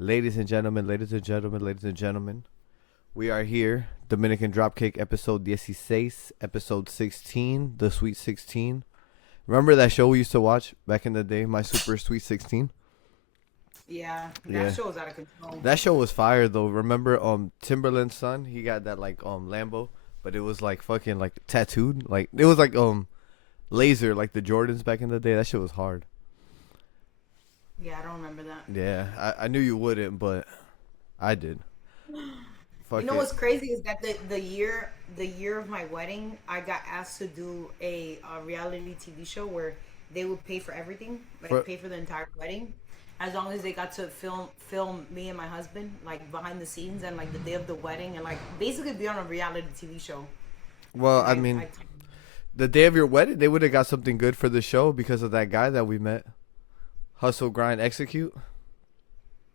Ladies and gentlemen, ladies and gentlemen, we are here. Dominican Dropkick episode 16, episode 16, the Sweet 16. Remember that show we used to watch back in the day, My Super Sweet 16? Yeah, Yeah. that show was out of control. That show was fire though. Remember Timberland's son? He got that like Lambo, but it was like fucking like tattooed. Like it was like laser like the Jordans back in the day. That shit was hard. Yeah, I don't remember that. Yeah, I knew you wouldn't, but I did. Fuck You know it. what's crazy is that the year of my wedding, I got asked to do a reality TV show where they would pay for everything, like For, pay for the entire wedding, as long as they got to film me and my husband like behind the scenes and like the day of the wedding and like basically be on a reality TV show. well, And I mean, the day of your wedding, they would have got something good for the show because of that guy that we met. Hustle, grind, execute.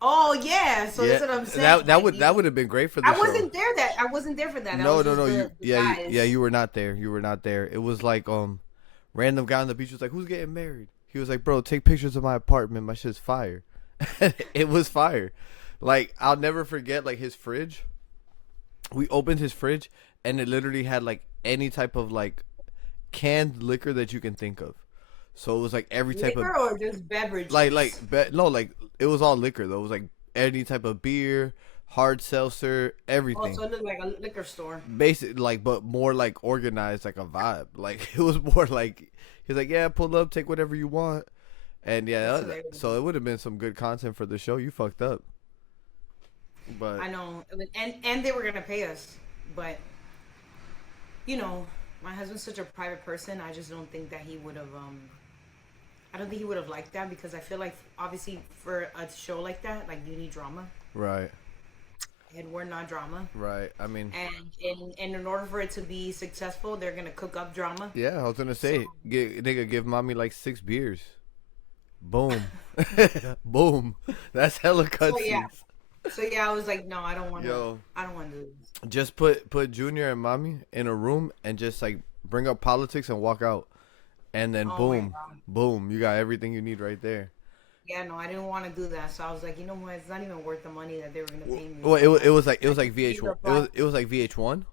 oh yeah, so Yeah, that's what I'm saying. that Like, would that would have been great for the I show. wasn't there that I wasn't there for that. That No, was no, just no. the guys. You were not there. You were not there. It was like random guy on the beach was like, "Who's getting married?" He was like, "Bro, take pictures of my apartment. My shit's fire." It was fire. Like I'll never forget like his fridge. We opened his fridge and it literally had like any type of like canned liquor that you can think of. So it was like every type Liquor or just beverages? no, like it was all liquor though. It was like any type of beer, hard seltzer, Oh, everything. so it looked like a liquor store. Basic like, but more like organized, like a vibe. Like it was more like he's like, yeah, pull up, take whatever you want, and yeah, That's hilarious. so it would have been some good content for the show. You fucked up, but I know, and they were gonna pay us, but you know, my husband's such a private person. I just don't think that he would have. I don't think he would have liked that because I feel like obviously for a show like that, like you need drama, right, and we're not drama. right. I mean, And in order for it to be successful, they're gonna cook up drama. yeah, I was gonna So, say, nigga, give mommy like 6 beers. Boom, boom. That's hella so yeah, cutscenes. so yeah, I was like, no, I don't want to. Yo, I don't want to do this. just put Junior and mommy in a room and just like bring up politics and walk out. And then Oh my boom, god. boom, you got everything you need right there. Yeah, no, I didn't want to do that. So I was like, you know what? It's not even worth the money that they were gonna pay me. Well, So it was like I just VH1. either bought. It was like VH1,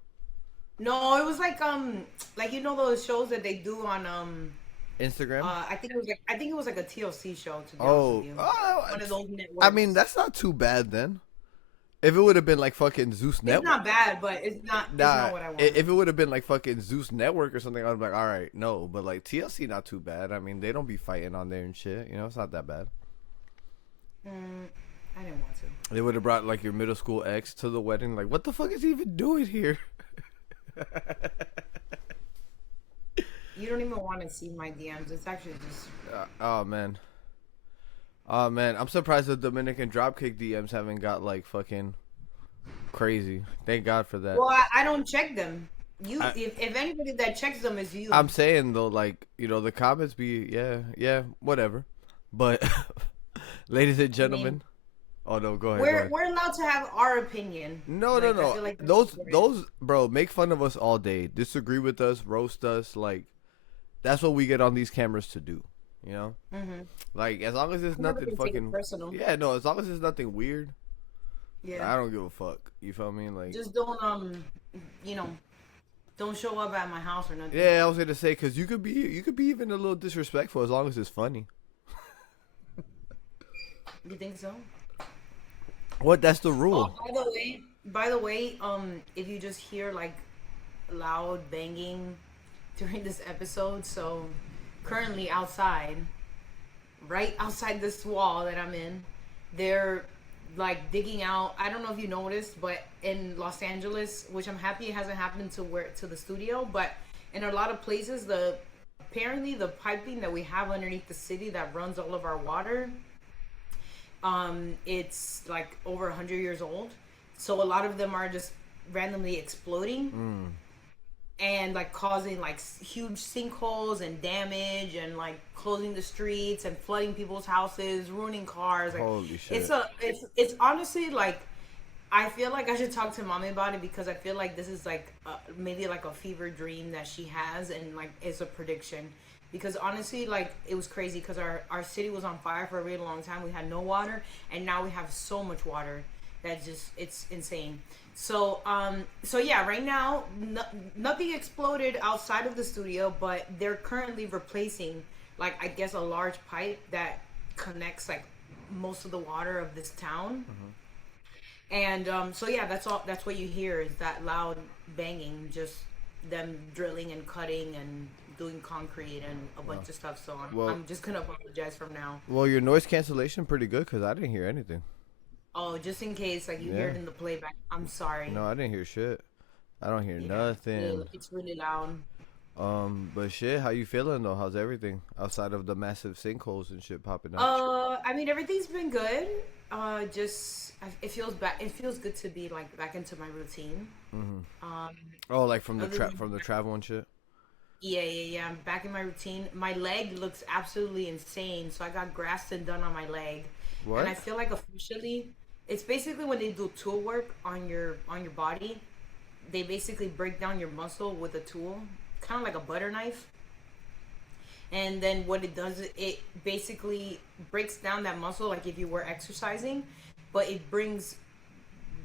No, it was like you know those shows that they do on Instagram. I think it was like a TLC show to be honest with Oh, you. oh, One of those I mean networks. that's not too bad then. If it would have been like fucking Zeus It's Network, not bad, but it's nah. not what I wanted. If it would have been like fucking Zeus Network or something, I'd be like, all right, no. But like TLC, not too bad. I mean, they don't be fighting on there and shit. You know, it's not that bad. Mm, I didn't want to. They would have brought like your middle school ex to the wedding. Like, what the fuck is he even doing here? You don't even want to see my DMs. It's actually just Oh man. Oh man, I'm surprised the Dominican Dropkick DMs haven't got like fucking crazy. Thank God for that. well, I don't check them. You I, if anybody that checks them is you. I'm saying though, like the comments be whatever. But ladies and I mean, gentlemen, oh no, go ahead, go we're ahead. we're allowed to have our opinion. No, no, Like I no. feel like that's important. Those, bro, make fun of us all day, disagree with us, roast us. Like that's what we get on these cameras to do. You know, Mhm. like as long as it's I'm never nothing gonna take it fucking, personal. yeah, no, as long as it's nothing weird, Yeah. I don't give a fuck. You feel me? Like. Just don't you know, don't show up at my house or nothing. Yeah, I was gonna say because you could be even a little disrespectful as long as it's funny. You think so? What? That's the Oh, rule. by the way, if you just hear like loud banging during this episode, so currently outside, right outside this wall that I'm in, they're like digging out. I don't know if you noticed, but in Los Angeles, which I'm happy it hasn't happened to the studio, but in a lot of places, the apparently the piping that we have underneath the city that runs all of our water, it's like over 100 years old. So a lot of them are just randomly exploding Mm, and like causing like huge sinkholes and damage and like closing the streets and flooding people's houses, ruining cars. Like holy it's shit. a it's honestly like I feel like I should talk to mommy about it because I feel like this is like maybe like a fever dream that she has and like it's a prediction because honestly, like it was crazy because our city was on fire for a really long time. We had no water, and now we have so much water that just it's insane. So yeah, right now nothing exploded outside of the studio, but they're currently replacing like I guess a large pipe that connects like most of the water of this town. And so yeah, that's all. That's what you hear is that loud banging, just them drilling and cutting and doing concrete and a bunch of stuff. So Well, I'm just gonna apologize from now. well, your noise cancellation pretty good because I didn't hear anything. Oh, just in case like you hear Yeah. it in the playback, I'm sorry. No, I didn't hear shit. I don't hear Yeah, nothing. it's really loud. But shit, how you feeling though? How's everything outside of the massive sinkholes and shit popping up? I mean everything's been good. Just it feels bad. It feels good to be like back into my routine. Oh, like from the Other than- from the travel and shit. Yeah. I'm back in my routine. My leg looks absolutely insane. So I got Grafton done on my leg, What? and I feel like officially, it's basically when they do tool work on your body, they basically break down your muscle with a tool, kind of like a butter knife. And then what it does is it basically breaks down that muscle, like if you were exercising, but it brings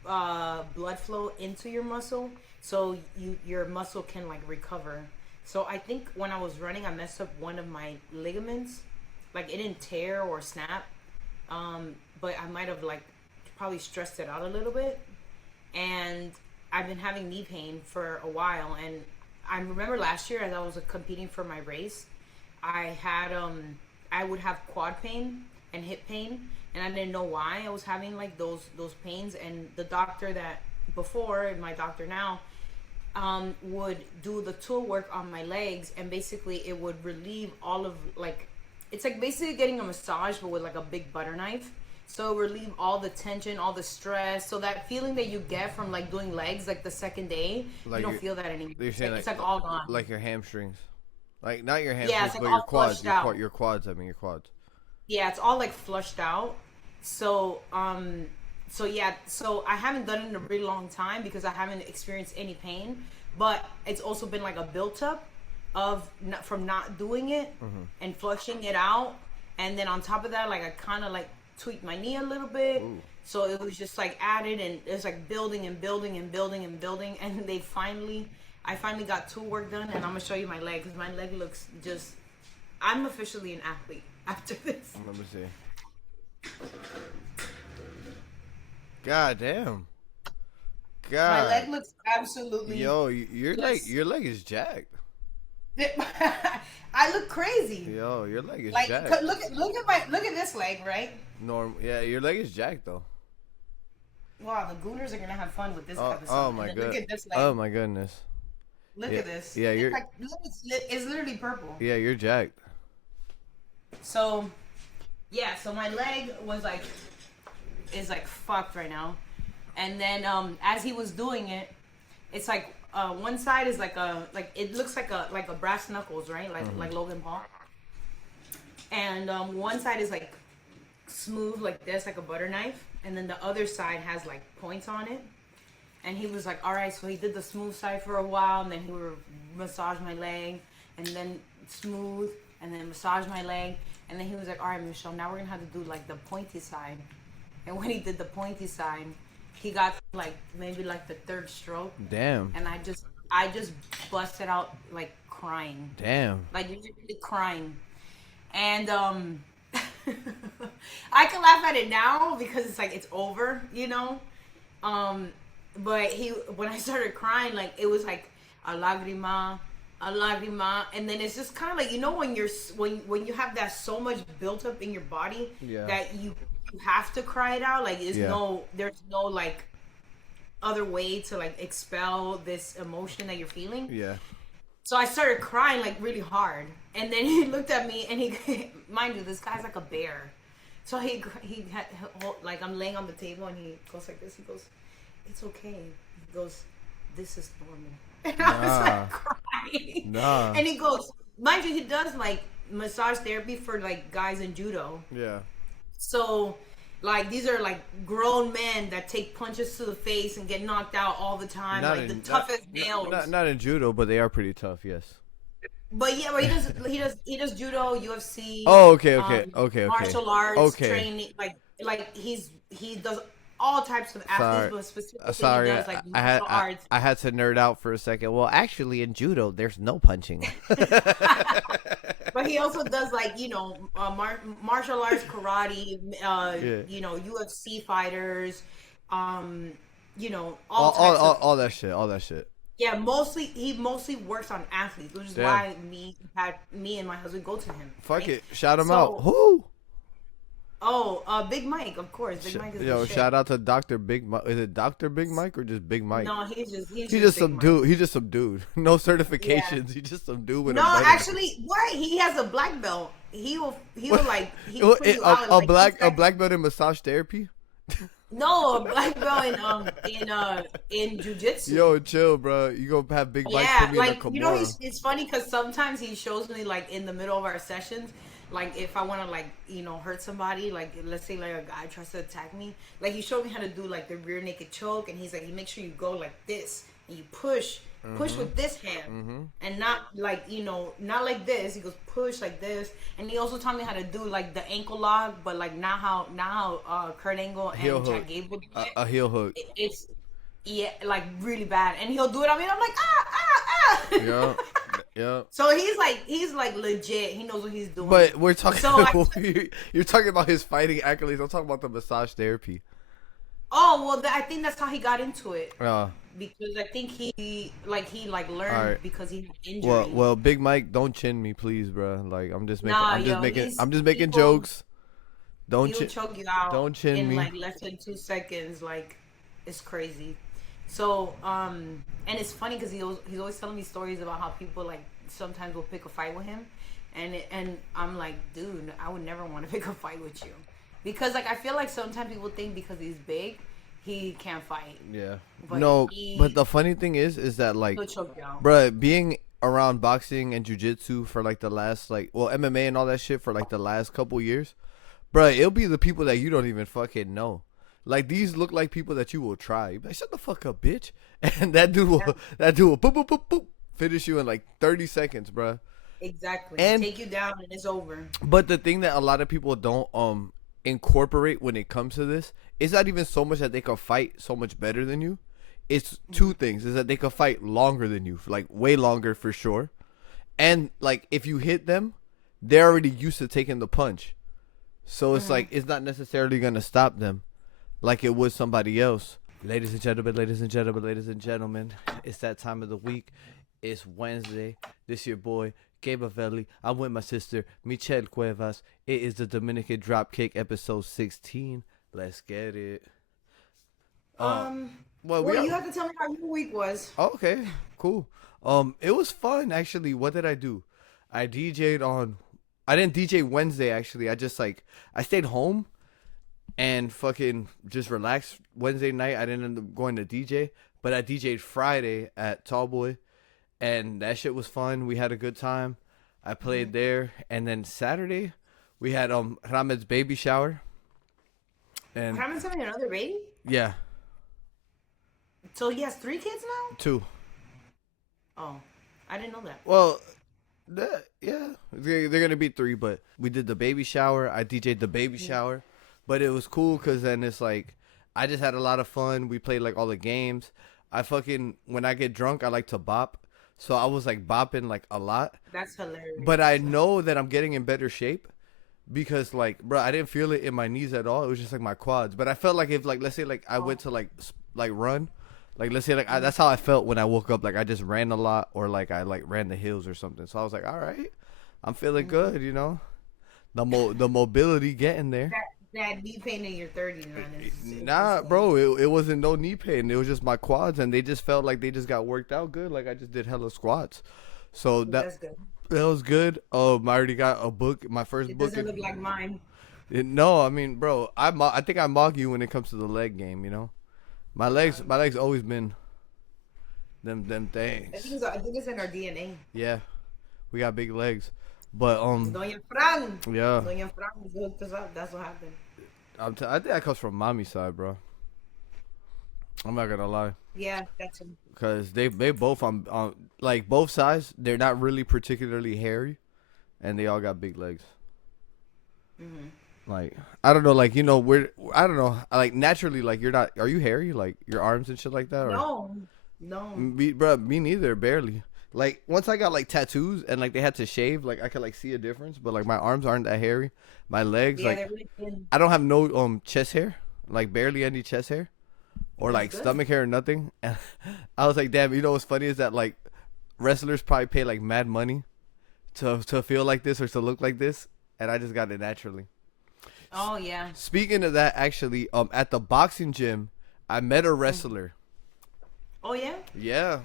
blood flow into your muscle, so your muscle can like recover. So I think when I was running, I messed up one of my ligaments. Like it didn't tear or snap, but I might have like probably stressed it out a little bit. And I've been having knee pain for a while. And I remember last year as I was competing for my race, I had I would have quad pain and hip pain, and I didn't know why I was having like those pains. And the doctor that before, my doctor now, would do the tool work on my legs, and basically it would relieve all of like, it's like basically getting a massage but with like a big butter knife. So relieve all the tension, all the stress. So that feeling that you get from like doing legs like the second day, Like you don't you're- feel that anymore. You're saying It's like all gone. like your hamstrings, like not your Yeah, hamstrings, it's like but all your quads, flushed out. your quads. I mean your quads. Yeah, it's all like flushed out. So so yeah, so I haven't done it in a really long time because I haven't experienced any pain, but it's also been like a built up of from not doing it and flushing it out. And then on top of that, like I kind of like tweaked my knee a little bit. Ooh. So it was just like added, and it's like building and building and building and building. And I finally got tool work done, and I'm gonna show you my leg because my leg looks just, I'm officially an athlete after this. Let me see. God damn. My God. leg looks absolutely. Yo, your leg, Yes. your leg is jacked. I look crazy. Yo, your leg is Like jacked. look at this leg, right? Yeah, your leg is jacked though. Wow, the Gooners are gonna have fun with this Oh, episode. oh And my then god. Look at this leg. Oh my goodness. Look yeah, at this. yeah, you're- It's like, look, it's literally purple. Yeah, you're jacked. So, yeah, so my leg is like fucked right now. And then as he was doing it, it's like one side is like it looks like a brass knuckles, right? Like Logan Paul. And one side is like smooth like this, like a butter knife, and then the other side has like points on it. And he was like, all right, so he did the smooth side for a while, and then he would massage my leg, and then smooth, and then massage my leg. And then he was like, all right, Michelle, now we're gonna have to do like the pointy side. And when he did the pointy side, he got like maybe like the third stroke, Damn. and I just busted out like crying, Damn. like literally crying. And I can laugh at it now because it's like it's over, you know. But when I started crying, like it was like a lágrima, and then it's just kind of like, you know, when when you have that so much built up in your body that you have to cry it out. Like there's no like other way to like expel this emotion that you're feeling. Yeah. So I started crying like really hard, and then he looked at me, and he, mind you, this guy's like a bear. So he had, like, I'm laying on the table, and he goes like this. He goes, "It's okay." He goes, "This is normal." And I was like crying. Nah. And he goes, mind you, he does like massage therapy for like guys in judo. Yeah. So, like, these are like grown men that take punches to the face and get knocked out all the time, like the toughest nails. Not in judo, but they are pretty tough. Yes. But yeah, but he does judo, UFC, Oh, okay, okay, okay, okay, martial arts okay. training. Like he does all types of athletes, Sorry, but specifically he sorry. does like I had martial arts. I had to nerd out for a second. Well, actually, in judo, there's no punching. But he also does like martial arts, karate, Yeah. UFC fighters, um, all All, all, types all, of. all that shit. All that shit. Yeah, he mostly works on athletes, which is Damn. why me and my husband go to him, Fuck right? it. Shout him out. So, Who? Big Mike, of course. Big Mike is the Yo, shit. shout out to Doctor Big Mike. Is it Doctor Big Mike or just Big Mike? No, he's He's just just Big some Mike. dude. He's just some dude. No Yeah. certifications. He's just some dude with a No, medal. actually, what? He has a black belt. He will like he put you A, out in a like black 2 seconds. belt in massage therapy. No, a black belt in jujitsu. Yo, chill, bro. You gonna have Big Mike Yeah, put me in a like Kimura. it's funny because sometimes he shows me like in the middle of our sessions, like if I want to like hurt somebody, like let's say like a guy tries to attack me, like he showed me how to do like the rear naked choke, and he's like, you make sure you go like this and you push with this hand, and not like not like this. He goes push like this, and he also taught me how to do like the ankle lock, but like not how Kurt Angle Heel and hook. Jack Gable do it. A heel hook. It's yeah, like really bad, and he'll do it on me. And I'm like ah. Yeah. Yeah. So he's like legit. He knows what he's doing. But we're talking. So You're talking about his fighting accolades. I'm talking about the massage therapy. oh well, I think that's how he got into it Uh, because I think he learned Alright. because he had injury. well, Big Mike, don't chin me, please, bro. Like I'm just making. Nah, I'm just yo, making. he's- I'm just making people- jokes. Don't He'll chin. choke you out Don't chin in me. like less than 2 seconds. Like it's crazy. So and it's funny because he's always telling me stories about how people like sometimes will pick a fight with him, and I'm like, dude, I would never want to pick a fight with you because like I feel like sometimes people think because he's big, he can't fight. Yeah. But No, he- but the funny thing is that like, He'll choke you out. bruh, being around boxing and jujitsu for like the last MMA and all that shit for like the last couple years, bruh, it'll be the people that you don't even fucking know. Like these look like people that you will try. You be like, shut the fuck up, bitch. And that dude will boop boop boop boop finish you in like 30 seconds, bruh. Exactly. And- Take you down and it's over. But the thing that a lot of people don't incorporate when it comes to this is not even so much that they can fight so much better than you. It's two things: is that they can fight longer than you, like way longer for sure, and like if you hit them, they're already used to taking the punch, so it's like it's not necessarily gonna stop them, like it would somebody else. Ladies and gentlemen, ladies and gentlemen, ladies and gentlemen, it's that time of the week. It's Wednesday. This your boy Gabe. I'm with my sister Michelle Cuevas. It is the Dominican Dropkick episode 16. Let's get it. Well, you have to tell me how your week was. Okay, cool. It was fun actually. What did I do? I DJ'd on. I didn't DJ Wednesday actually. I just I stayed home and fucking just relaxed Wednesday night. I didn't end up going to DJ, but I DJ'd Friday at Tallboy, and that shit was fun. We had a good time. I played there, and then Saturday we had Ramed's baby shower. And Haven't having another baby? yeah, So he has 3 kids now? 2. Oh, I didn't know that. Well, yeah, they're gonna be 3, but we did the baby shower. I DJ'd the baby shower, but it was cool because then it's like I just had a lot of fun. We played like all the games. When I get drunk, I like to bop, so I was like bopping like a lot. That's hilarious. But I know that I'm getting in better shape because like, bro, I didn't feel it in my knees at all. It was just like my quads. But I felt like if like let's say like I went to like run. Like, let's say, like, that's how I felt when I woke up. Like, I just ran a lot or, like, I, like, ran the hills or something. So I was like, all right, I'm feeling good, you know? The mobility getting there. That knee pain in your 30s, man. Nah, bro, it wasn't no knee pain. It was just my quads, and they just felt like they just got worked out good. Like, I just did hella squats. So That's good. that was good. I already got a book, my first It book. doesn't look like mine. No, I mean, bro, I think I mock you when it comes to the leg game, you know? My legs always been them things. I think it's in our DNA. Yeah, we got big legs, but Doña Fran. yeah, Doña Fran hooked us up. That's what happened. I think that comes from mommy's side, bro. I'm not gonna lie, Yeah, that's him. cause they both on like both sides. They're not really particularly hairy, and they all got big legs. Mm-hmm. Like I don't know, like we're I don't know, like naturally, like you're not. Are you hairy? Like your arms and shit like that, or No, no. me, bro? Me neither, barely. Like once I got like tattoos and like they had to shave, like I could like see a difference, but like my arms aren't that hairy. My legs, Yeah, like they're really thin. I don't have no chest hair, like barely any chest hair or That's like good. stomach hair or nothing. And I was like, damn, what's funny is that like wrestlers probably pay like mad money to feel like this or to look like this, and I just got it naturally. Oh yeah. Speaking of that, actually, at the boxing gym, I met a Mhm. wrestler. Oh yeah. Yeah,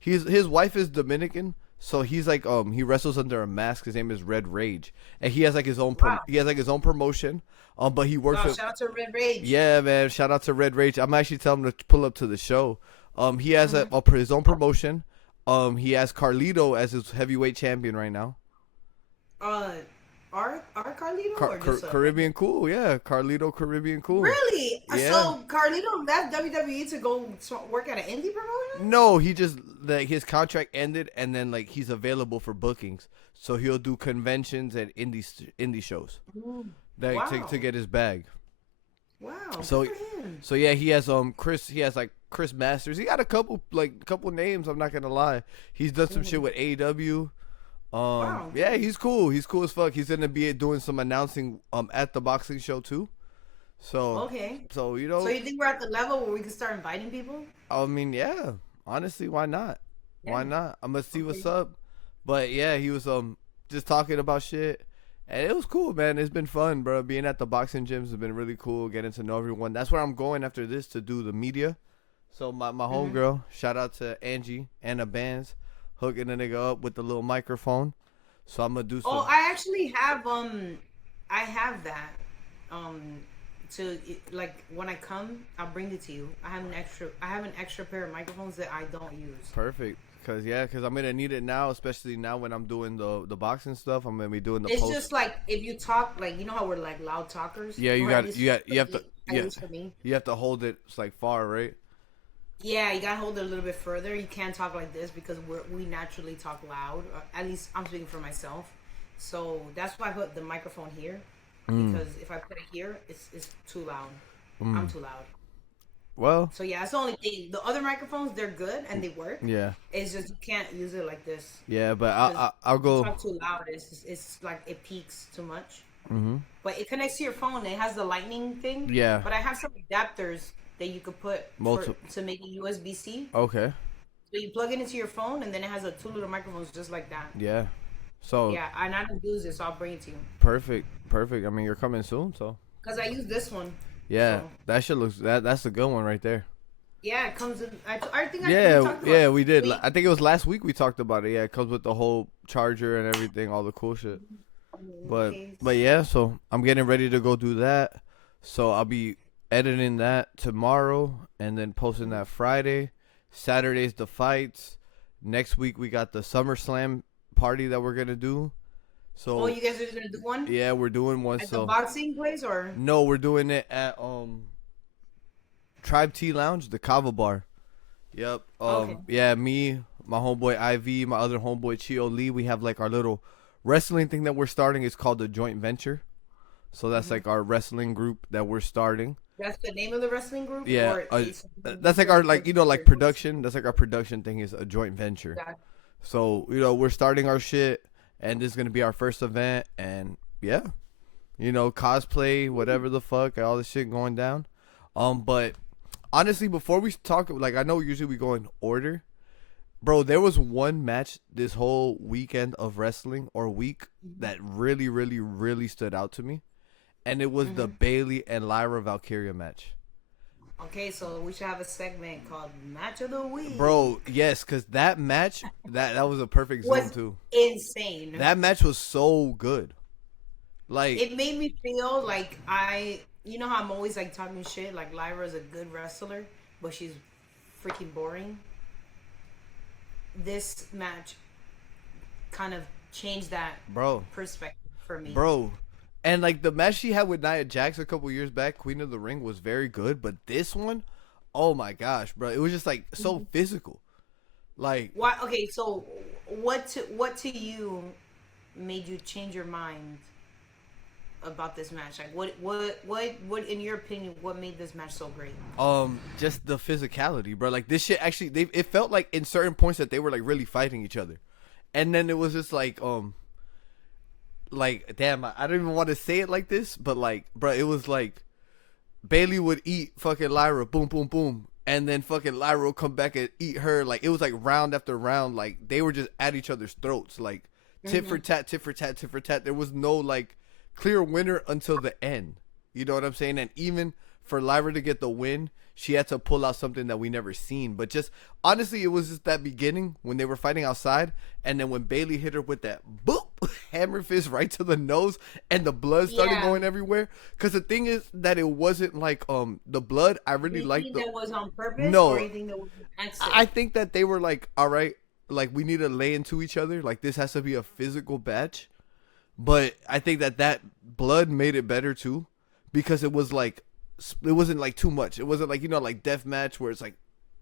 he's his wife is Dominican, so he's like he wrestles under a mask. His name is Red Rage, and he has like Wow. he has like his own promotion. But he works Wow. with Shout out to Red Rage. yeah, man. Shout out to Red Rage. I'm actually telling him to pull up to the show. He has Mm-hmm. his own promotion. He has Carlito as his heavyweight champion right now. Uh, our Carlito or just Caribbean Cool, yeah. Carlito Caribbean Cool. Really? Yeah. So Carlito left WWE to go work at an indie promotion? No, he just like his contract ended, and then like he's available for bookings, so he'll do conventions and indie shows Mm. that to Wow. get his bag. Wow. Good So for him. so yeah, he has Chris. He has like Chris Masters. He got a couple names. I'm not gonna lie. He's done some Mhm. shit with AEW. Wow. Yeah, he's cool. He's cool as fuck. He's gonna be doing some announcing at the boxing show too. So Okay. so So you think we're at the level where we can start inviting people? I mean, yeah. Honestly, why not? Why Yeah. not? I'm gonna see what's Okay. up. But yeah, he was just talking about shit, and it was cool, man. It's been fun, bro. Being at the boxing gyms has been really cool. Getting to know everyone. That's where I'm going after this to do the media. So my Hmm. homegirl, shout out to Angie Anna Bands, hooking a nigga up with the little microphone. So I'm gonna do Oh, some. I actually have I have that um to like when I come, I'll bring it to you. I have an extra pair of microphones that I don't use. Perfect. Cause I'm gonna need it now, especially now when I'm doing the boxing stuff. I'm gonna be doing the It's post. just like if you talk, like you know how we're like loud talkers, Yeah, or at yeah, least for me. you have to hold it. It's like far, right? Yeah, you gotta hold it a little bit further. You can't talk like this because we naturally talk loud. At least I'm speaking for myself. So that's why I put the microphone here. Mm, Because if I put it here, it's too loud. I'm mm. too loud. Well, So yeah, that's the only thing. The other microphones, they're good and they work. yeah, It's just you can't use it like this yeah, but because I'll if you go. talk too loud, it's like it peaks too much. Hmm. But it connects to your phone. It has the lightning thing. Yeah, But I have some adapters that you could put for multiple. to make it USB C. Okay, So you plug it into your phone, and then it has two little microphones just like that. yeah. So Yeah, and I don't use it, so I'll bring it to you. perfect, perfect. I mean, you're coming soon, so Cause I use this one. yeah, So that shit looks that's a good one right there. yeah, it comes in. I think we Yeah, talked about yeah, it. we did. We, I think it was last week we talked about it. Yeah, it comes with the whole charger and everything, all the cool shit. But okay. but yeah, so I'm getting ready to go do that. So I'll be editing that tomorrow and then posting that Friday. Saturday's the fights. Next week we got the SummerSlam party that we're gonna do. Oh, So you guys are gonna do one yeah, we're doing one. at the So boxing place, or no, we're doing it at Tribe Tea Lounge, the Kava Bar. Yep. okay? Yeah, me, my homeboy IV, my other homeboy Chio Lee, we have like our little wrestling thing that we're starting. It's called the Joint Venture. So that's Hmm. like our wrestling group that we're starting. That's the name of the wrestling group, Yeah, or it's that's like our like like production. That's like our production thing is a joint venture. Got- So we're starting our shit, and this is gonna be our first event, and yeah, cosplay, whatever the fuck, all this shit going down. But honestly, before we talk, like I know usually we go in order, bro. There was one match this whole weekend of wrestling or week that really, really, really stood out to me, and it was the Mhm. Bailey and Lyra Valkyria match. Okay, so we should have a segment called Match of the Week. Bro, yes, because that match, that was a perfect zone Was too. insane. That match was so good. Like, It made me feel like you know how I'm always like talking shit, like Lyra is a good wrestler, but she's freaking boring. This match kind of changed that bro, perspective for me. bro. And like the match she had with Nia Jax a couple years back, Queen of the Ring, was very good. But this one, oh my gosh, bro, it was just like so physical. Like, Why? Okay, so what to you made you change your mind about this match? Like, what in your opinion, what made this match so great? just the physicality, bro. Like this shit actually, it felt like in certain points that they were like really fighting each other, and then it was just like damn, I don't even want to say it like this, but like, bro, it was like Bailey would eat fucking Lyra, boom, boom, boom, and then fucking Lyra would come back and eat her. Like it was like round after round, like they were just at each other's throats, like tit for tat, tit for tat, tit for tat. There was no like clear winner until the end. You know what I'm saying? And even for Lyra to get the win, she had to pull out something that we never seen. But just honestly, it was just that beginning when they were fighting outside, and then when Bailey hit her with that boop hammer fist right to the nose, and the blood started Yeah. going everywhere. Because the thing is that it wasn't like the blood. I Do really you liked think the that was on purpose, or no. you think that was an I accident? think that they were like, all right, like we need to lay into each other. Like this has to be a physical match. But I think that that blood made it better too, because it was like it wasn't like too much. It wasn't like, you know, like death match where it's like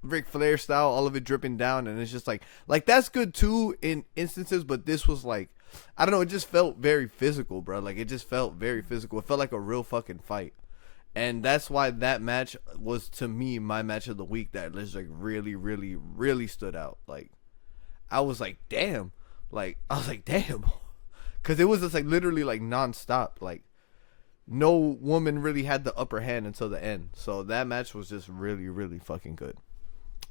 Ric Flair style, all of it dripping down, and it's just like that's good too in instances. But this was like, I don't know, it just felt very physical, bro. Like it just felt very physical. It felt like a real fucking fight. And that's why that match was to me my match of the week that just like really, really, really stood out. Like I was like, damn. Like I was like, damn. Cause it was just like literally like nonstop. Like no woman really had the upper hand until the end. So that match was just really, really fucking good.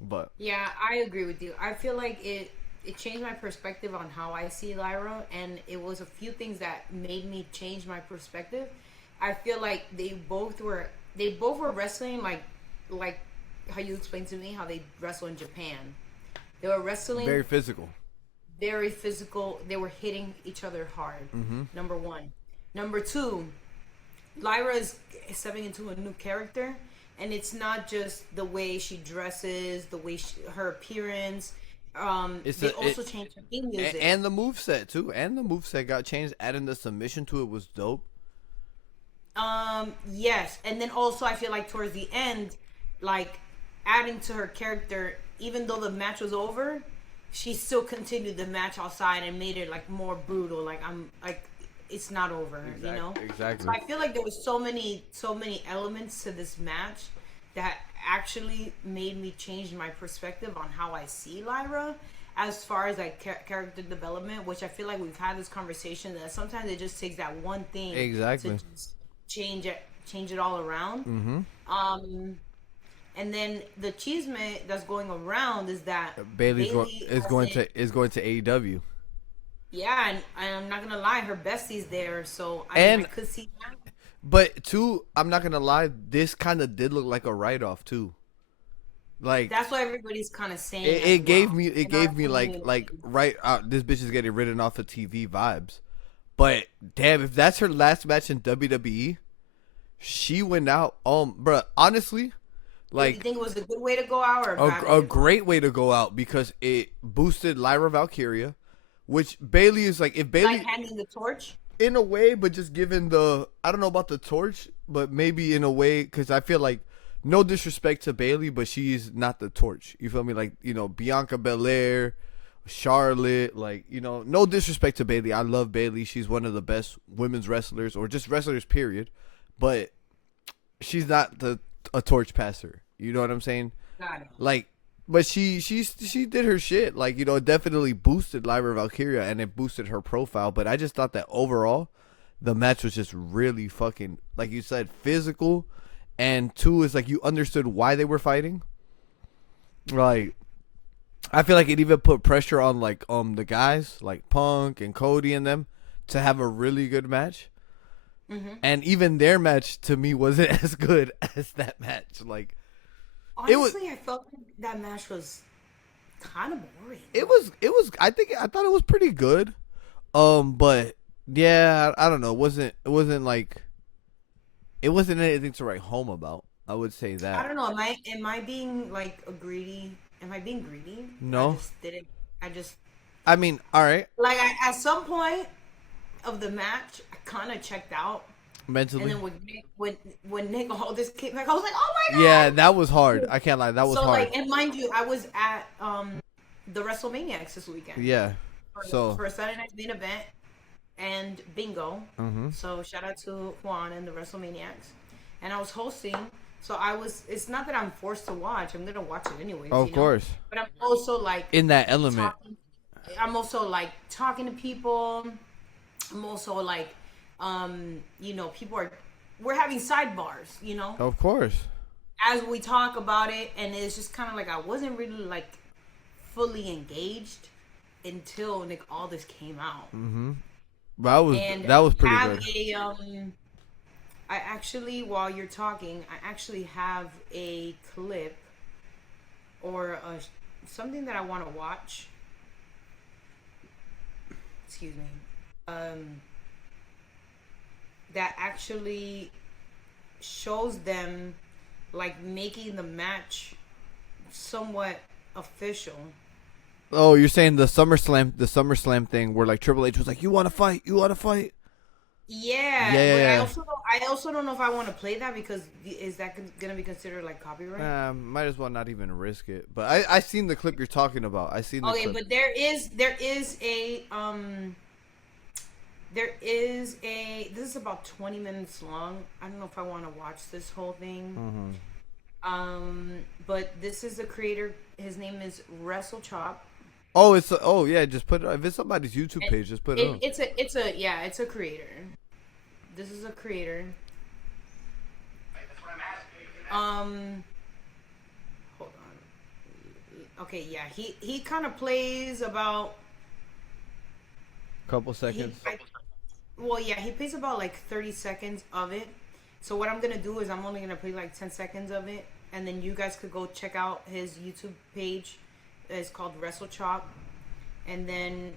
But Yeah, I agree with you. I feel like it changed my perspective on how I see Lyra, and it was a few things that made me change my perspective. I feel like they both were wrestling like how you explained to me how they wrestle in Japan. They were wrestling very physical. very physical. They were hitting each other hard. Number one. Number two, Lyra is stepping into a new character, and it's not just the way she dresses, the way her appearance. It's They also changed her theme music. and the move set too. And the move set got changed. Adding the submission to it was dope. Yes, and then also I feel like towards the end, like adding to her character, even though the match was over, she still continued the match outside and made it like more brutal. Like I'm like, it's not over, you know. Exactly. So I feel like there was so many elements to this match that actually made me change my perspective on how I see Lyra as far as like character development, which I feel like we've had this conversation that sometimes it just takes that one thing Exactly. to just change it all around. And then the chisme that's going around is that Bailey is going to AEW. yeah, and I'm not gonna lie, her bestie's there, so I And mean, I could see that. but two, I'm not gonna lie, this kind of did look like a write off too. Like That's what everybody's kind of saying. it as gave well. me it In our gave me like community. right out, this bitch is getting written off of TV vibes. But damn, if that's her last match in WWE, she went out. Bruh, honestly, You like think it was a good way to go out or a bad way a to go great way to go out because it boosted Lyra Valkyria, which Bailey is like, if out? Bailey Like handing the torch? in a way, but just given the, I don't know about the torch, but maybe in a way, because I feel like, no disrespect to Bailey, but she's not the torch. You feel me? Like, you know, Bianca Belair, Charlotte, like, you know, no disrespect to Bailey. I love Bailey. She's one of the best women's wrestlers, or just wrestlers, period. But she's not a torch passer. You know what I'm saying? Got it. Like, but she did her shit. Like, you know, it definitely boosted Lyra Valkyria and it boosted her profile. But I just thought that overall, the match was just really fucking, like you said, physical. And two is like you understood why they were fighting. Like, I feel like it even put pressure on like the guys like Punk and Cody and them to have a really good match. And even their match to me wasn't as good as that match. Like, Honestly, I felt like that match was kind of boring. it was I thought it was pretty good. But yeah, I don't know. It wasn't like, it wasn't anything to write home about. I would say I that. don't know. Am I being like a greedy? Am I being greedy? No. I just didn't. I just I mean, all right. like at some point of the match, I kind of checked out. Mentally. And then when Nick all this came back, I was like, oh my god. Yeah, that was hard. I can't lie. That was So hard. like, and mind you, I was at the WrestleManiacs this weekend. Yeah. For a Saturday night main event and bingo. Mm-hmm. So shout out to Juan and the WrestleManiacs. And I was hosting, so I was. It's not that I'm forced to watch. I'm gonna watch it anyways. Of course. But I'm also like in that element. I'm also like talking to people. I'm also like, we're having sidebars. Of course. As we talk about it, and it's just kind of like I wasn't really like fully engaged until Nick Aldis came out. Mm-hmm. That was pretty good. I actually, while you're talking, I actually have a clip or something that I want to watch. Excuse me. That actually shows them like making the match somewhat official. Oh, you're saying the SummerSlam thing where like Triple H was like, "You want to fight? You want to fight?" Yeah. Yeah. I also don't know if I want to play that because is that gonna be considered like copyright? Might as well not even risk it. But I seen the clip you're talking about. I seen the clip. But there is a this is about 20 minutes long. I don't know if I want to watch this whole thing. Mm-hmm. But this is the creator. His name is Wrestle Chop. Oh, just put it. If it's somebody's YouTube page, just put it on. It's a creator. This is a creator. Hold on. Okay, yeah, he kind of plays about Couple seconds. He plays about like 30 seconds of it. So what I'm gonna do is I'm only gonna play like 10 seconds of it, and then you guys could go check out his YouTube page. It's called Wrestle Chop, and then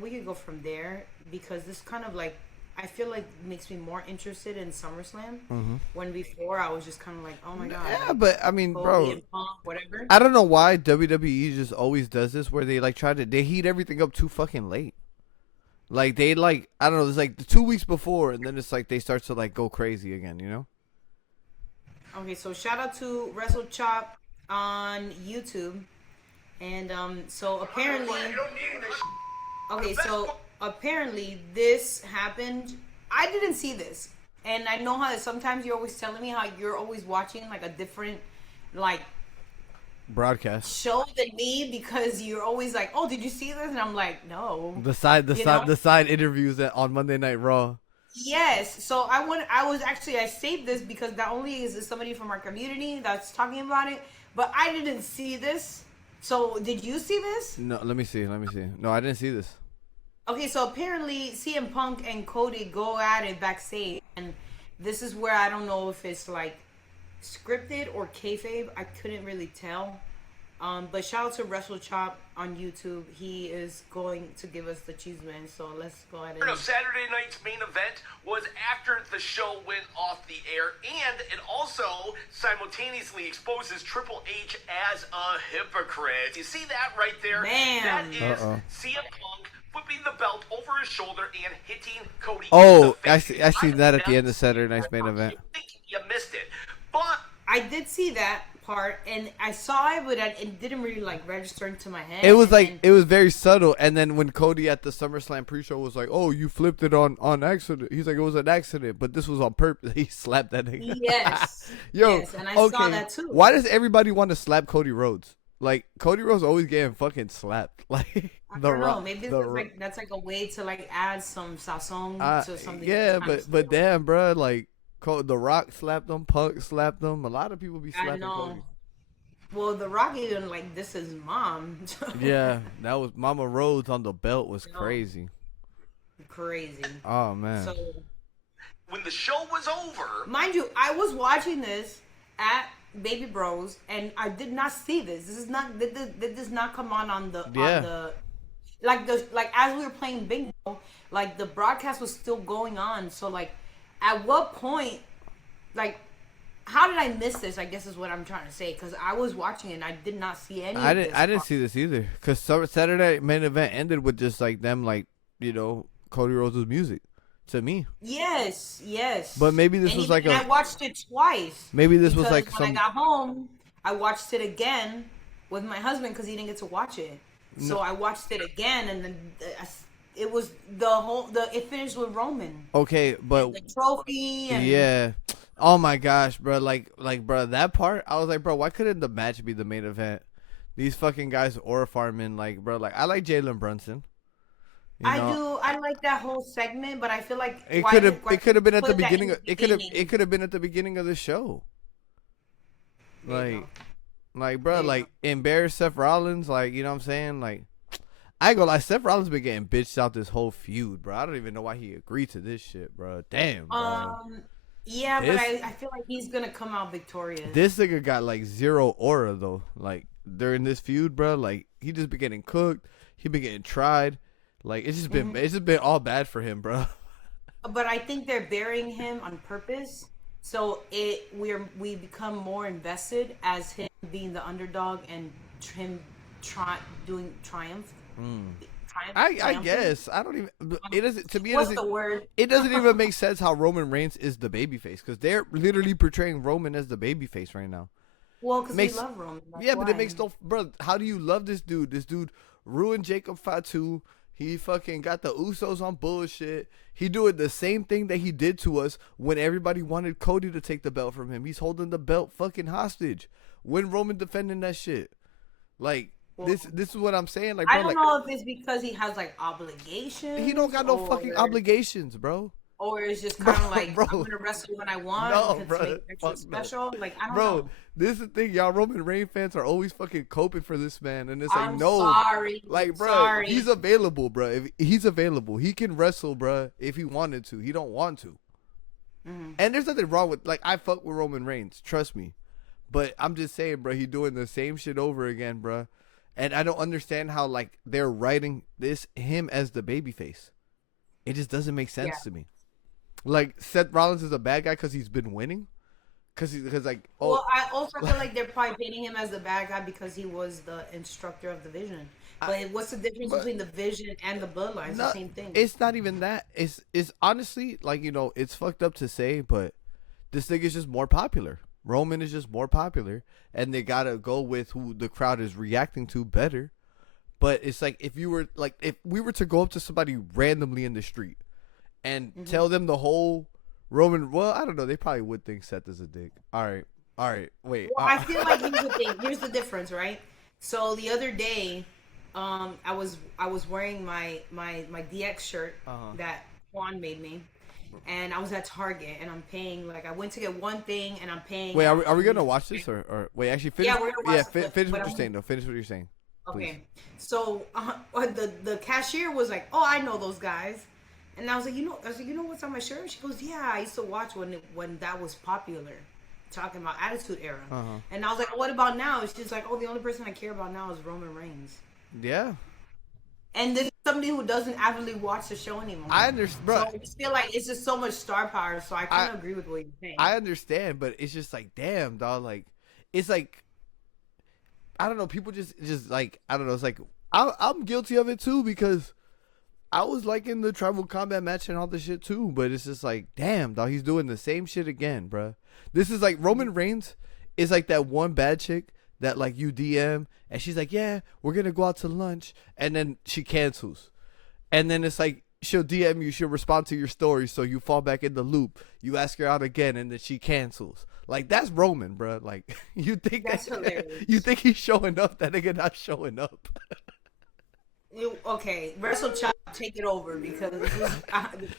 we could go from there because this kind of like I feel like makes me more interested in SummerSlam. Mm-hmm. When before I was just kind of like, oh my god. Yeah, but I mean, bro, whatever. I don't know why WWE just always does this where they like they heat everything up too fucking late. Like they like I don't know, it's like the 2 weeks before, and then it's like they start to like go crazy again, Okay, so shout out to Wrestle Chop on YouTube, and so apparently this happened. I didn't see this, and I know how sometimes you're always telling me how you're always watching like a different like broadcast show than me because you're always like, oh, did you see this? And I'm like, no. The side interviews on Monday Night Raw. Yes, so I saved this because not only is this somebody from our community that's talking about it, but I didn't see this. So did you see this? No, let me see. No, I didn't see this. Okay, so apparently CM Punk and Cody go at it backstage, and this is where I don't know if it's like scripted or kayfabe. I couldn't really tell. But shout out to Wrestle Chop on YouTube. He is going to give us the cheese man. So let's go ahead and... Saturday night's main event was after the show went off the air, and it also simultaneously exposes Triple H as a hypocrite. You see that right there? Man. That is CM Punk flipping the belt over his shoulder and hitting Cody. Oh, I see that at the end of Saturday night's main event. I think you missed it, but I did see that part, and I saw it, but it didn't really like register into my head. It was it was very subtle, and then when Cody at the SummerSlam pre-show was like, "Oh, you flipped it on accident," he's like, "It was an accident, but this was on purpose." He slapped that nigga. Yes. Yo, yes, and I saw that too. Why does everybody want to slap Cody Rhodes? Like Cody Rhodes always getting fucking slapped. Like I don't know. Maybe that's like a way to like add some sazon to something. Yeah, but damn, bro, like The Rock slapped him, Punk slapped him. A lot of people be slapping Cody. Well, The Rock even like this is mom. Yeah, that was Mama Rhodes on the belt was crazy. Crazy. Oh man. So when the show was over, mind you, I was watching this at Baby Bros, and I did not see this. This does not come on the like as we were playing bingo, like the broadcast was still going on. So like, at what point, like, how did I miss this? I guess is what I'm trying to say, because I was watching it and I did not see any. I didn't see this either, because Saturday main event ended with just like them, like, Cody Rhodes' music to me. Yes, yes. But maybe this And was even like I watched it twice. maybe this was Because like when I some. got home, I watched it again with my husband because he didn't get to watch it. So No, I watched it again, and then it was the it finished with Roman okay, and but the trophy and yeah. Oh my gosh, bro! bro, that part, I was like, bro, why couldn't the match be the main event? These fucking guys aura farming, like, bro, like I like Jalen Brunson. You I know, do. I like that whole segment, but I feel like why it could have couldn't been you at the put that in beginning. the It beginning? could have been at the beginning of the show. There you go. Like, bro, There you go. like embarrass Seth Rollins, like, you know what I'm saying? Like, I ain't gonna lie, Seth Rollins been getting bitched out this whole feud, bro. I don't even know why he agreed to this shit, bro. Damn, bro. Um, yeah, but This I feel like he's gonna come out victorious. this nigga got like zero aura though. Like during this feud, bro. Like he just been getting cooked. He been getting tried. Like it's just been all bad for him, bro. But I think they're burying him on purpose, so we become more invested as him being the underdog and him doing triumph. I Triumphing? guess I don't even. It doesn't to me. It What's doesn't. the word? It doesn't even make sense how Roman Reigns is the babyface because they're literally portraying Roman as the babyface right now. Well, because we Makes love Roman. That's yeah, but it why. makes no bro. How do you love this dude? This dude ruined Jacob Fatu. He fucking got the Usos on bullshit. He doing the same thing that he did to us when everybody wanted Cody to take the belt from him. He's holding the belt fucking hostage. When Roman defending that shit, like Well, this is what I'm saying. Like, I bro, don't like know if it's because he has like obligations. he don't got no fucking obligations, bro. Or it's just kind of like Bro. I'm gonna wrestle when I want No, because bro. to make it extra Fuck no. special. Like I don't Bro, know. this is the thing, y'all. Roman Reigns fans are always fucking coping for this man, and it's like, I'm no, sorry. like, bro, Sorry. he's available, bro. If he's available, he can wrestle, bro. If he wanted to, he don't want to. And there's nothing wrong with like I fuck with Roman Reigns, trust me. But I'm just saying, bro, he doing the same shit over again, bro. And I don't understand how like they're writing him as the babyface. It just doesn't make sense to me. Like Seth Rollins is a bad guy because he's been winning, because like Well, I also feel like they're probably painting him as the bad guy because he was the instructor of the Vision. But what's the difference between the Vision and the Bloodline? It's the same thing. It's not even that. It's honestly like it's fucked up to say, but this thing is just more popular. Roman is just more popular, and they gotta go with who the crowd is reacting to better. But it's like if we were to go up to somebody randomly in the street and tell them the whole Roman, well, I don't know, they probably would think Seth is a dick. All right, wait. Well, I feel like here's the thing. Here's the difference, right? So the other day, I was wearing my DX shirt that Juan made me, and I was at Target, and I'm paying like I went to get one thing, and I'm paying. Wait, are we gonna watch this or wait? Actually, finish. Yeah, we're gonna watch it, finish but what you're saying though. Finish what you're saying. Please. Okay, so the cashier was like, "Oh, I know those guys," and I was like, "You know what's on my shirt?" She goes, "Yeah, I used to watch when that was popular." Talking about Attitude Era, and I was like, "What about now?" She's like, "Oh, the only person I care about now is Roman Reigns." Yeah. And this is somebody who doesn't actively watch the show anymore. I understand, bro. So I just feel like it's just so much star power. So I kind of agree with what you're saying. I understand, but it's just like, damn, dog. Like, it's like, I don't know. People just like, I don't know. It's like I'm guilty of it too because I was liking the tribal combat match and all the shit too. But it's just like, damn, dog. He's doing the same shit again, bro. This is like Roman Reigns is like that one bad chick that like you DM and she's like, yeah, we're gonna go out to lunch, and then she cancels, and then it's like she'll DM you, she'll respond to your story, so you fall back in the loop. You ask her out again, and then she cancels. Like that's Roman, bro. Like you think That's hilarious. You think he's showing up? That nigga not showing up. Okay, Wrestle Chop, take it over because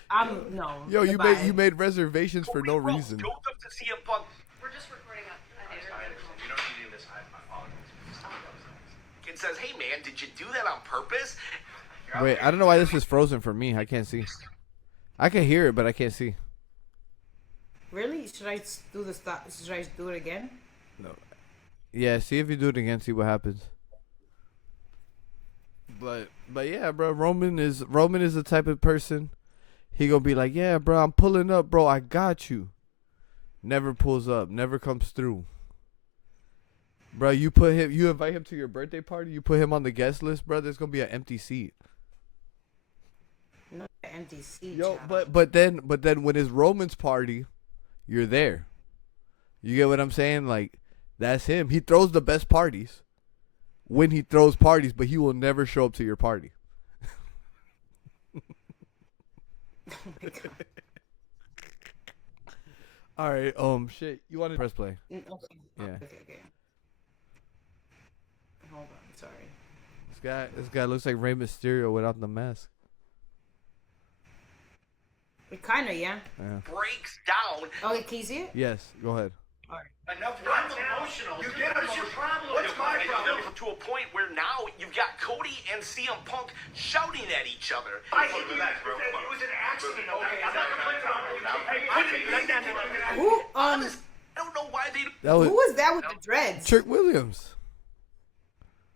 I'm no. Yo, goodbye. you made reservations for no Bro, reason. Joseph to CM Punk. We're just recording up. You don't need to do this. I apologize. Kid says, "Hey man, did you do that on purpose?" Wait, I don't know why this is frozen for me. I can't see. I can hear it, but I can't see. Really? Should I do the stop? Should I do it again? No. Yeah, see if you do it again, see what happens. But yeah, bro, Roman is the type of person. He gonna be like, yeah, bro, I'm pulling up, bro. I got you. Never pulls up, never comes through. Bro, you invite him to your birthday party. You put him on the guest list, bro. There's gonna be an empty seat. No empty seat. Yo, child. but then when it's Roman's party, you're there. You get what I'm saying? Like, that's him. He throws the best parties when he throws parties, but he will never show up to your party. Oh my God. All right. Shit. You want to press play? Okay. Yeah. Okay. Hold on. Sorry. This guy looks like Rey Mysterio without the mask. Kinda, yeah. breaks down. Okay, can you see it? Yes. Go ahead. Enough. I'm emotional. You get what's your problem? What's my problem? To a point where now you've got Cody and CM Punk shouting at each other. I hate you. It was an accident. Okay, I'm not complaining on you. Who? I don't know why they. That was Who was that with the dreads? Trick Williams.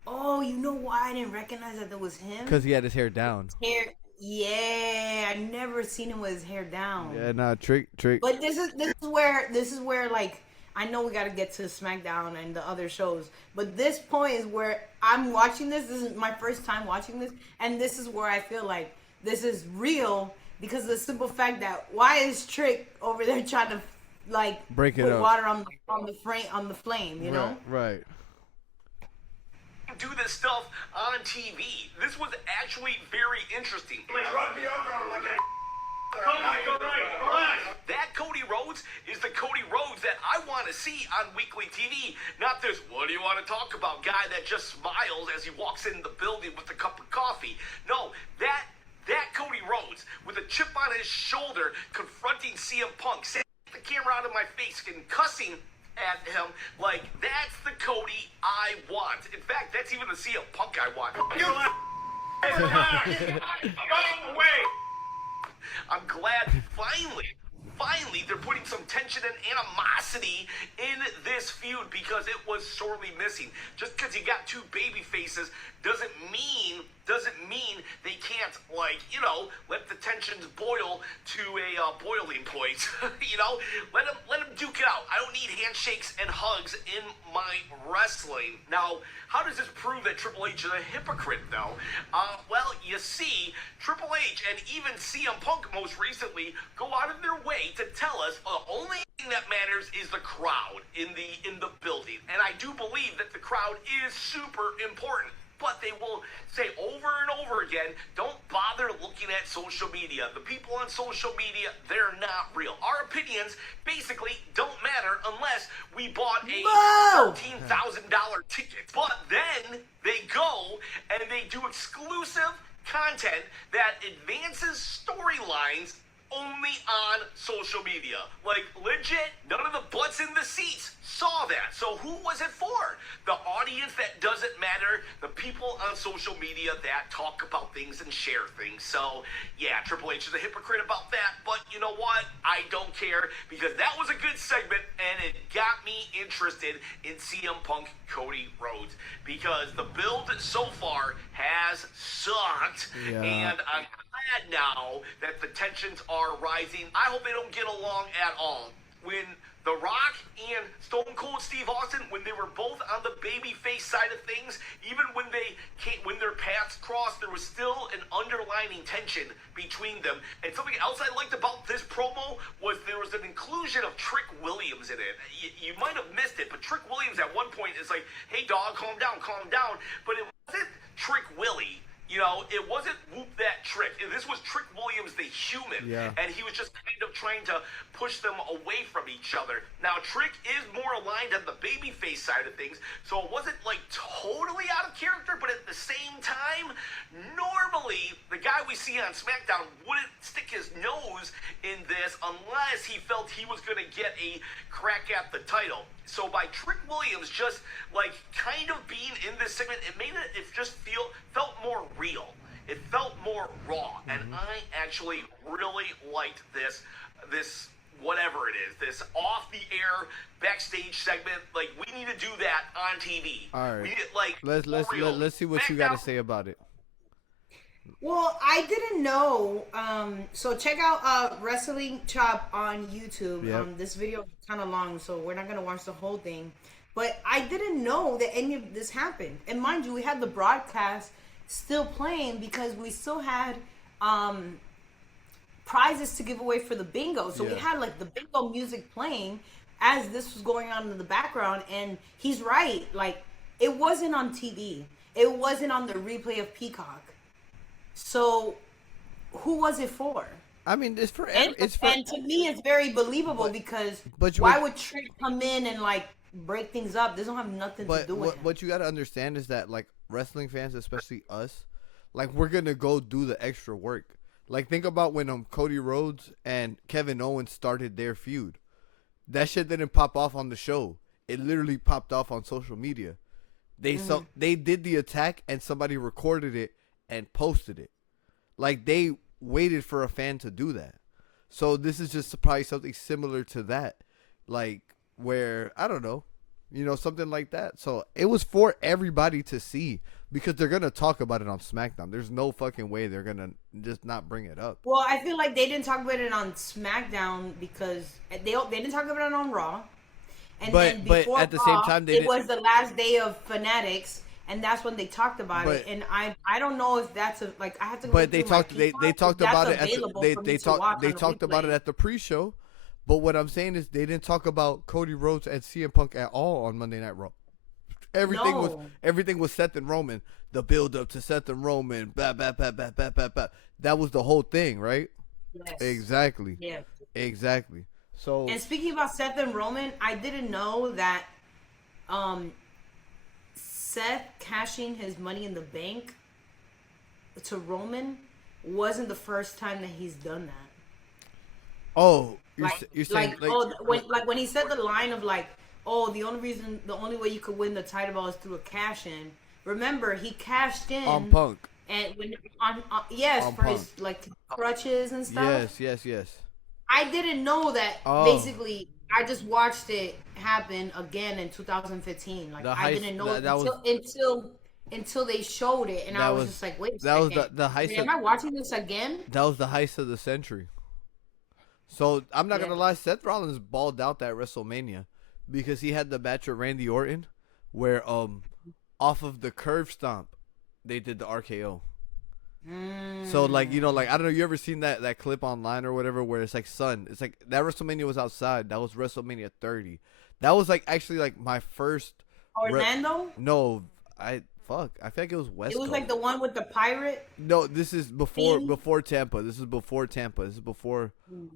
Oh, you know why I didn't recognize that was him? Because he had his hair down. Hair. Yeah, I never seen him with his hair down. Yeah, nah, Trick. But this is where like I know we got to get to SmackDown and the other shows, but this point is where I'm watching this. This is my first time watching this, and this is where I feel like this is real because of the simple fact that why is Trick over there trying to like Break it put up. water on the flame, you know? Right. Do this stuff on TV. This was actually very interesting. That Cody Rhodes is the Cody Rhodes that I want to see on weekly TV. Not this, what do you want to talk about guy that just smiles as he walks in the building with a cup of coffee. No, that Cody Rhodes with a chip on his shoulder confronting CM Punk, saying the camera out of my face and cussing at him, like, that's the Cody I want. In fact, that's even the CM Punk I want. I'm glad finally they're putting some tension and animosity in this feud because it was sorely missing. Just because you got two baby faces doesn't mean they can't, like, you know, let the tensions boil to a boiling point. You know, let them duke it out. I don't need handshakes and hugs in my wrestling. Now, how does this prove that Triple H is a hypocrite, though? Well, you see, Triple H and even CM Punk most recently go out of their way to tell us the only thing that matters is the crowd in the building. And I do believe that the crowd is super important. But they will say over and over again, don't bother looking at social media. The people on social media, they're not real. Our opinions basically don't matter unless we bought a $13,000 ticket. But then they go and they do exclusive content that advances storylines only on social media. Like, legit, none of the butts in the seats saw that. So who was it for? The audience that doesn't matter, the people on social media that talk about things and share things. So, yeah, Triple H is a hypocrite about that, but you know what? I don't care because that was a good segment and it got me interested in CM Punk Cody Rhodes because the build so far has sucked. Yeah. And I'm glad now that the tensions are rising. I hope they don't get along at all. When The Rock and Stone Cold Steve Austin, when they were both on the babyface side of things, even when their paths crossed, there was still an underlying tension between them. And something else I liked about this promo was there was an inclusion of Trick Williams in it. You might have missed it, but Trick Williams at one point is like, hey dog, calm down. But it wasn't Trick Willie. You know, it wasn't Whoop That Trick. This was Trick Williams, the human. Yeah. And he was just kind of trying to push them away from each other. Now, Trick is more aligned on the babyface side of things, so it wasn't, like, totally out of character, but at the same time, normally, the guy we see on SmackDown wouldn't stick his nose in this unless he felt he was going to get a crack at the title. So by Trick Williams just, like, kind of being in this segment, it just felt more real. It felt more raw. And I actually really liked this whatever it is, this off-the-air backstage segment. Like, we need to do that on TV. All right. We need it, like, Let's see what you got to say about it. Well, I didn't know. So check out Wrestling Chop on YouTube. Yep. This video is kind of long, so we're not gonna watch the whole thing. But I didn't know that any of this happened. And mind you, we had the broadcast still playing because we still had prizes to give away for the bingo. So we Yeah. had like the bingo music playing as this was going on in the background. And he's right. Like, it wasn't on TV. It wasn't on the replay of Peacock. So who was it for? I mean, it's for And, it's for. and to me, it's very believable because but why would Trick come in and like break things up? This don't have nothing to But do with him. what you got to understand is that like wrestling fans, especially us, like we're gonna go do the extra work. Like think about when Cody Rhodes and Kevin Owens started their feud. That shit didn't pop off on the show. It literally popped off on social media. They did the attack and somebody recorded it and posted it. Like they waited for a fan to do that. So this is just probably something similar to that. Like where I don't know, something like that. So it was for everybody to see because they're gonna talk about it on SmackDown. There's no fucking way they're gonna just not bring it up. Well, I feel like they didn't talk about it on SmackDown because they didn't talk about it on Raw. And then before at the same Raw, time, it was the last day of Fanatics, and that's when they talked about it. And I don't know if that's I have to. But they talked about it at they talked about it at the pre-show. But what I'm saying is they didn't talk about Cody Rhodes and CM Punk at all on Monday Night Raw. Everything was Seth and Roman. The build up to Seth and Roman. Blah, blah, blah, blah, blah, blah, blah. That was the whole thing, right? Yes. Exactly. Yeah. Exactly. So. And speaking about Seth and Roman, I didn't know that Seth cashing his Money in the Bank to Roman wasn't the first time that he's done that. Oh, you're saying when he said the line of the only way you could win the title ball is through a cash in. Remember, he cashed in on Punk, and for Punk. his crutches and stuff. Yes. I didn't know that. Basically, I just watched it happen again in 2015. I didn't know until they showed it, and I was just like, wait a second. That was the heist. Am I watching this again? That was the heist of the century. So I'm not gonna lie, Seth Rollins balled out that WrestleMania because he had the match with Randy Orton, where off of the curve stomp, they did the RKO. So I don't know, you ever seen that clip online or whatever where it's like, son, it's like that WrestleMania was outside. That was WrestleMania 30. That was actually my first. Orlando? No, I feel like it was West Coast. It was like the one with the pirate. No, this is before Tampa. This is before Tampa. This is before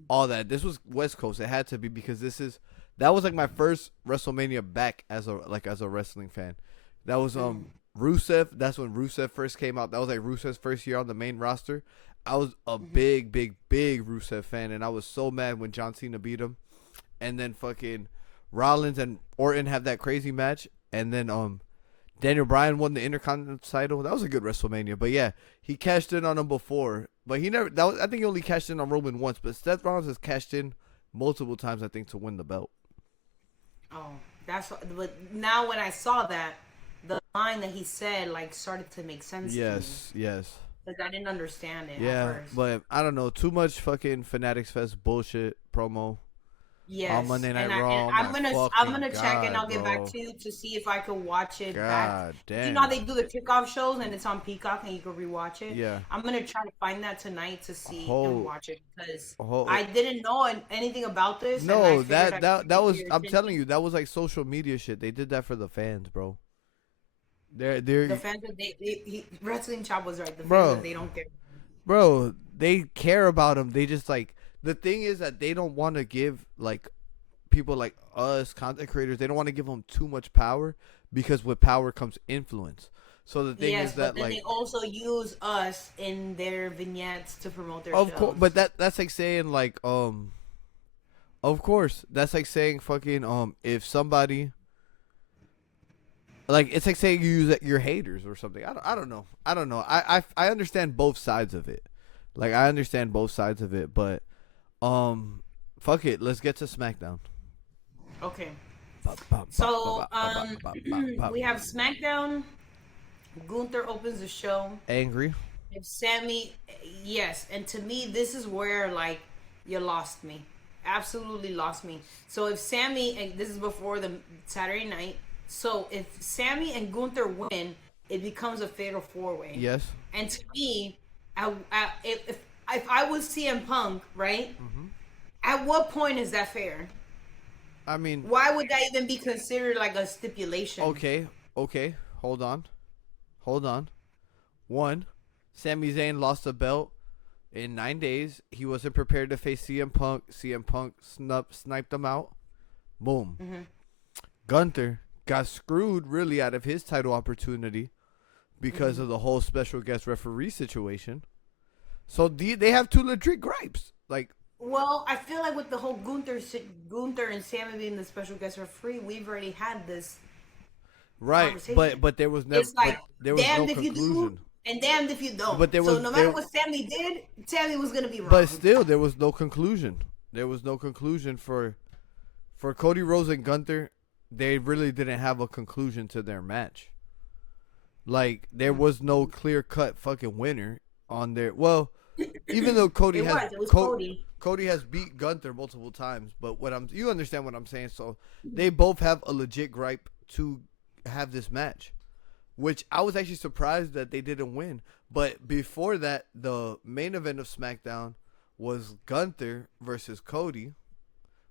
all that. This was West Coast. It had to be because that was my first WrestleMania back as a wrestling fan. That was Rusev. That's when Rusev first came out. That was Rusev's first year on the main roster. I was a big Rusev fan, and I was so mad when John Cena beat him. And then fucking Rollins and Orton have that crazy match, and then Daniel Bryan won the Intercontinental title. That was a good WrestleMania. But yeah, he cashed in on him before, but he never. I think he only cashed in on Roman once. But Seth Rollins has cashed in multiple times, I think, to win the belt. Oh, but now when I saw that, the line that he said started to make sense. Yes. Because I didn't understand it. Yeah, at first. but I don't know. Too much fucking Fanatics Fest bullshit promo. Yes. On Monday Night Raw. I'm gonna check and I'll get back to you to see if I could watch it back. Damn. You know how they do the kickoff shows and it's on Peacock and you can rewatch it? Yeah. I'm gonna try to find that tonight to see and watch it because I didn't know anything about this. No, that was I'm telling you, that was social media shit. They did that for the fans, bro. The fans Wrestling Chop was right. The fans they don't care. Bro, they care about them. They just the thing is that they don't want to give people like us, content creators, they don't want to give them too much power because with power comes influence. So the thing is that but then they also use us in their vignettes to promote their of shows. course, but that's saying of course, that's saying fucking if somebody it's saying you use your haters or something. I don't know. I understand both sides of it. I understand both sides of it, but fuck it. Let's get to SmackDown. Okay. So we have SmackDown. Gunther opens the show. Angry. If Sammy, yes, and to me this is where you lost me. Absolutely lost me. So if Sammy, and this is before the Saturday night. So if Sammy and Gunther win, it becomes a fatal 4-way. Yes. And to me, if I was CM Punk, right? Mm-hmm. At what point is that fair? I mean, Why would that even be considered like a stipulation? okay, hold on. One, Sami Zayn lost the belt in 9 days. He wasn't prepared to face CM Punk. CM Punk sniped him out. Boom. Mm-hmm. Gunther got screwed really out of his title opportunity because Mm-hmm. of the whole special guest referee situation. So they have two legit gripes. Like, Well, I feel like with the whole Gunther and Sammy being the special guest referee, we've already had this right, conversation. but there was never It's like there was no damned if you do conclusion. and damned if you don't. But there so was no matter there, what Sammy did, Sammy was gonna be wrong. but still there was no conclusion. There was no conclusion for Cody Rhodes and Gunther. They really didn't have a conclusion to their match. Like, there was no clear cut fucking winner on there. Well, even though Cody it has was Cody. Cody has beat Gunther multiple times, but you understand what I'm saying. So they both have a legit gripe to have this match, which I was actually surprised that they didn't win. But before that, the main event of SmackDown was Gunther versus Cody,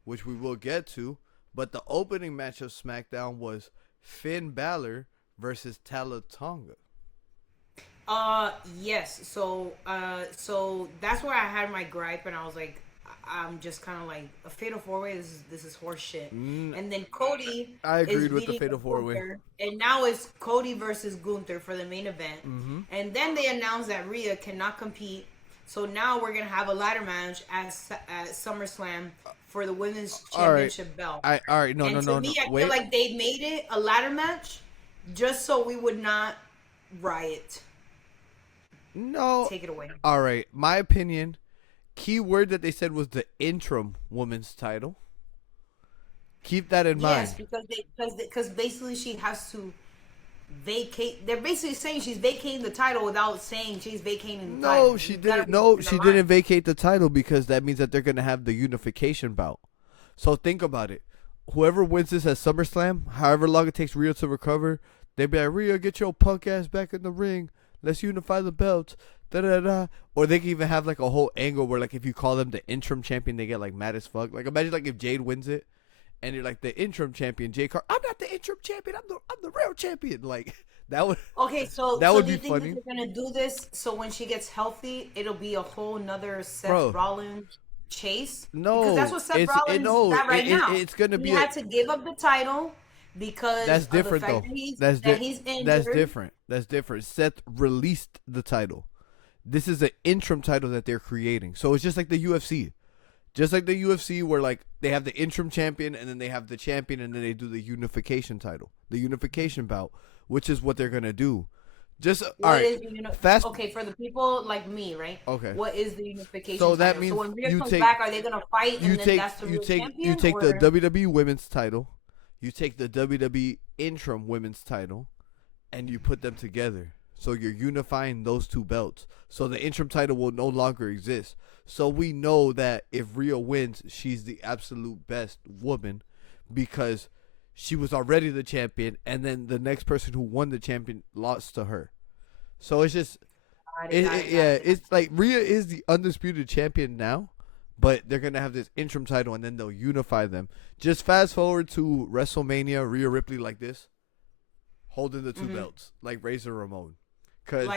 which we will get to. But the opening match of SmackDown was Finn Balor versus Tala Tonga. Yes. So that's where I had my gripe, and I was like, I'm just kind of like a fatal four way. This is horse shit. And then Cody, I agreed is with the beating fatal four-way. Gunther, and now it's Cody versus Gunther for the main event. And then they announced that Rhea cannot compete. So now we're gonna have a ladder match at SummerSlam for the women's championship belt. All right, no, To me, I feel like they made it a ladder match just so we would not riot. No. Take it away. All right, my opinion. Key word that they said was the interim women's title. Keep that in mind. Yes, because basically she has to vacate. They're basically saying she's vacating the title without saying she's vacating the title. No, she didn't. No, she didn't vacate the title because that means that they're gonna have the unification bout. So think about it. Whoever wins this at SummerSlam, however long it takes Rhea to recover, they be like, Rhea, get your punk ass back in the ring. Let's unify the belts. Da da da. Or they can even have like a whole angle where, like, if you call them the interim champion, they get like mad as fuck. Like, imagine like if Jade wins it, and you're like the interim champion, Jade Carter. I'm not the interim champion. I'm the real champion. Like, that would. Okay, so that would do you be think funny. that they're gonna do this so when she gets healthy, it'll be a whole nother Seth Bro. Rollins chase? No, because that's what Seth it's- Rollins no, got right it- now. it's gonna he be had to give up the title because That's of the different fact though. that he's injured. That's different. That's different. Seth released the title. This is an interim title that they're creating. So it's just like the UFC. Just like the UFC where like they have the interim champion and then they have the champion and then they do the unification title. The unification bout, which is what they're going to do. Just all What right. is the Fast Okay, for the people like me, right? Okay. What is the unification? So that title? means so when Rhea you comes take- back, are they gonna fight you and then take that's the you real take champion? you take or? the WWE women's title, you take the WWE interim women's title, and you put them together. So you're unifying those two belts. So the interim title will no longer exist. So we know that if Rhea wins, she's the absolute best woman because she was already the champion, and then the next person who won the champion lost to her. So it's just, Got it. it's like Rhea is the undisputed champion now, but they're gonna have this interim title, and then they'll unify them. Just fast forward to WrestleMania, Rhea Ripley like this, holding the two belts, like Razor Ramon. Cause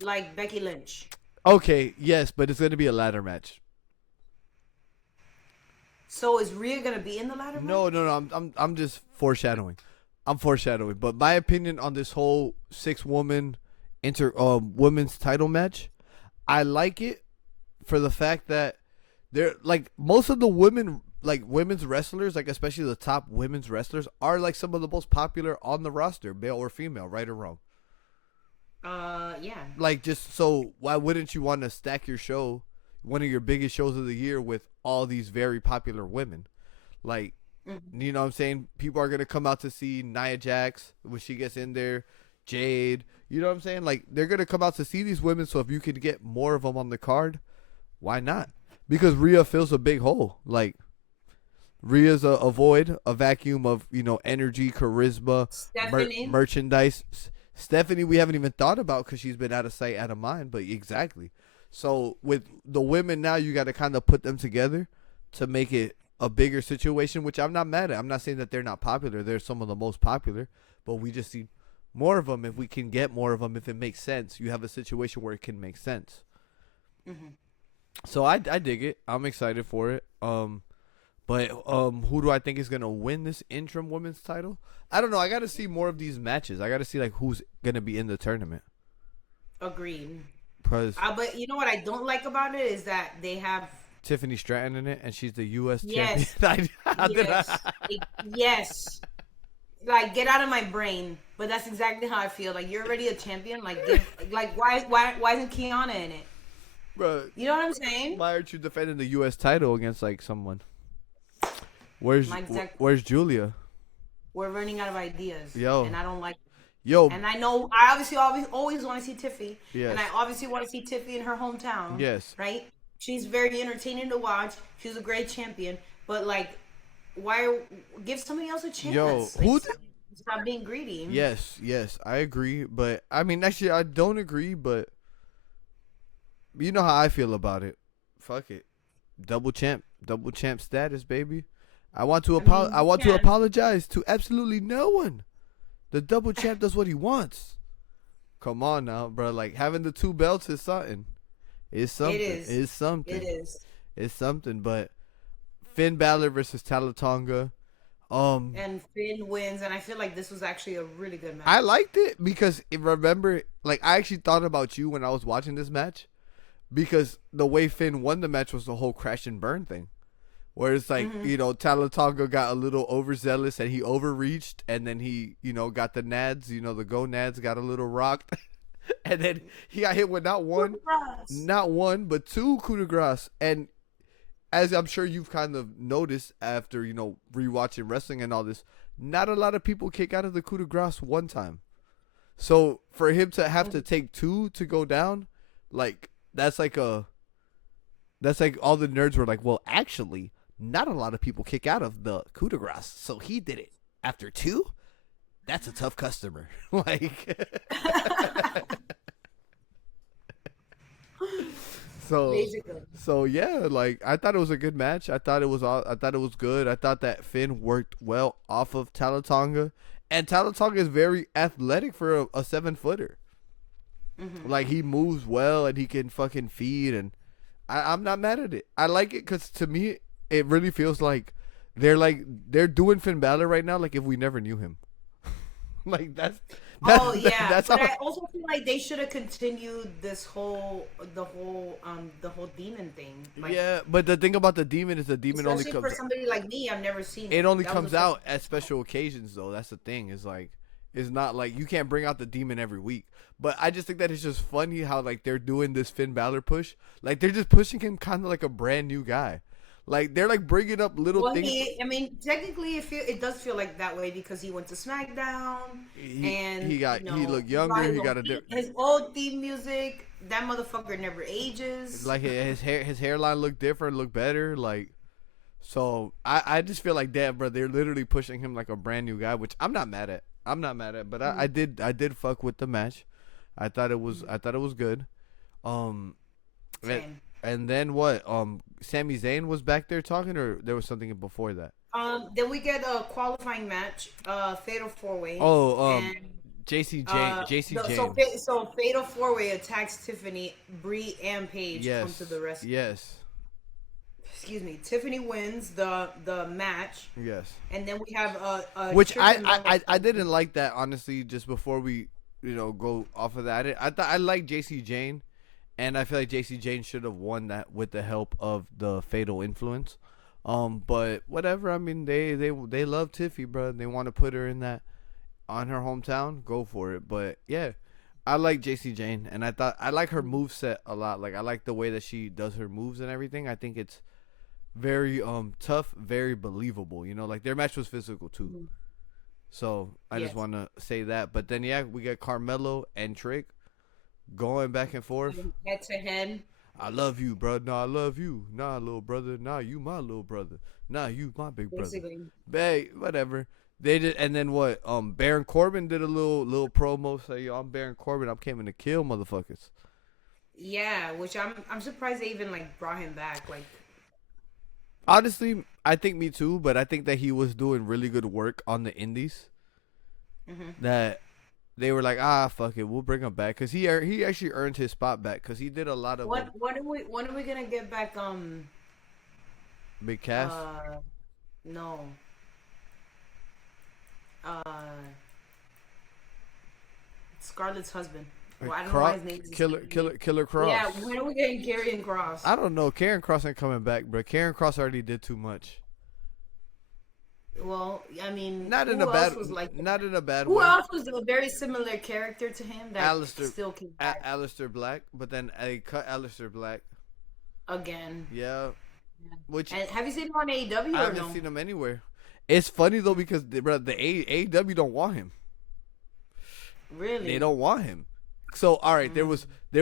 like Becky Lynch. okay, yes, but it's gonna be a ladder match. So is Rhea gonna be in the ladder match? No. I'm just foreshadowing. I'm foreshadowing. But my opinion on this whole 6-woman women's title match, I like it for the fact that they're like most of the women, like women's wrestlers, like especially the top women's wrestlers, are like some of the most popular on the roster, male or female, right or wrong. Yeah. Like, just so why wouldn't you want to stack your show, one of your biggest shows of the year, with all these very popular women? Like, you know what I'm saying? People are going to come out to see Nia Jax when she gets in there, Jade. You know what I'm saying? Like, they're going to come out to see these women, so if you could get more of them on the card, why not? Because Rhea fills a big hole. Like, Rhea's a void, a vacuum of, you know, energy, charisma, merchandise. Stephanie, we haven't even thought about because she's been out of sight, out of mind, but exactly. So with the women now, you got to kind of put them together to make it a bigger situation, which I'm not mad at. I'm not saying that they're not popular. They're some of the most popular, but we just need more of them. If we can get more of them, if it makes sense, you have a situation where it can make sense. So I dig it. I'm excited for it. But who do I think is gonna win this interim women's title? I don't know. I gotta see more of these matches. I gotta see like who's gonna be in the tournament. Agreed. Cause But you know what I don't like about it is that they have Tiffany Stratton in it, and she's the U.S. Yes. champion. Yes. Like, get out of my brain. But that's exactly how I feel. Like, you're already a champion. Like, why isn't Kiana in it? Bro, You know what I'm saying? why aren't you defending the U.S. title against like someone? Where's My exact- Where's Julia? We're running out of ideas. Yo. And I don't like. Yo, And I know I obviously always want to see Tiffy. Yes. And I obviously want to see Tiffy in her hometown. Yes. Right? She's very entertaining to watch. She's a great champion. But like, give somebody else a chance? Yo, Like, stop being greedy. yes, I agree, but I mean, actually, I don't agree, but you know how I feel about it. Fuck it, double champ status, baby. I want to apologize to absolutely no one. The double champ does what he wants. Come on now, bro. Like having the two belts is something. It's something. It's something. It is. It's something. But Finn Balor versus Talatonga. And Finn wins, and I feel like this was actually a really good match. I liked it because remember, like I actually thought about you when I was watching this match, because the way Finn won the match was the whole crash and burn thing, where it's like Talatonga got a little overzealous and he overreached, and then he got the nads, the gonads got a little rocked, and then he got hit with not one but two coup de grace. And as I'm sure you've kind of noticed after, rewatching wrestling and all this, not a lot of people kick out of the coup de grace one time. So for him to have to take two to go down, like that's like all the nerds were like, well, actually, not a lot of people kick out of the coup de grace. So he did it after two? That's a tough customer. Like So yeah, like I thought it was a good match. I thought it was good. I thought that Finn worked well off of Talatonga, and Talatonga is very athletic for a 7-footer. Like he moves well and he can fucking feed, and I'm not mad at it. I like it because to me it really feels like they're doing Finn Balor right now like if we never knew him. Like that's but I also feel like they should have continued the whole demon thing. Like, yeah, but the thing about the demon is the demon only comes. For somebody like me, I've never seen it. It only comes out at special occasions, though. That's the thing. Is like, it's not like you can't bring out the demon every week. But I just think that it's just funny how like they're doing this Finn Balor push. Like they're just pushing him kind of like a brand new guy. Like they're like bringing up little things. Technically, it does feel like that way because he went to Smackdown and he looked younger. He got his old theme music. That motherfucker never ages. Like his hairline looked different, looked better. Like, so I just feel like that, bro. They're literally pushing him like a brand new guy, which I'm not mad at. But I did fuck with the match. I thought it was good. Same. And then what? Sami Zayn was back there talking, or there was something before that? Then we get a qualifying match, Fatal 4-Way. JC Jane. So Fatal 4-Way attacks Tiffany, Brie, and Paige come to the rescue. Yes. Excuse me. Tiffany wins the match. Yes. And then we have which I didn't like that, honestly. Just before we go off of that, I like JC Jane. And I feel like JC Jane should have won that with the help of the Fatal Influence. But whatever. I mean, they love Tiffy, bro. They want to put her in that on her hometown. Go for it. But yeah, I like JC Jane, and I like her moveset a lot. Like I like the way that she does her moves and everything. I think it's very tough, very believable. Like their match was physical too. Mm-hmm. So I just want to say that. But then we got Carmelo and Trick going back and forth. Head to head. I love you, bro. Nah, I love you. Nah, little brother. Nah, you my little brother. Nah, you my big brother. Babe, whatever. They did, and then what? Baron Corbin did a little promo. Say, yo, I'm Baron Corbin. I'm coming to kill motherfuckers. Yeah, which I'm surprised they even like brought him back. Like, Honestly, I think me too, but I think that he was doing really good work on the indies. mhm. That they were like, fuck it, we'll bring him back because he actually earned his spot back because he did a lot of When are we gonna get back? big cast. Uh, no. Uh, Scarlett's husband. Well, I don't know why his name is Killer Cross. Yeah, when are we getting Karrion Cross? I don't know. Karen Cross ain't coming back, bro. Karen Cross already did too much. Well, I mean, Not in who a bad, else was like? not in a bad Who way. else was a very similar character to him that Alistair, still came back Alistair Black, but then they cut Alistair Black. again? Yeah, which And have you seen him on AEW I or haven't no? seen him anywhere. It's funny though because bro, the AEW don't want him. Really? They don't want him. So all right, there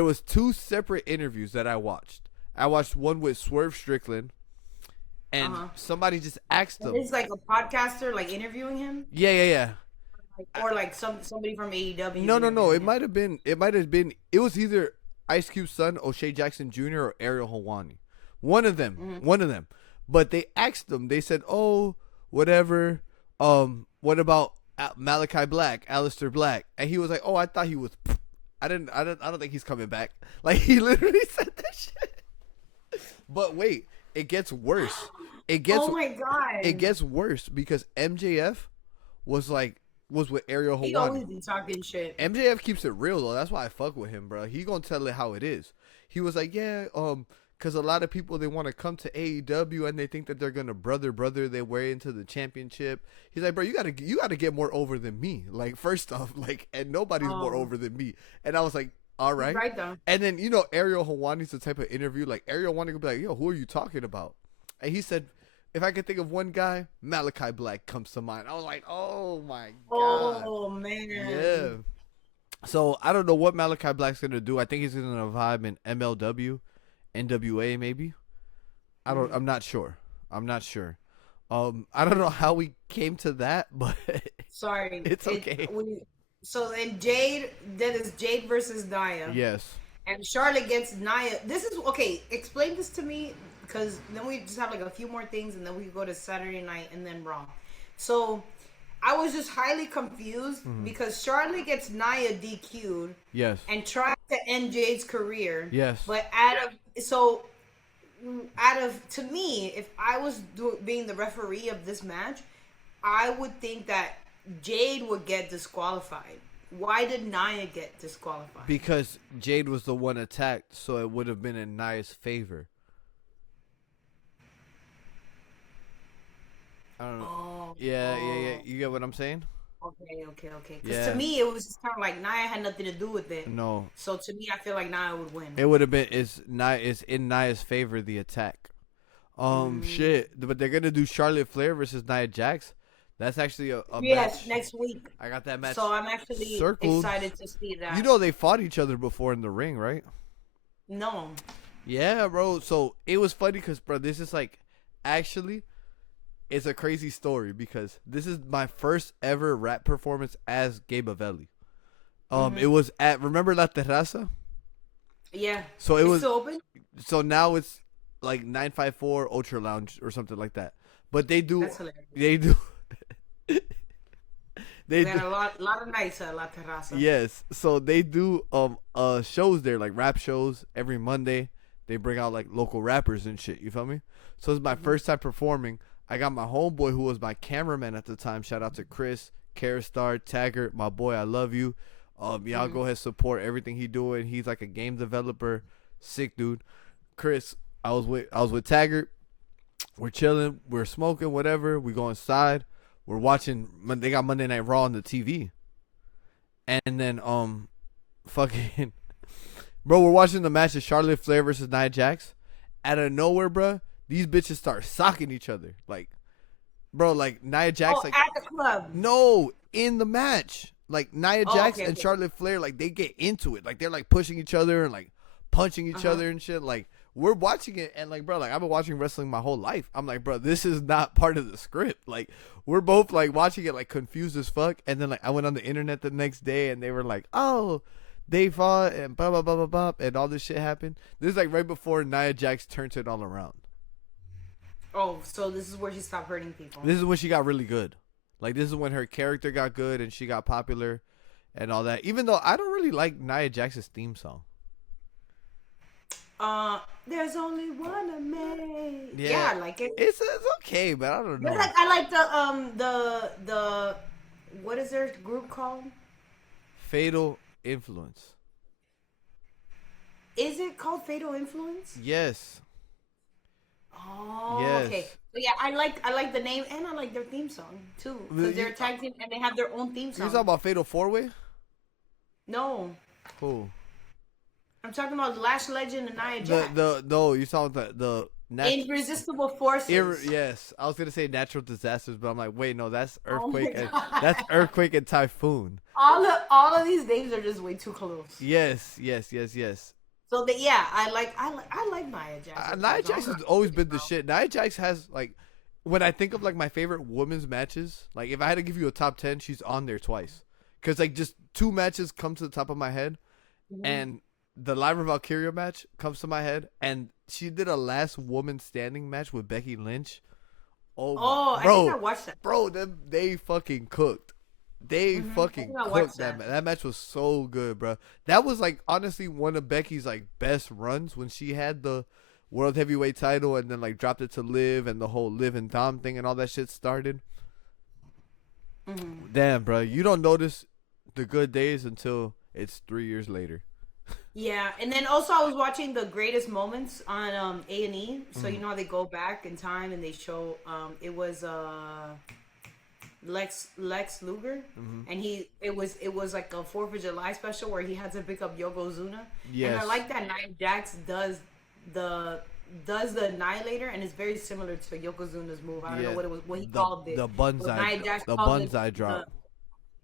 was two separate interviews that I watched. I watched one with Swerve Strickland, and somebody just asked him. It's like a podcaster like interviewing him, Yeah. or like somebody from AEW. No. interviewing It him. might have been. It was either Ice Cube's son, O'Shea Jackson Jr., or Ariel Helwani. One of them. One of them. But they asked him. They said, "Oh, whatever. What about Malachi Black, Alistair Black?" And he was like, "Oh, I thought he was. I don't think he's coming back." Like he literally said that shit. But wait, it gets worse. Oh my god! It gets worse because MJF was with Ariel He Helwani. always be talking shit. MJF keeps it real though. That's why I fuck with him, bro. He gonna tell it how it is. He was like, yeah, because a lot of people they want to come to AEW and they think that they're gonna brother their way into the championship. He's like, bro, you gotta get more over than me. Like first off, like, and nobody's more over than me. And I was like, all right, Right though. And then Ariel Helwani's the type of interview like Ariel Helwani could be like, yo, who are you talking about? And he said, if I could think of one guy, Malachi Black comes to mind. I was like, oh my god. Oh man. Yeah. So I don't know what Malachi Black's gonna do. I think he's gonna vibe in MLW, NWA maybe. I'm not sure. I don't know how we came to that, but Sorry. it's okay. So then that is Jade versus Nia. Yes. And Charlotte gets Nia. This is okay. Explain this to me, because then we just have like a few more things, and then we go to Saturday night and then Raw. So I was just highly confused because Charlotte gets Nia DQ'd. Yes. And tries to end Jade's career. Yes. But to me, if I was being the referee of this match, I would think that Jade would get disqualified. Why did Nia get disqualified? Because Jade was the one attacked, so it would have been in Nia's favor. I don't know. Oh, Yeah. You get what I'm saying? Okay. Because Yeah. to me, it was just kind of like Nia had nothing to do with it. No. So to me, I feel like Nia would win. It would have been it's in Nia's favor the attack. Shit. But they're gonna do Charlotte Flair versus Nia Jax. That's actually a Yes, match. next week. I got that match. So I'm actually circled. excited to see that. You know they fought each other before in the ring, right? No. Yeah, bro. So it was funny because, bro, this is like, actually, it's a crazy story because this is my first ever rap performance as Gabe Avelli. It was at, remember La Terraza? Yeah. So it was still open? So now it's like 954 Ultra Lounge or something like that. But they do, That's hilarious. they do. They got a lot of nights at La Terraza. Yes. So they do shows there, like rap shows every Monday. They bring out like local rappers and shit. You feel me? So it's my first time performing. I got my homeboy who was my cameraman at the time. Shout out to Chris, Karastar, Taggart, my boy. I love you. Y'all go ahead support everything he doing. He's like a game developer, sick dude. Chris, I was with Taggart. We're chilling. We're smoking. Whatever. We go inside. We're watching. They got Monday Night Raw on the TV. And then fucking, bro, we're watching the match of Charlotte Flair versus Nia Jax. Out of nowhere, bro, these bitches start socking each other. Like, bro, like Nia Jax, like at the club. no, in the match. Like Nia Jax and okay. Charlotte Flair, like they get into it. Like they're like pushing each other and like punching each other and shit. Like we're watching it and like, bro, like I've been watching wrestling my whole life. I'm like, bro, this is not part of the script. Like we're both like watching it like confused as fuck. And then like I went on the internet the next day and they were like, oh, they fought and blah blah blah blah blah, and all this shit happened. This is like right before Nia Jax turned it all around. Oh, so this is where she stopped hurting people. This is when she got really good. Like this is when her character got good and she got popular, and all that. Even though I don't really like Nia Jax's theme song. There's only one of me. Yeah, I like it. It's okay, but I don't know. But I like the what is their group called? Fatal Influence. Is it called Fatal Influence? Yes. Oh, Yes. okay. But yeah, I like the name and I like their theme song too because they're a tag team and they have their own theme You song. talking about Fatal 4-Way? No, Who? I'm talking about Lash Legend and Nia Jax. No, you talking about the Irresistible Forces. yes, I was gonna say natural disasters, but I'm like, wait, no, that's Oh my earthquake. God. That's earthquake and typhoon. All of these names are just way too close. Yes. So I like Nia Jax. Nia Jax has always been the shit. Nia Jax has like, when I think of like my favorite women's matches, like if I had to give you a top 10, she's on there twice. Cause like just two matches come to the top of my head, and the Lyra Valkyria match comes to my head, and she did a last woman standing match with Becky Lynch. Oh, bro, I think I watched that. Bro, they fucking cooked. They fucking I watched cooked that. that. That match was so good, bro. That was like honestly one of Becky's like best runs when she had the world heavyweight title and then like dropped it to Liv and the whole Liv and Dom thing and all that shit started. Damn, bro, you don't notice the good days until it's 3 years later. Yeah, and then also I was watching the greatest moments on A&E. So you know how they go back in time and they show it was Lex Luger, and it was like a 4th of July special where he had to pick up Yokozuna. Yes. And I like that Nia Jax does the Annihilator, and it's very similar to Yokozuna's move. I don't know what he called it. The But Nia bonsai, Jax the called it bonsai drop.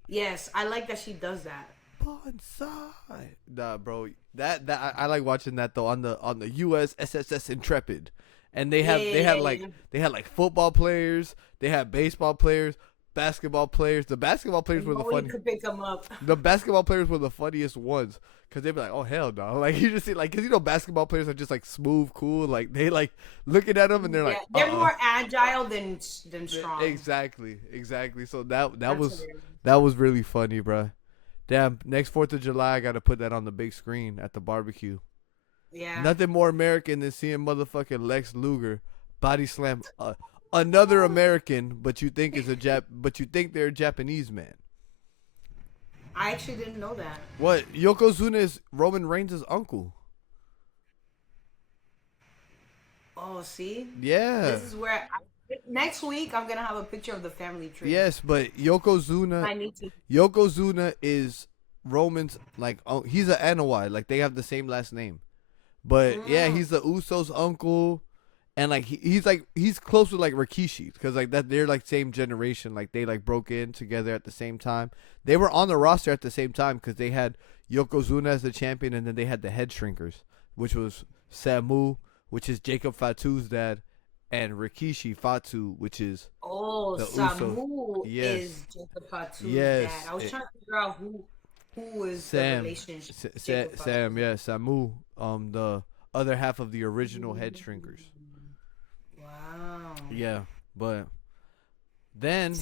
Yes, I like that she does that. Bonsai. Nah, bro. That I like watching that though on the USSS Intrepid, and they had like football players, they had baseball players, basketball players. The basketball players were the Nobody funny. could pick them up. The basketball players were the funniest ones because they'd be like, "Oh hell no!" Like you just see like, cause you know basketball players are just like smooth, cool. Like they like looking at them and they're like, they're more agile than strong. Exactly. So that Hilarious. was really funny, bro. Damn, next 4th of July, I gotta put that on the big screen at the barbecue. Yeah. Nothing more American than seeing motherfucking Lex Luger body slam another American, but you think they're a Japanese man. I actually didn't know that. What? Yokozuna is Roman Reigns' uncle. Oh, see? Yeah. This is where next week I'm gonna have a picture of the family tree. Yes, but Yokozuna. I need to. Yokozuna is Roman's like he's an Anoa'i, like they have the same last name. But yeah, he's the Usos' uncle, and like he's close with like Rikishi because like that they're like same generation, like they like broke in together at the same time. They were on the roster at the same time because they had Yokozuna as the champion, and then they had the Head Shrinkers, which was Samu, which is Jacob Fatu's dad, and Rikishi Fatu, which is the Samu Yes. is Jacob Fatu's Yes. dad. I was trying to figure out who is Sam. the relationship. Sam, yeah, Samu, the other half of the original Head Shrinkers. Wow. Yeah, but then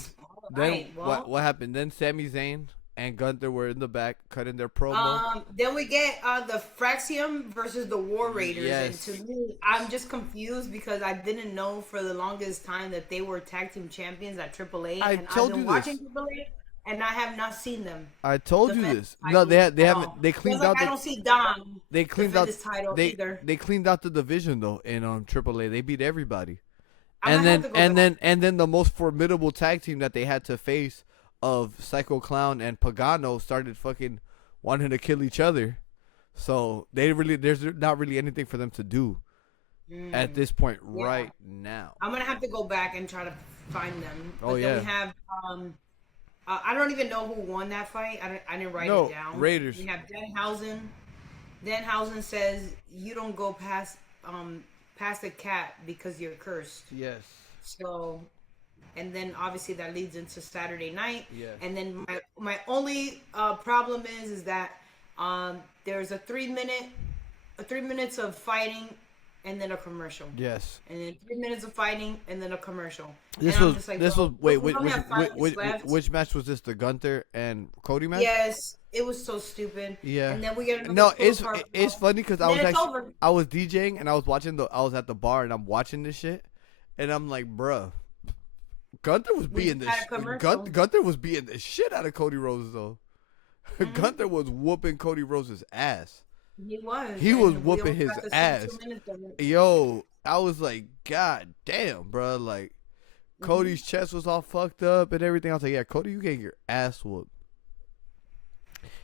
Right, well, what happened? Then Sami Zayn and Gunther were in the back cutting their promo. Then we get the Fraxium versus the War Raiders, Yes. and to me, I'm just confused because I didn't know for the longest time that they were tag team champions at AAA. I told I've been you watching this. AAA, and I have not seen them. I told you defend this. the No, they title at haven't. all. They cleaned Just out. like I don't see Dom. They cleaned defend out his title they either. they cleaned out the division though in AAA. They beat everybody. I'm gonna have to go back. And then the most formidable tag team that they had to face of Psycho Clown and Pagano started fucking wanting to kill each other. So there's not really anything for them to do at this point right now. I'm gonna have to go back and try to find them. But Oh, then yeah. we have I don't even know who won that fight. I didn't write No, it down. Raiders. We have Danhausen. Danhausen says you don't go past the cat because you're cursed. Yes. So, and then obviously that leads into Saturday night. Yeah. And then my only problem is that There's a 3 minutes of fighting, and then a commercial. Yes. And then 3 minutes of fighting, and then a commercial. This and I'm was just like, this bro, was wait we only have 5 minutes left. which match was this? The Gunther and Cody match? Yes, it was so stupid. Yeah. And then we get another No, pull card it's call. funny because I Then was it's over. I was DJing and I was at the bar and I'm watching this shit and I'm like, bruh, Gunther was We beating just had a commercial. Gunther was beating the shit out of Cody Rhodes though. Gunther was whooping Cody Rhodes' ass. He was. He and was we whooping only his got to see ass. 2 minutes of it. Yo, I was like, God damn, bruh. Like, Cody's chest was all fucked up and everything. I was like, yeah, Cody, you get your ass whooped.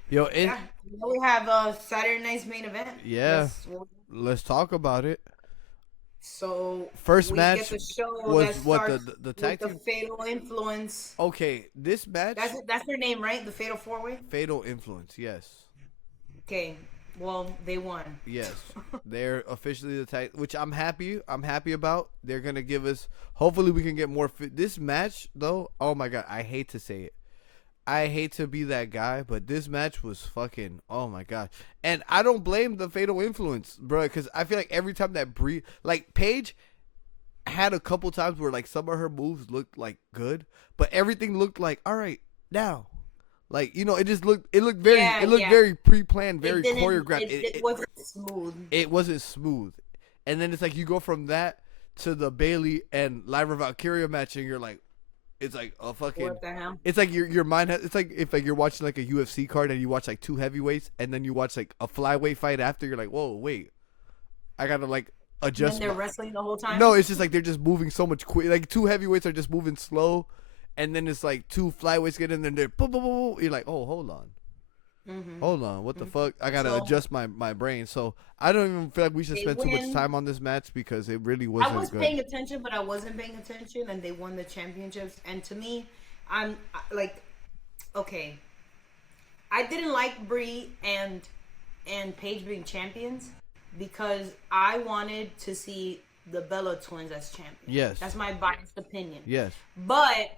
Yo, Yeah. Now we have Saturday night's main event. Yeah. Let's talk about it. So First we match get the show was that what starts the tag with team. the Fatal Influence. Okay, this match. That's their name, right? The Fatal 4-Way. Fatal Influence. Yes. Okay. Well, they won. Yes, they're officially the tag, which I'm happy about. They're gonna give us. Hopefully, we can get more. This match, though, oh my god, I hate to say it. I hate to be that guy, but this match was fucking. Oh my god, and I don't blame the Fatal Influence, bro, because I feel like every time that like Paige had a couple times where like some of her moves looked like good, but everything looked like all right now. Like, you know, it looked very pre-planned, very choreographed. It wasn't smooth. It wasn't smooth. And then it's like you go from that to the Bailey and Lyra Valkyria match and you're like, it's like a fucking, What the hell? it's like your mind has, it's like if like you're watching like a UFC card and you watch like 2 heavyweights and then you watch like a flyweight fight after, you're like, whoa, wait, I gotta like adjust. And they're wrestling the whole time? No, it's just like they're just moving so much quick. Like 2 heavyweights are just moving slow. And then it's like 2 flyweights get in there and they're boom, boom, boom, boom. You're like, oh, hold on. Hold on. What the fuck? I got to adjust my brain. So I don't even feel like we should spend too much time on this match because it really wasn't I was good. paying attention, but I wasn't paying attention, and they won the championships. And to me, I'm like, okay, I didn't like Brie and Paige being champions because I wanted to see the Bella twins as champions. Yes. That's my biased opinion. Yes. But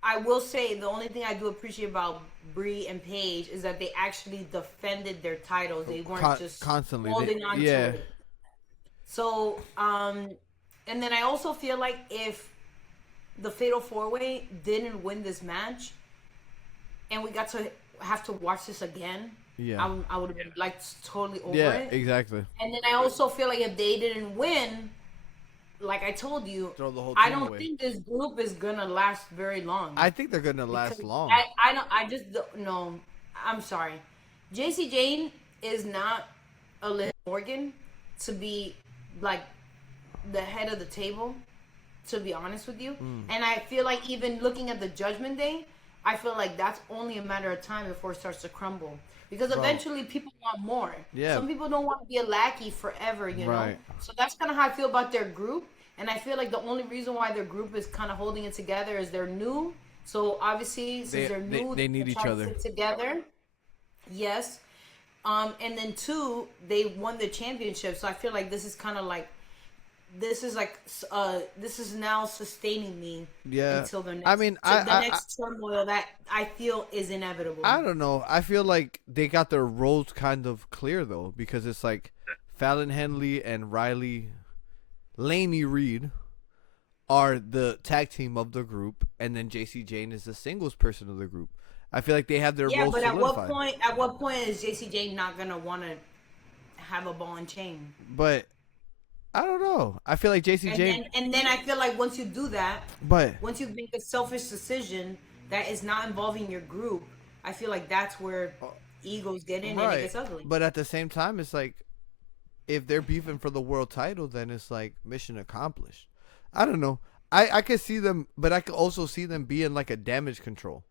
I will say the only thing I do appreciate about Brie and Paige is that they actually defended their titles. They weren't just constantly holding on to it. So, and then I also feel like if the Fatal 4-Way didn't win this match, and we got to have to watch this again, I would have been like totally over it. Yeah, exactly. And then I also feel like if they didn't win, like I told you, Throw the whole I team don't away. think this group is gonna last very long. I think they're gonna last long. I just don't know. I'm sorry. JC Jane is not a Liv Morgan to be like the head of the table, to be honest with you. And I feel like even looking at the Judgment Day, I feel like that's only a matter of time before it starts to crumble. Because eventually people want more. Yeah. Some people don't want to be a lackey forever, you know? Right. So that's kind of how I feel about their group. And I feel like the only reason why their group is kind of holding it together is they're new. So obviously, since they're new, they need each try to other. sit together. Yes. And then 2, they won the championship. So I feel like this is kind of like, this is now sustaining me until the next, next turmoil that I feel is inevitable. I don't know. I feel like they got their roles kind of clear though, because it's like Fallon Henley and Laney Reed are the tag team of the group, and then JC Jane is the singles person of the group. I feel like they have their roles solidified. At what point is JC Jane not gonna want to have a ball and chain? But I don't know. I feel like JC Jane. And then I feel like once you do that, but once you make a selfish decision that is not involving your group, I feel like that's where egos get in and it gets ugly. But at the same time, it's like if they're beefing for the world title, then it's like mission accomplished. I don't know. I could see them, but I could also see them being like a damage control,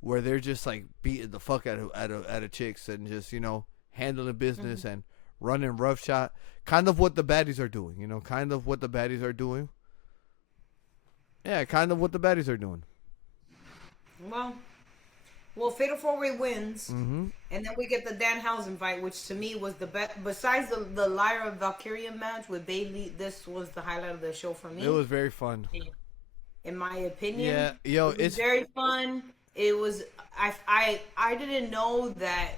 where they're just like beating the fuck out of chicks and just, you know, handling business and running roughshod. Kind of what the baddies are doing, you know, kind of what the baddies are doing. Yeah, kind of what the baddies are doing. Well, Fatal 4-Way wins, and then we get the Danhausen fight, which to me was the best. Besides the Lyra Valkyria match with Bailey, this was the highlight of the show for me. It was very fun, in my opinion. Yeah, yo, it's very fun. It was. I didn't know that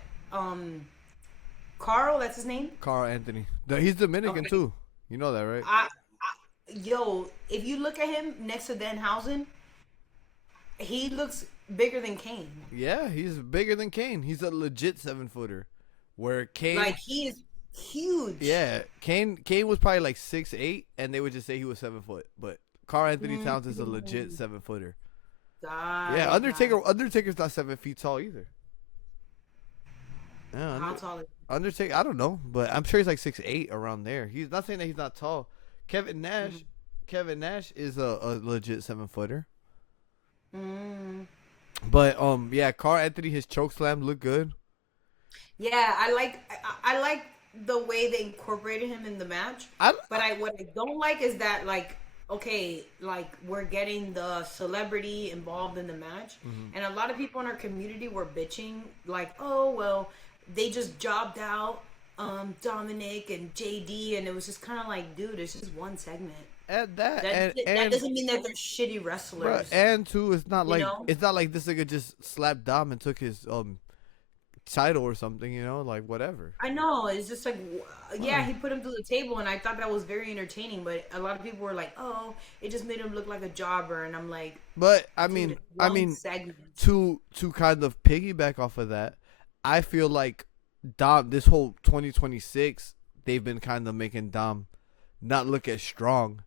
Carl, that's his name. Carl Anthony. He's Dominican Okay. too. You know that, right? Yo, if you look at him next to Danhausen, he looks bigger than Kane. Yeah, he's bigger than Kane. He's a legit 7-footer. Where Kane, Like he is huge. yeah, Kane was probably like 6'8", and they would just say he was 7 foot. But Carl Anthony Towns is a legit 7-footer. Yeah, Undertaker's not 7 feet tall either. Yeah, How tall is Undertaker, I don't know, but I'm sure he's like 6'8", around there. He's not saying that he's not tall. Kevin Nash is a legit 7-footer. But yeah, Carl Anthony, his choke slam looked good. Yeah, I like the way they incorporated him in the match. But what I don't like is that like, okay, like we're getting the celebrity involved in the match, and a lot of people in our community were bitching like, oh well, they just jobbed out Dominic and JD, and it was just kind of like, dude, it's just one segment. And That doesn't mean that they're shitty wrestlers. bruh, and two, it's not like know? it's not like this nigga just slapped Dom and took his title or something, you know, like whatever. I know, it's just like, yeah, he put him through the table, and I thought that was very entertaining. But a lot of people were like, "Oh, it just made him look like a jobber," and I'm like, But dude, it's one segment. to kind of piggyback off of that, I feel like Dom, this whole 2026, they've been kind of making Dom not look as strong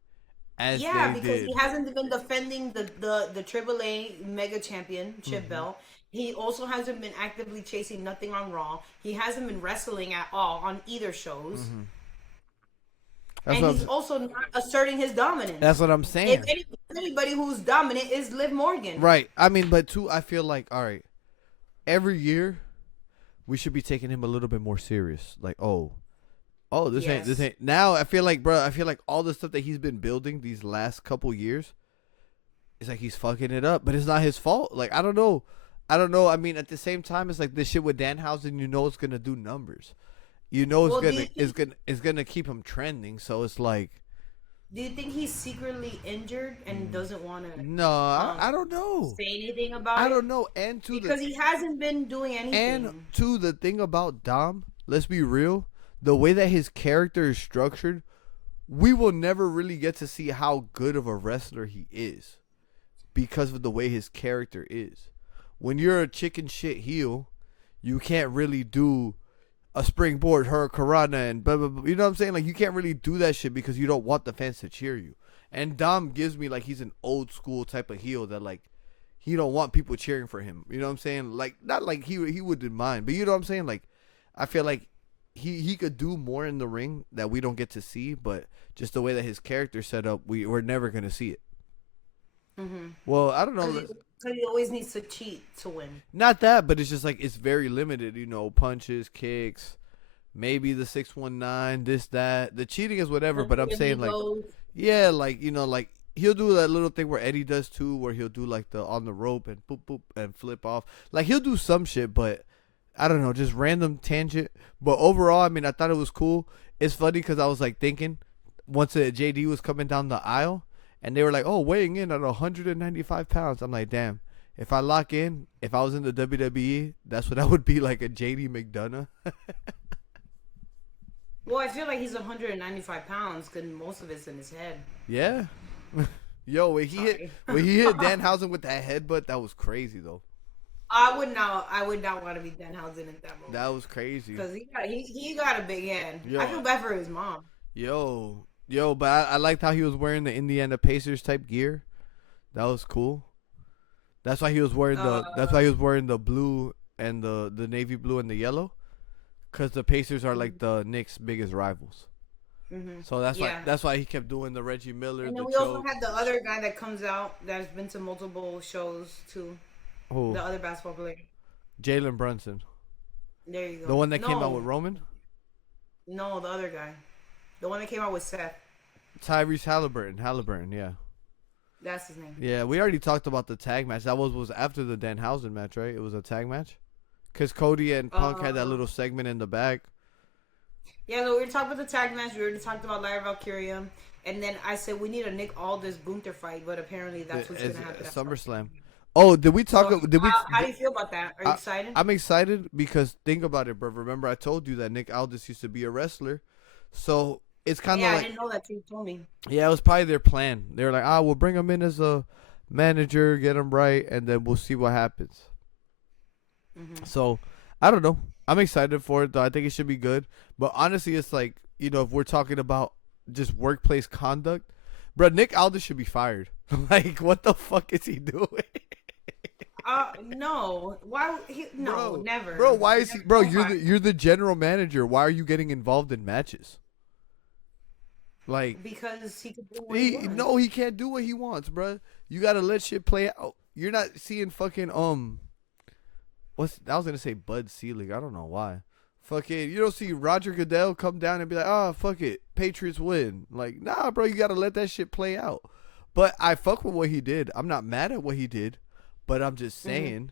as Yeah, they because did. he hasn't been defending the AAA Mega Championship belt. He also hasn't been actively chasing nothing on Raw. He hasn't been wrestling at all on either shows. That's And what he's also not asserting his dominance. That's what I'm saying. If anybody who's dominant is Liv Morgan. Right. I mean, but two, I feel like, all right, every year we should be taking him a little bit more serious. Like, this ain't. Now I feel like, bro, all the stuff that he's been building these last couple years, it's like he's fucking it up, but it's not his fault. Like, I don't know. I mean, at the same time, it's like this shit with Danhausen. You know, it's gonna do numbers. You know, it's gonna keep him trending. So it's like, do you think he's secretly injured and doesn't want to? no, I don't know. Say anything about it. I don't know. And because he hasn't been doing anything. And to the thing about Dom, let's be real, the way that his character is structured, we will never really get to see how good of a wrestler he is because of the way his character is. When you're a chicken shit heel, you can't really do a springboard hurricanrana and blah, blah, blah. You know what I'm saying? Like, you can't really do that shit because you don't want the fans to cheer you. And Dom gives me like he's an old school type of heel that like he don't want people cheering for him. You know what I'm saying? Like, not like he wouldn't mind, but you know what I'm saying? Like, I feel like he could do more in the ring that we don't get to see, but just the way that his character's set up, we're never gonna see it. Well, I don't know. Because he always needs to cheat to win. Not that, but it's just like it's very limited. You know, punches, kicks, maybe the 619, this, that. The cheating is whatever, but I'm saying like, yeah, like, you know, like he'll do that little thing where Eddie does too, where he'll do like the on the rope and boop boop and flip off. Like he'll do some shit, but I don't know, just random tangent. But overall, I mean, I thought it was cool. It's funny because I was like thinking once JD was coming down the aisle. And they were like, oh, weighing in at 195 pounds. I'm like, damn, if I lock in, if I was in the WWE, that's what I would be, like a JD McDonough. Well, I feel like he's 195 pounds because most of it's in his head. Yeah. Yo, when he hit Danhausen with that headbutt, that was crazy, though. I would not want to be Danhausen at that moment. That was crazy. Because he got a big hand. Yo. I feel bad for his mom. Yo, but I liked how he was wearing the Indiana Pacers type gear. That was cool. That's why he was wearing the blue and the navy blue and the yellow, cause the Pacers are like the Knicks' biggest rivals. So that's why he kept doing the Reggie Miller. And then we also had the other guy that comes out that's been to multiple shows too. Who? The other basketball player. Jalen Brunson. There you go. The one that came out with Roman? No, the other guy. The one that came out with Seth. Tyrese Halliburton, yeah. That's his name. Yeah, we already talked about the tag match. That was after the Danhausen match, right? It was a tag match? Because Cody and Punk had that little segment in the back. Yeah, so we were talking about the tag match. We already talked about Lyra Valkyria. And then I said we need a Nick Aldis Gunther fight, but apparently that's what's going to happen. SummerSlam. Oh, did we talk? So Did we? how do you feel about that? Are you excited? I'm excited because think about it, bro. Remember, I told you that Nick Aldis used to be a wrestler, so it's kind of Yeah, I like, didn't know that you told me. yeah, it was probably their plan. They were like, we'll bring him in as a manager, get him right, and then we'll see what happens. Mm-hmm. So I don't know. I'm excited for it though. I think it should be good. But honestly, it's like, if we're talking about just workplace conduct, bro, Nick Aldis should be fired. Like, what the fuck is he doing? No. Why? No, Bro, never. Bro, why is he? Never. Bro, Don't you're the general manager. Why are you getting involved in matches? Like, because he could do what he wants. he can't do what he wants, bro. You gotta let shit play out. You're not seeing fucking I was gonna say Bud Selig. I don't know why. Fucking, you don't see Roger Goodell come down and be like, fuck it, Patriots win. Like, nah, bro, you gotta let that shit play out. But I fuck with what he did. I'm not mad at what he did, but I'm just saying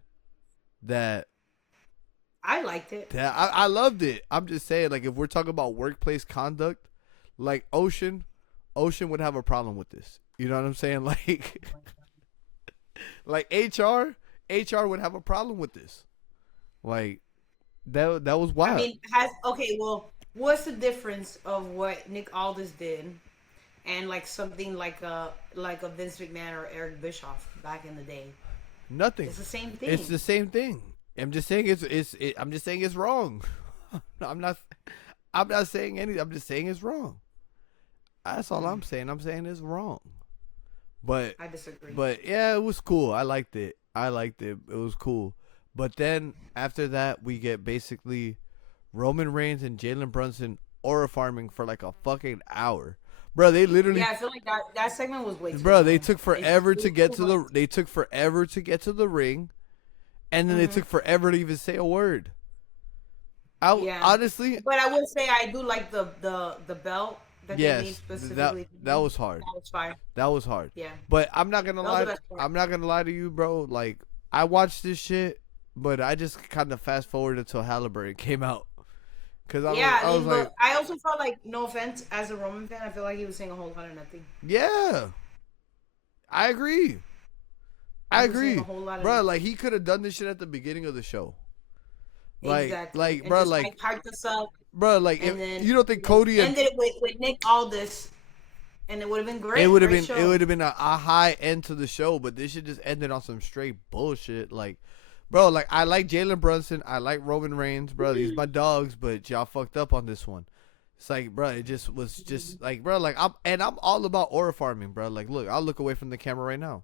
that I liked it. I loved it. I'm just saying, like, if we're talking about workplace conduct, like Ocean would have a problem with this. You know what I'm saying? Like HR would have a problem with this. Like, that was wild. I mean, well, what's the difference of what Nick Aldis did and like something like a Vince McMahon or Eric Bischoff back in the day? Nothing. It's the same thing. It's the same thing. I'm just saying I'm just saying it's wrong. I'm not saying anything. I'm just saying it's wrong. That's all I'm saying. I'm saying it's wrong. But I disagree. But yeah, it was cool. I liked it. It was cool. But then after that, we get basically Roman Reigns and Jalen Brunson aura farming for like a fucking hour. Bro, they literally. Yeah, I feel like that segment was way too Bro, long. they took forever to get to the. They took forever to get to the ring, and then they took forever to even say a word. Honestly. But I will say I do like the belt that they made specifically. That was hard. That was fire. That was hard. Yeah. But I'm not gonna lie. the best part. I'm not gonna lie to you, bro. Like, I watched this shit, but I just kind of fast forwarded until Halliburton came out. Cause I was like, but I also felt like, no offense, as a Roman fan, I feel like he was saying a whole lot of nothing. yeah, I agree. Bro, like, he could have done this shit at the beginning of the show. Like, Exactly. like, And bro, just, like, hyped us up. bro, like, And then you don't think Cody and ended it with Nick Aldis, and it would have been great. it would have great been show. it would have been a high end to the show, but this shit just ended on some straight bullshit. Like, bro, like, I like Jalen Brunson, I like Roman Reigns, bro. These my dogs, but y'all fucked up on this one. It's like, bro, it just was just like, bro, like, I'm all about aura farming, bro. Like, look, I'll look away from the camera right now.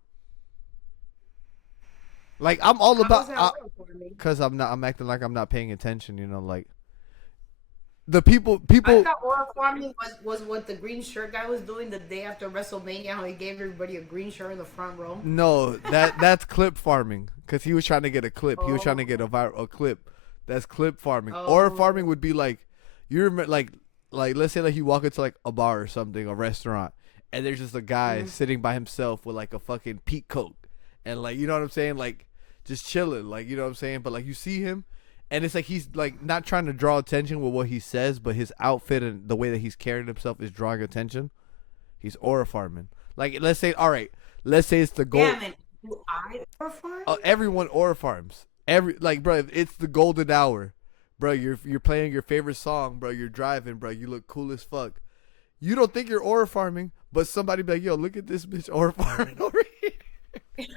Like, I'm all about, cause I'm acting like I'm not paying attention, you know, like. The people. I thought aura farming was what the green shirt guy was doing the day after WrestleMania. How he gave everybody a green shirt in the front row. No, that's clip farming, cause he was trying to get a clip. He was trying to get a clip. That's clip farming. Aura farming would be like, you remember, like let's say like you walk into like a bar or something, a restaurant, and there's just a guy sitting by himself with like a fucking peak coat, and like, you know what I'm saying, like just chilling, like, you know what I'm saying, but like you see him. And it's like he's like not trying to draw attention with what he says, but his outfit and the way that he's carrying himself is drawing attention. He's aura farming. Like, let's say it's the gold. Damn it, do I aura farm? Everyone aura farms. Bro, it's the golden hour, bro. You're playing your favorite song, bro. You're driving, bro. You look cool as fuck. You don't think you're aura farming, but somebody be like, yo, look at this bitch aura farming over here.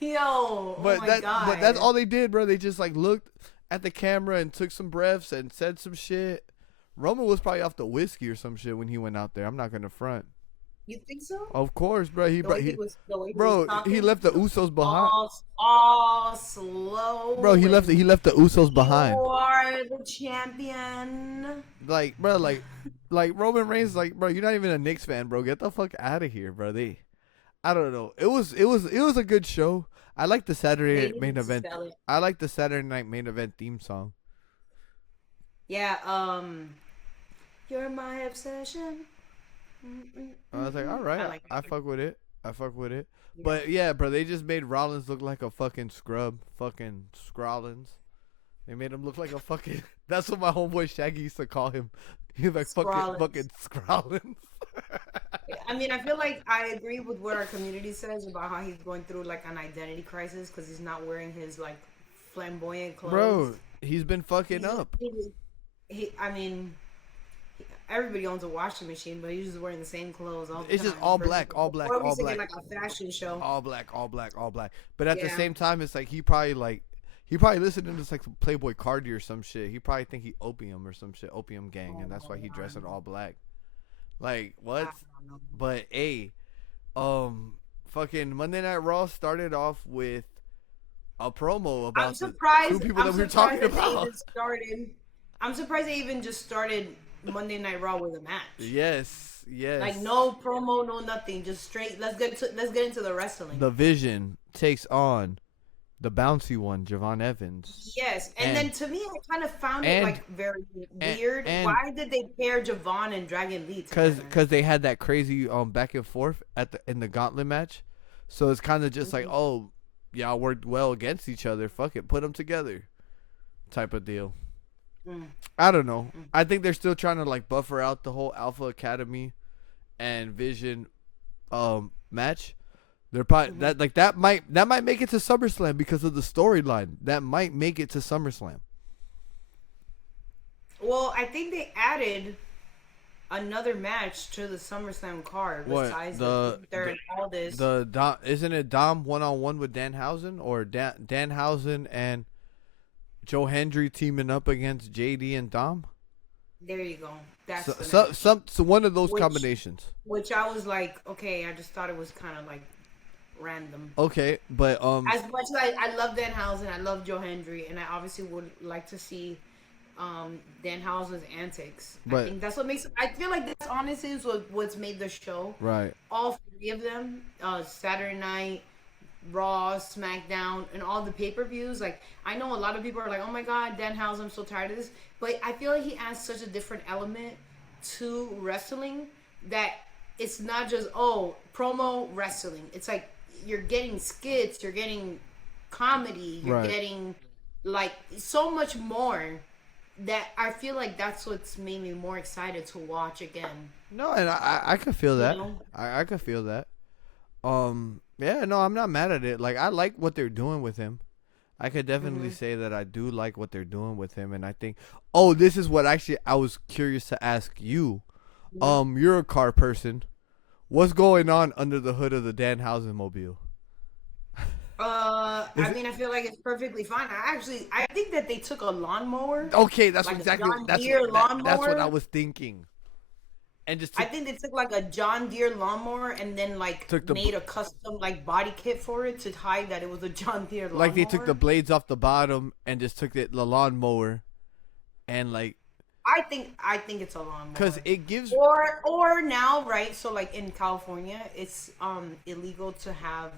Yo, But oh my God. But that's all they did, bro. They just like looked at the camera and took some breaths and said some shit. Roman was probably off the whiskey or some shit when he went out there. I'm not gonna front. You think so? Of course, bro. He left the Usos behind. All slow. Bro, he left the Usos behind. You are the champion. Like, bro, like Roman Reigns, like, bro, you're not even a Knicks fan, bro. Get the fuck out of here, bro. I don't know. It was a good show. I like the Saturday night main event. I like the Saturday night main event theme song. Yeah, you're my obsession. I was like, all right, I fuck with it. Yeah. But yeah, bro, they just made Rollins look like a fucking scrub, fucking Scrollins. They made him look like a fucking. That's what my homeboy Shaggy used to call him. He was like fucking Scrollins. I mean, I feel like I agree with what our community says about how he's going through like an identity crisis because he's not wearing his like flamboyant clothes. Bro, he's been fucking He's, up. I mean, everybody owns a washing machine, but he's just wearing the same clothes all the It's time. just all black, all black, Or we all used to black. get like a fashion show. All black, all black, all black. But at the Yeah. same time, it's like he probably listening to like Playboy Cardi or some shit. He probably think he opium or some shit, opium gang, and that's why he dressed in all black. Like what? I don't know. But hey, fucking Monday Night Raw started off with a promo about I'm surprised. the two people I'm that we were surprised talking that they about. even started. I'm surprised they even just started Monday Night Raw with a match. Yes, yes. Like no promo, no nothing, just straight. Let's get into the wrestling. The Vision takes on the bouncy one, Javon Evans. Yes, and then to me, I kind of found it like very weird. Why did they pair Javon and Dragon Lee together? Because they had that crazy back and forth in the gauntlet match, so it's kind of just like, oh, y'all worked well against each other. Fuck it, put them together, type of deal. I don't know. I think they're still trying to like buffer out the whole Alpha Academy and Vision match. They're probably that might make it to SummerSlam because of the storyline. That might make it to SummerSlam. Well, I think they added another match to the SummerSlam card besides Gunther and Aldis. Isn't it Dom 1-on-1 with Danhausen or Danhausen and Joe Hendry teaming up against JD and Dom? There you go. That's so one of those combinations. Which I was like, okay, I just thought it was kind of like random. Okay, but as much as I love Danhausen, I love Joe Hendry, and I obviously would like to see Danhausen's antics. I think that's what makes. I feel like that's honestly is what's made the show. Right. All three of them, Saturday Night, Raw, SmackDown, and all the pay-per-views. Like, I know a lot of people are like, oh my god, Danhausen, I'm so tired of this. But I feel like he adds such a different element to wrestling that it's not just promo wrestling. It's like you're getting skits, you're getting comedy, you're getting like so much more that I feel like that's what's made me more excited to watch again. No, and I could feel that. You know? I could feel that. Yeah, no, I'm not mad at it. Like, I like what they're doing with him. I could definitely say that I do like what they're doing with him, and I think, this is what actually I was curious to ask you. You're a car person. What's going on under the hood of the Danhausen mobile? I mean, I feel like it's perfectly fine. I think that they took a lawnmower. Okay, that's like exactly that's what I was thinking. And just I think they took like a John Deere lawnmower and then like made a custom like body kit for it to hide that it was a John Deere lawnmower. Like they took the blades off the bottom and just took the lawnmower, and like. I think it's a lawnmower. Because it gives or now, right? So like in California, it's illegal to have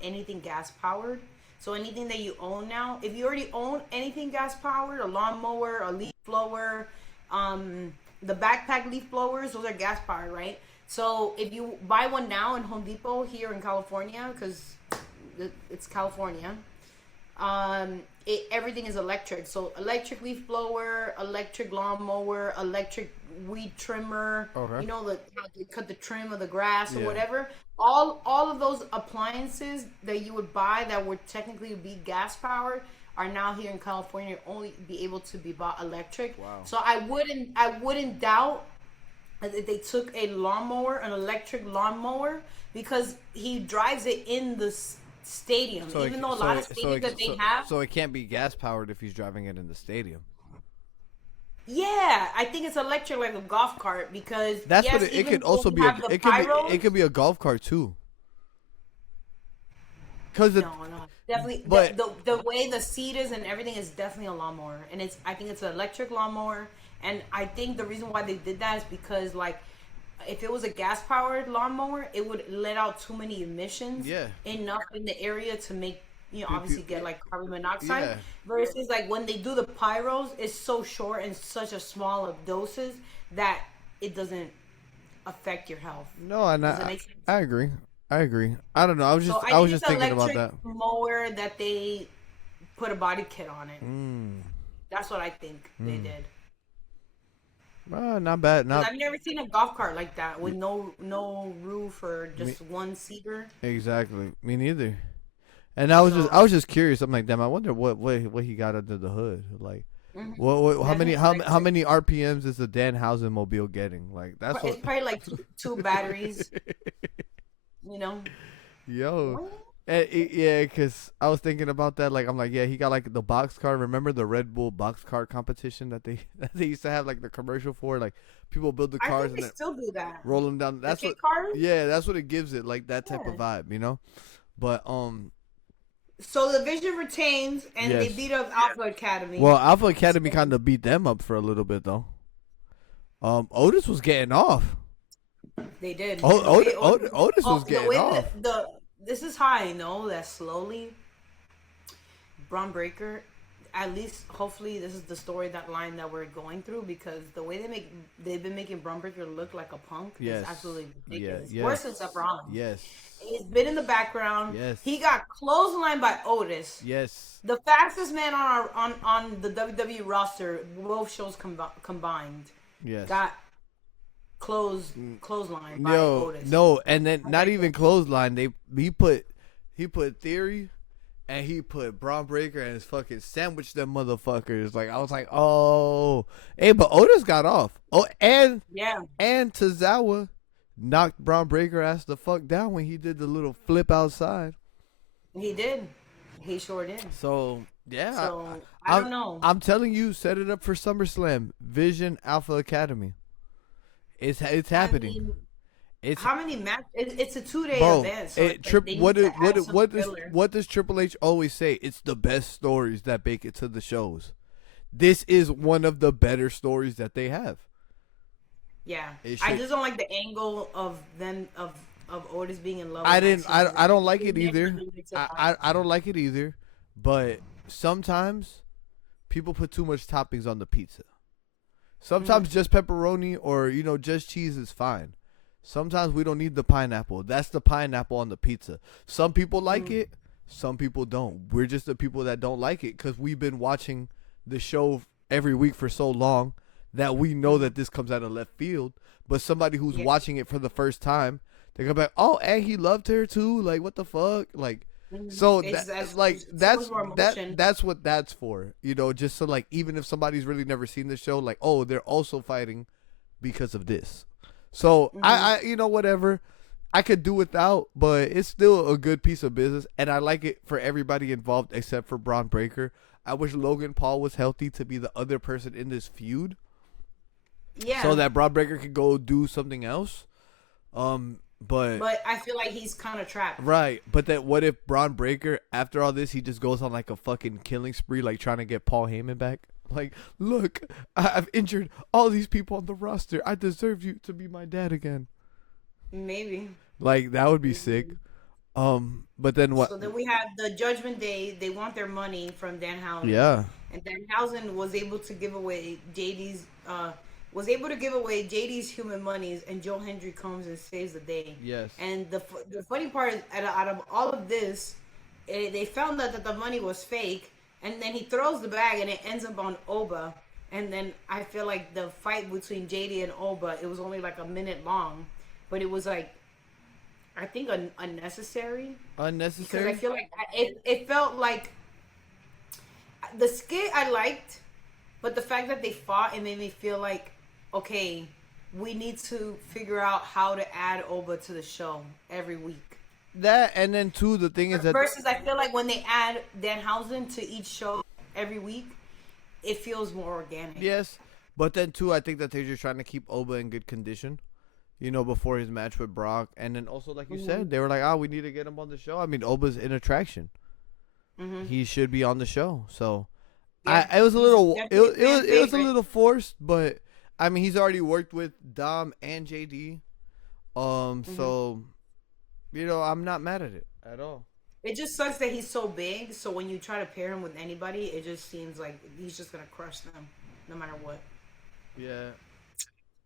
anything gas powered. So anything that you own now, if you already own anything gas powered, a lawnmower, a leaf blower, the backpack leaf blowers, those are gas powered, right? So if you buy one now in Home Depot here in California, because it's California, everything is electric. So electric leaf blower, electric lawnmower, electric weed trimmer. Okay. You know, how they cut the trim of the grass or whatever. All of those appliances that you would buy that would technically be gas powered are now here in California only be able to be bought electric. Wow. So I wouldn't doubt that they took a lawnmower, an electric lawnmower, because he drives it in the stadium. So even though a lot of stadiums that they have. So it can't be gas powered if he's driving it in the stadium. Yeah, I think it's electric like a golf cart because that's what it could also be. It could be a golf cart too. No, definitely. But the way the seat is and everything is definitely a lawnmower, and I think it's an electric lawnmower. And I think the reason why they did that is because like if it was a gas powered lawnmower, it would let out too many emissions. Yeah. Enough in the area to make obviously get like carbon monoxide. Yeah. Versus like when they do the pyros, it's so short and such a small of doses that it doesn't affect your health. No, and I agree. I don't know. I was just thinking about that. Mower that they put a body kit on it. That's what I think they did. Not bad. 'Cause Not I've never seen a golf cart like that with no roof or just one seater. exactly. Me neither. And I So was just curious. I'm like, damn, I wonder what he got under the hood. Like, what how that's many how unexpected. many RPMs is the Danhausen mobile getting? Like, that's what. It's probably like two batteries. Yo, What? yeah, cause I was thinking about that. Like, I'm like, yeah, he got like the box car. Remember the Red Bull box car competition that they that they used to have like the commercial for? Like, people build the I cars think and they then still do that. roll them down. The That's kit what. cars. Yeah, that's what it gives it. Like that type of Yeah. vibe, you know. But So the Vision retains, and they yes. beat up Alpha Academy. Well, Alpha Academy So kind of beat them up for a little bit though. Otis was getting off. they did. Otis was The getting way off. the this is how I know that slowly Braun Breaker, at least hopefully this is the story that line that we're going through, because the way they've been making Braun Breaker look like a punk Yes. is absolutely ridiculous. Yeah, Worse than Seth Rollins. Yes. He's been in the background. Yes. He got clotheslined by Otis. Yes. The fastest man on the WWE roster, both shows combined, Yes. got clothesline by No, Otis. no, and then not even clothesline. He put Theory, and he put Braun Breaker and his fucking sandwiched them motherfuckers. Like I was like, oh, hey, but Otis got off. Oh, and Yeah, Tozawa knocked Braun Breaker ass the fuck down when he did the little flip outside. he did. He sure did. So yeah, So I don't know. I'm telling you, set it up for SummerSlam. Vision Alpha Academy. It's happening. I mean, It's how many matches? It's a 2-day bro. event. So they need What to add some filler. does Triple H always say? It's the best stories that make it to the shows. This is one of the better stories that they have. Yeah, It I should- just don't like the angle of them of Otis being in love. I with didn't. Maxine. I don't like it They never either. really took I don't like it either. But sometimes people put too much toppings on the pizza. Sometimes just pepperoni or just cheese is fine. Sometimes we don't need the pineapple. That's the pineapple on the pizza. Some people like it. Some people don't. We're just the people that don't like it because we've been watching the show every week for so long that we know that this comes out of left field. But somebody who's watching it for the first time, they're gonna be like, "Oh, and he loved her too." Like, what the fuck? Like, so that's what that's for. Just so like even if somebody's really never seen the show, like, oh, they're also fighting because of this. So I whatever. I could do without, but it's still a good piece of business, and I like it for everybody involved except for Braun Breaker. I wish Logan Paul was healthy to be the other person in this feud. Yeah. So that Braun Breaker could go do something else. But I feel like he's kind of trapped. right. But that what if Braun Breaker after all this he just goes on like a fucking killing spree, like trying to get Paul Heyman back? Like, look, I've injured all these people on the roster. I deserve you to be my dad again. Maybe. Like that would be sick. But then what? So then we have the Judgment Day. They want their money from Danhausen. Yeah. And Danhausen was able to give away JD's human monies, and Joe Hendry comes and saves the day. Yes. And the funny part is, out of all of this, they found out that the money was fake, and then he throws the bag, and it ends up on Oba. And then I feel like the fight between JD and Oba, it was only like a minute long, but it was like, I think unnecessary. Unnecessary. Because I feel like it felt like the skit I liked, but the fact that they fought, it made me feel like, okay, we need to figure out how to add Oba to the show every week. That, and then too, the thing is that Versus, I feel like when they add Danhausen to each show every week, it feels more organic. yes, but then too, I think that they're just trying to keep Oba in good condition. Before his match with Brock, and then also, like you said, they were like, we need to get him on the show. I mean, Oba's an attraction. He should be on the show. So, Yeah, it was a little, he's it was a favorite. little forced, but I mean, he's already worked with Dom and JD. So, I'm not mad at it at all. It just sucks that he's so big, so when you try to pair him with anybody, it just seems like he's just gonna crush them, no matter what. Yeah.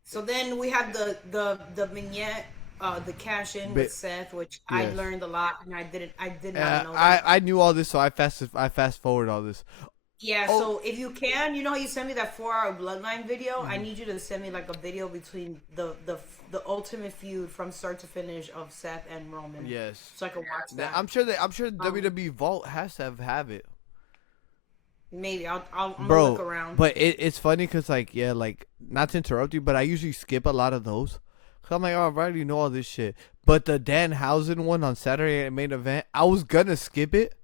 So then we have the vignette, the cash in with Seth, which I Yes. learned a lot, and I did not know that. I knew all this, so I fast forward all this. Yeah, Oh. so if you can, you know how you sent me that 4-hour Bloodline video? I need you to send me like a video between the ultimate feud from start to finish of Seth and Roman. Yes. So I can watch that. I'm sure WWE Vault has to have it. Maybe I'm gonna Bro, look around. but it's funny because, like, yeah, like, not to interrupt you, but I usually skip a lot of those. Because I'm like, oh, I already know all this shit. But the Danhausen one on Saturday at main event, I was going to skip it.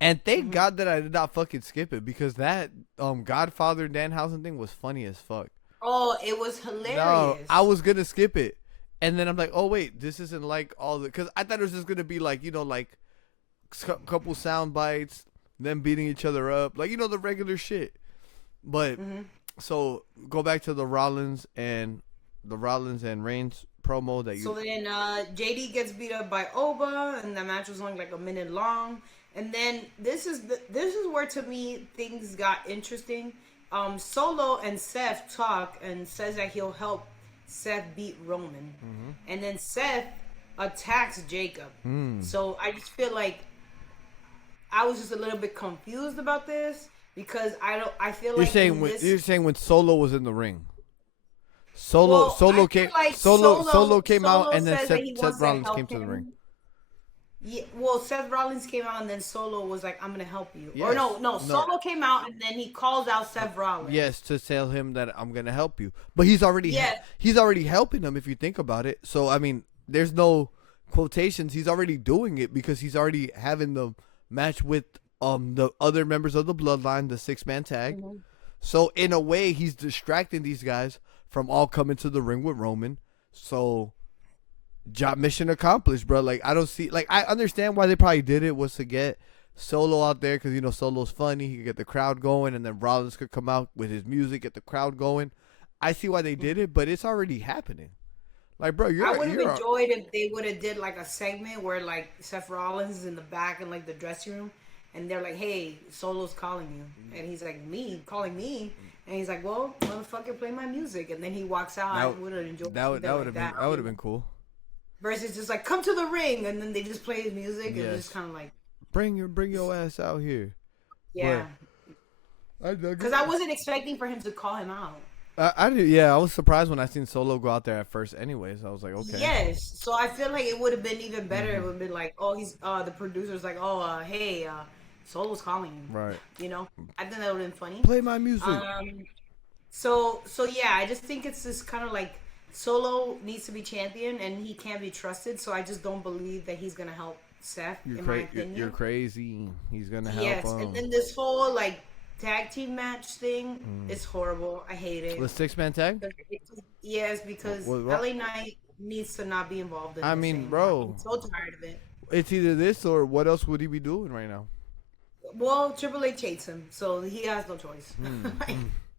And thank God that I did not fucking skip it, because that Godfather Danhausen thing was funny as fuck. Oh, it was hilarious. No, I was going to skip it. And then I'm like, oh, wait, this isn't like all the... Because I thought it was just going to be like, you know, like, couple sound bites, them beating each other up, like, you know, the regular shit. But so go back to the Rollins and Reigns promo that you. So then JD gets beat up by Oba, and the match was only like a minute long. And then this is where, to me, things got interesting. Solo and Seth talk and says that he'll help Seth beat Roman, and then Seth attacks Jacob. So I just feel like I was just a little bit confused about this, because I feel like you're saying when Solo was in the ring. Solo came out, and then Seth Rollins came to the ring. Yeah, well, Seth Rollins came out, and then Solo was like, "I'm gonna help you." Yes. Or no, Solo came out, and then he calls out Seth Rollins. Yes, to tell him that I'm gonna help you, but he's already helping him if you think about it. So I mean, there's no quotations. He's already doing it because he's already having the match with the other members of the Bloodline, the 6-man tag. So in a way, he's distracting these guys from all coming to the ring with Roman. So job mission accomplished, bro. Like, I don't see, like, I understand why they probably did it, was to get Solo out there, because, you know, Solo's funny, he could get the crowd going, and then Rollins could come out with his music, get the crowd going. I see why they did it, but it's already happening. Like, bro, I would have enjoyed if they would have did like a segment where like Seth Rollins is in the back in like the dressing room, and they're like, "Hey, Solo's calling you," and he's like, "Me calling me?" And he's like, "Well, motherfucker, play my music," and then he walks out. I would have enjoyed that. Would have been cool. Versus just like, "Come to the ring," and then they just play his music, and just kind of like, bring your ass out here. Yeah. Because I wasn't expecting for him to call him out. I did, yeah. I was surprised when I seen Solo go out there at first. Anyways, I was like, okay. Yes, so I feel like it would have been even better. It would have been like, oh, he's the producer's like, oh, hey, Solo's calling you. Right. You know, I think that would have been funny. Play my music. So yeah, I just think it's this kind of like Solo needs to be champion, and he can't be trusted. So I just don't believe that he's gonna help Seth. In my opinion, you're crazy. He's gonna help. Yes, and then this whole like tag team match thing is horrible. I hate it. The 6-man tag? Yes, because LA Knight needs to not be involved in this. I mean, bro, I'm so tired of it. It's either this or what else would he be doing right now? Well, Triple H hates him, so he has no choice.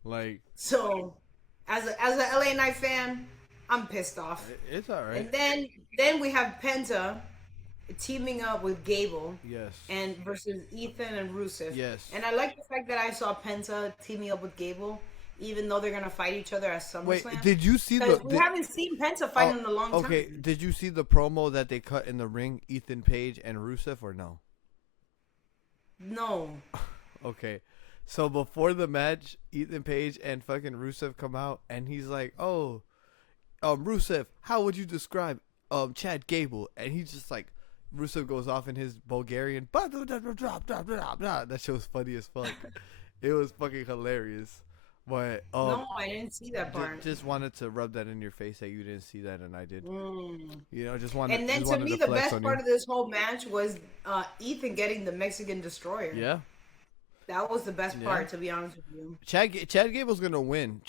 Like, so, as a LA Knight fan, I'm pissed off. It's all right. And then we have Penta teaming up with Gable. Yes. And versus Ethan and Rusev. Yes. And I like the fact that I saw Penta teaming up with Gable, even though they're gonna fight each other at SummerSlam. Wait, did you see we haven't seen Penta fight in a long time. Okay, did you see the promo that they cut in the ring, Ethan Page and Rusev, or no? No. Okay. So before the match, Ethan Page and fucking Rusev come out, and he's like, "Oh, Rusev, how would you describe Chad Gable?" And he's just like, Rusev goes off in his Bulgarian. That shit was funny as fuck. It was fucking hilarious. But no, I didn't see that part. Just wanted to rub that in your face that you didn't see that, and I did. You know, just wanted. And then to me, the best part of this whole match was Ethan getting the Mexican Destroyer. Yeah. That was the best part, to be honest with you. Chad Gable's gonna win.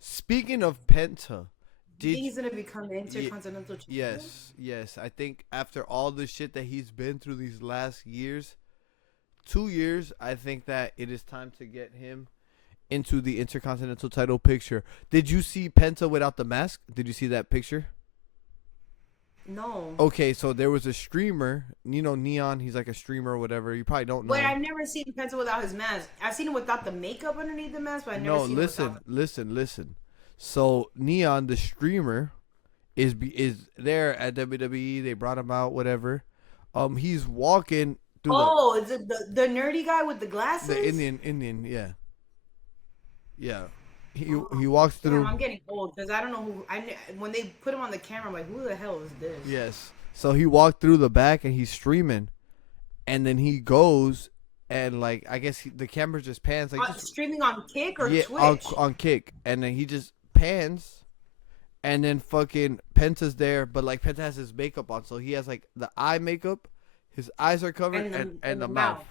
Speaking of Penta, he's gonna become the Intercontinental Champion. Yes. I think after all the shit that he's been through these last 2 years, I think that it is time to get him into the Intercontinental title picture. Did you see Penta without the mask? Did you see that picture? No. Okay, so there was a streamer, you know, Neon. He's like a streamer or whatever. You probably don't know. But I've never seen Penta without his mask. I've seen him without the makeup underneath the mask, but I've never seen him without. Listen. So Neon, the streamer, is there at WWE. They brought him out, whatever. He's walking through Oh, is it the nerdy guy with the glasses? the Indian, yeah, yeah. He walks Damn, through. I'm getting old because I don't know who. When they put him on the camera, I'm like, who the hell is this? Yes. So he walked through the back and he's streaming, and then he goes and like I guess the camera just pans like just, Streaming on Kick or yeah Twitch? on Kick, and then he just pans, and then fucking Penta's there, but like Penta has his makeup on, so he has like the eye makeup, his eyes are covered, and the mouth.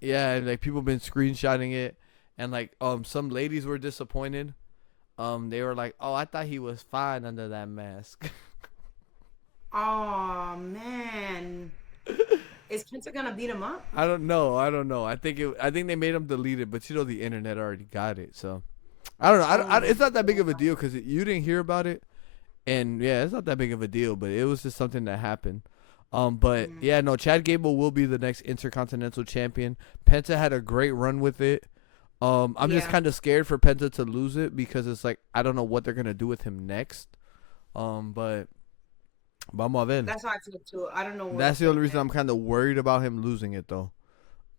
Yeah, and like people been screenshotting it, and like some ladies were disappointed. They were like, "Oh, I thought he was fine under that mask." Oh man, is Kenta gonna beat him up? I don't know. I think they made him delete it, but the internet already got it, so I don't know. It's not that big of a deal because you didn't hear about it, and yeah, it's not that big of a deal. But it was just something that happened. But yeah, no, Chad Gable will be the next Intercontinental Champion. Penta had a great run with it. I'm just kind of scared for Penta to lose it because it's like I don't know what they're gonna do with him next. But vamos a ver. That's how I feel too. I don't know. That's the only reason I'm kind of worried about him losing it though.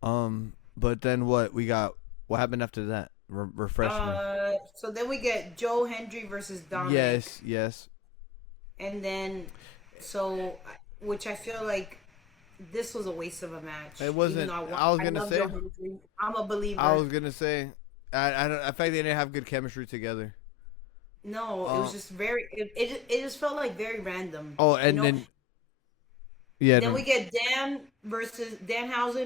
But then what we got? What happened after that? Refresh me. So then we get Joe Hendry versus Dominic. Yes. And then, which I feel like this was a waste of a match. It wasn't. I was gonna say. I'm a believer. I was gonna say. I don't. I think they didn't have good chemistry together. No, it was just very. It just felt like very random. Oh, and then. Yeah. Then we get Danhausen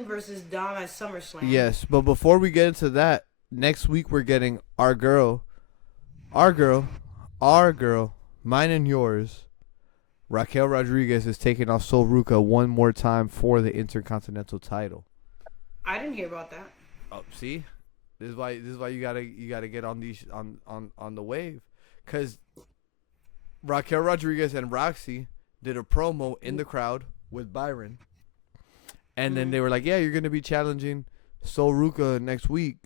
versus Dom at SummerSlam. Yes, but before we get into that, next week we're getting our girl, mine and yours. Raquel Rodriguez is taking off Sol Ruca one more time for the Intercontinental title. I didn't hear about that. Oh, see, this is why you gotta get on these on the wave, cause Raquel Rodriguez and Roxy did a promo in the crowd with Byron, and then they were like, "Yeah, you're gonna be challenging Sol Ruca next week,"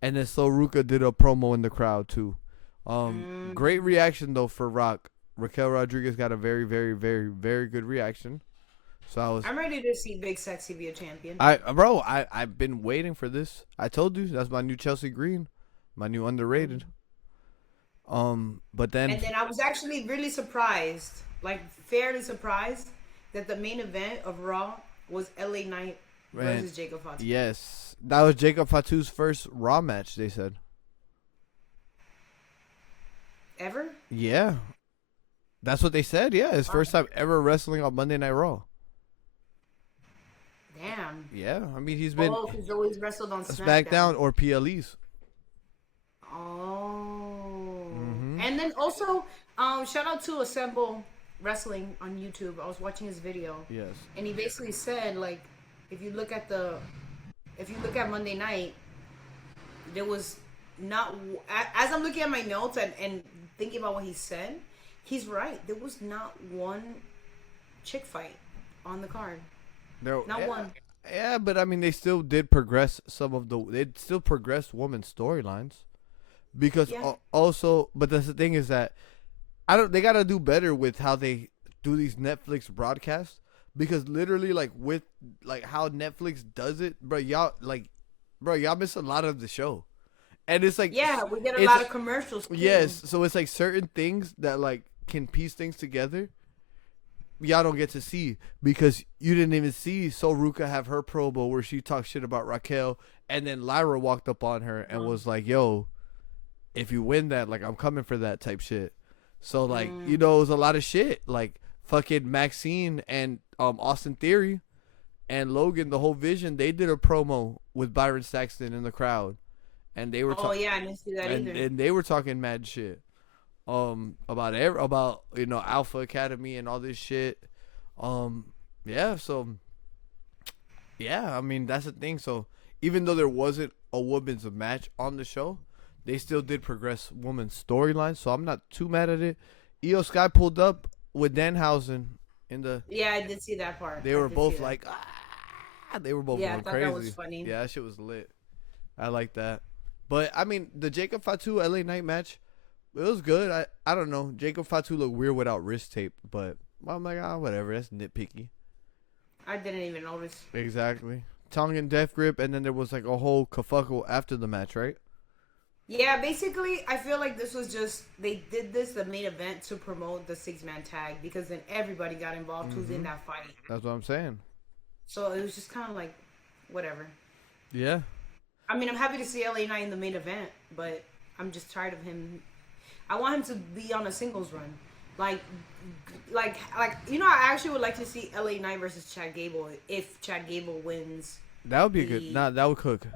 and then Sol Ruca did a promo in the crowd too. Great reaction though for Raquel Rodriguez got a very, very, very, very good reaction. So I'm ready to see Big Sexy be a champion. I've been waiting for this. I told you that's my new Chelsea Green, my new underrated. But then I was actually really surprised, like fairly surprised, that the main event of Raw was LA Knight versus Jacob Fatu. Yes, that was Jacob Fatu's first Raw match. They said. Ever? Yeah. That's what they said. Yeah, his first time ever wrestling on Monday Night Raw. Damn. Yeah, I mean he's always wrestled on Smackdown or PLEs. Oh. And then also, shout out to Assemble Wrestling on YouTube. I was watching his video. Yes. And he basically said, like, if you look at Monday Night, there was not, as I'm looking at my notes and thinking about what he said, he's right. There was not one chick fight on the card. Not one. Yeah, but I mean, they still did progress they still progressed women's storylines. Because also, but the thing is that they gotta do better with how they do these Netflix broadcasts. Because literally, like with like how Netflix does it, y'all miss a lot of the show. And it's like, yeah, we get a lot of commercials too. Yes, so it's like certain things that like can piece things together. Y'all don't get to see because you didn't even see Sol Ruca have her promo where she talked shit about Raquel, and then Lyra walked up on her and was like, "Yo, if you win that, like I'm coming for that" type shit. So like it was a lot of shit. Like fucking Maxine and Austin Theory and Logan, the whole Vision, they did a promo with Byron Saxton in the crowd. And they were I didn't see that either. And they were talking mad shit, about Alpha Academy and all this shit, yeah. So, yeah, I mean that's the thing. So even though there wasn't a women's match on the show, they still did progress women's storylines. So I'm not too mad at it. Io Sky pulled up with Danhausen in the. Yeah, I did see that part. They were both like, they were both going crazy. That was funny. Yeah, that shit was lit. I like that. But, I mean, the Jacob Fatu LA Knight match, it was good. I don't know. Jacob Fatu looked weird without wrist tape. But I'm like, whatever. That's nitpicky. I didn't even notice. Exactly. Tongue and death grip, and then there was like a whole kerfuffle after the match, right? Yeah, basically, I feel like this was just they did this the main event to promote the 6-man tag because then everybody got involved who's in that fight. That's what I'm saying. So it was just kind of like, whatever. Yeah. I mean, I'm happy to see LA Knight in the main event, but I'm just tired of him. I want him to be on a singles run, like you know. I actually would like to see LA Knight versus Chad Gable if Chad Gable wins. That would be good. Nah, that would cook.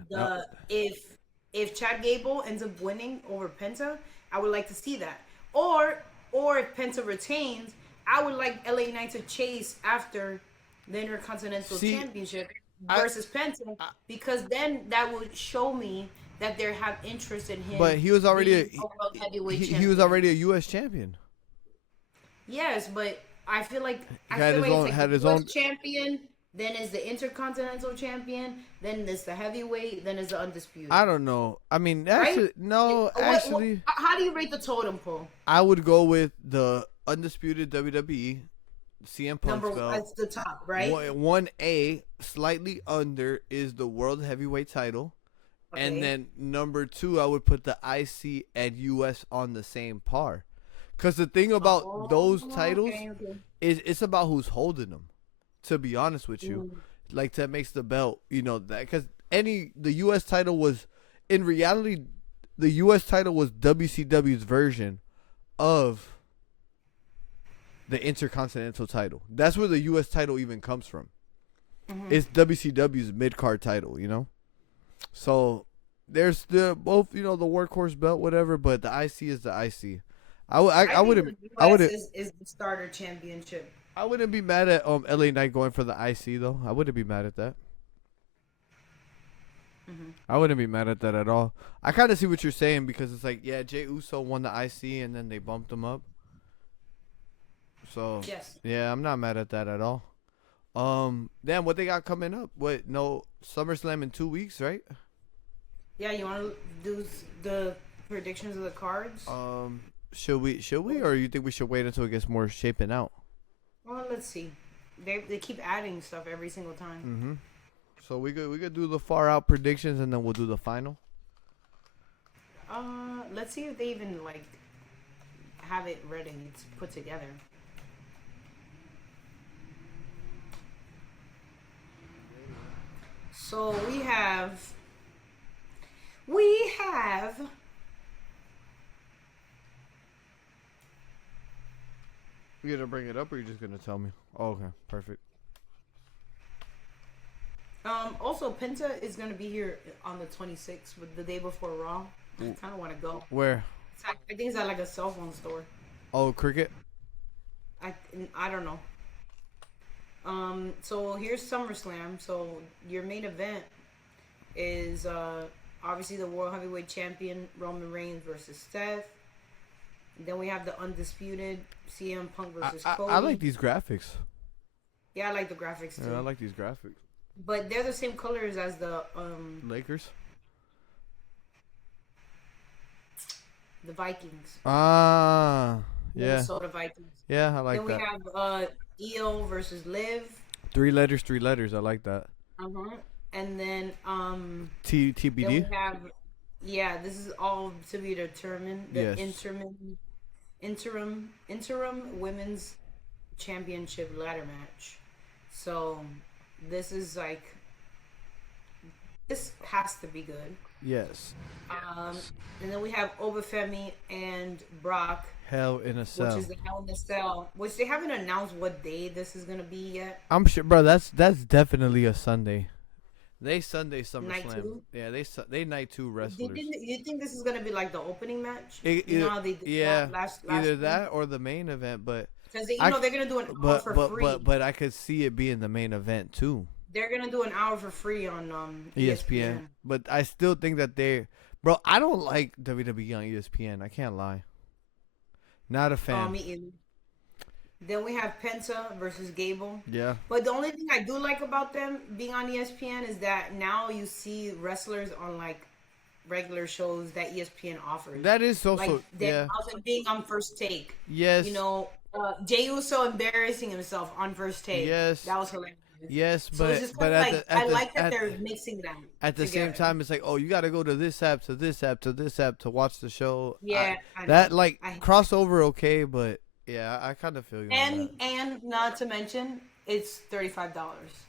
If Chad Gable ends up winning over Penta, I would like to see that. Or if Penta retains, I would like LA Knight to chase after the Intercontinental Championship versus Penta, because then that would show me that they have interest in him. But he was already he was already a U.S. champion. Yes, but I feel like his own champion. Then is the Intercontinental Champion. Then is the heavyweight. Then is the undisputed. I don't know. I mean, actually, right? no. Actually, how do you rate the totem pole? I would go with the undisputed WWE CM Punk Number belt. that's the top, right? 1A, slightly under, is the World Heavyweight title. Okay. And then number 2, I would put the IC and US on the same par. Because the thing about those titles is it's about who's holding them. To be honest with you, like that makes the belt, you know, that because the U.S. title was, in reality, the U.S. title was WCW's version of the Intercontinental title. That's where the U.S. title even comes from. It's WCW's mid-card title, you know. So there's the both, you know, the workhorse belt, whatever, but the IC is the IC. I wouldn't. Is the starter championship. I wouldn't be mad at LA Knight going for the IC though. I wouldn't be mad at that. I wouldn't be mad at that at all. I kind of see what you're saying because it's like, yeah, Jey Uso won the IC and then they bumped him up. So yes, yeah, I'm not mad at that at all. Then what they got coming up? What? No SummerSlam in 2 weeks, right? Yeah, you want to do the predictions of the cards? Should we, or you think we should wait until it gets more shaping out? Well, let's see. They keep adding stuff every single time. So we could do the far out predictions and then we'll do the final. Let's see if they even like have it ready to put together. So we have. You gonna bring it up or you just gonna tell me? Oh, okay, perfect. Also, Penta is gonna be here on the 26th, with the day before Raw. I kind of want to go. Where? I think it's at like a cell phone store. Oh, Cricket. I don't know. So here's SummerSlam. So your main event is obviously the World Heavyweight Champion Roman Reigns versus Seth. Then we have the undisputed CM Punk versus Cody. I like these graphics. Yeah, I like the graphics too. Yeah, I like these graphics. But they're the same colors as the Lakers. The Vikings. Ah, yeah. Minnesota Vikings. Yeah, I like that. Then we have EO versus Liv. 3 letters. I like that. And then TBD. Then we have, yeah, this is all to be determined. The interim women's championship ladder match. So this is like, this has to be good. Yes. And then we have Obafemi and Brock. Hell in a Cell. Which is the Hell in a Cell. Which they haven't announced what day this is gonna be yet. I'm sure, bro. That's definitely a Sunday. They Sunday SummerSlam. Night 2? Yeah, they night 2 wrestlers. You think this is gonna be like the opening match? You know how they did last either week? that or the main event, but because they're gonna do an hour for free. But I could see it being the main event too. They're gonna do an hour for free on ESPN. But I still think that bro. I don't like WWE on ESPN. I can't lie. Not a fan. Me either. Then we have Penta versus Gable. Yeah. But the only thing I do like about them being on ESPN is that now you see wrestlers on like regular shows that ESPN offers. That is also like being on First Take. Yes. You know, Jey Uso embarrassing himself on First Take. Yes. That was hilarious. Yes, So it's just kind of like I like that they're mixing them at the same together. time, it's like, oh, you got to go to this app, to this app, to this app to watch the show. Yeah, I know. That like I crossover, okay, but yeah, I kind of feel you on that. and not to mention it's $35.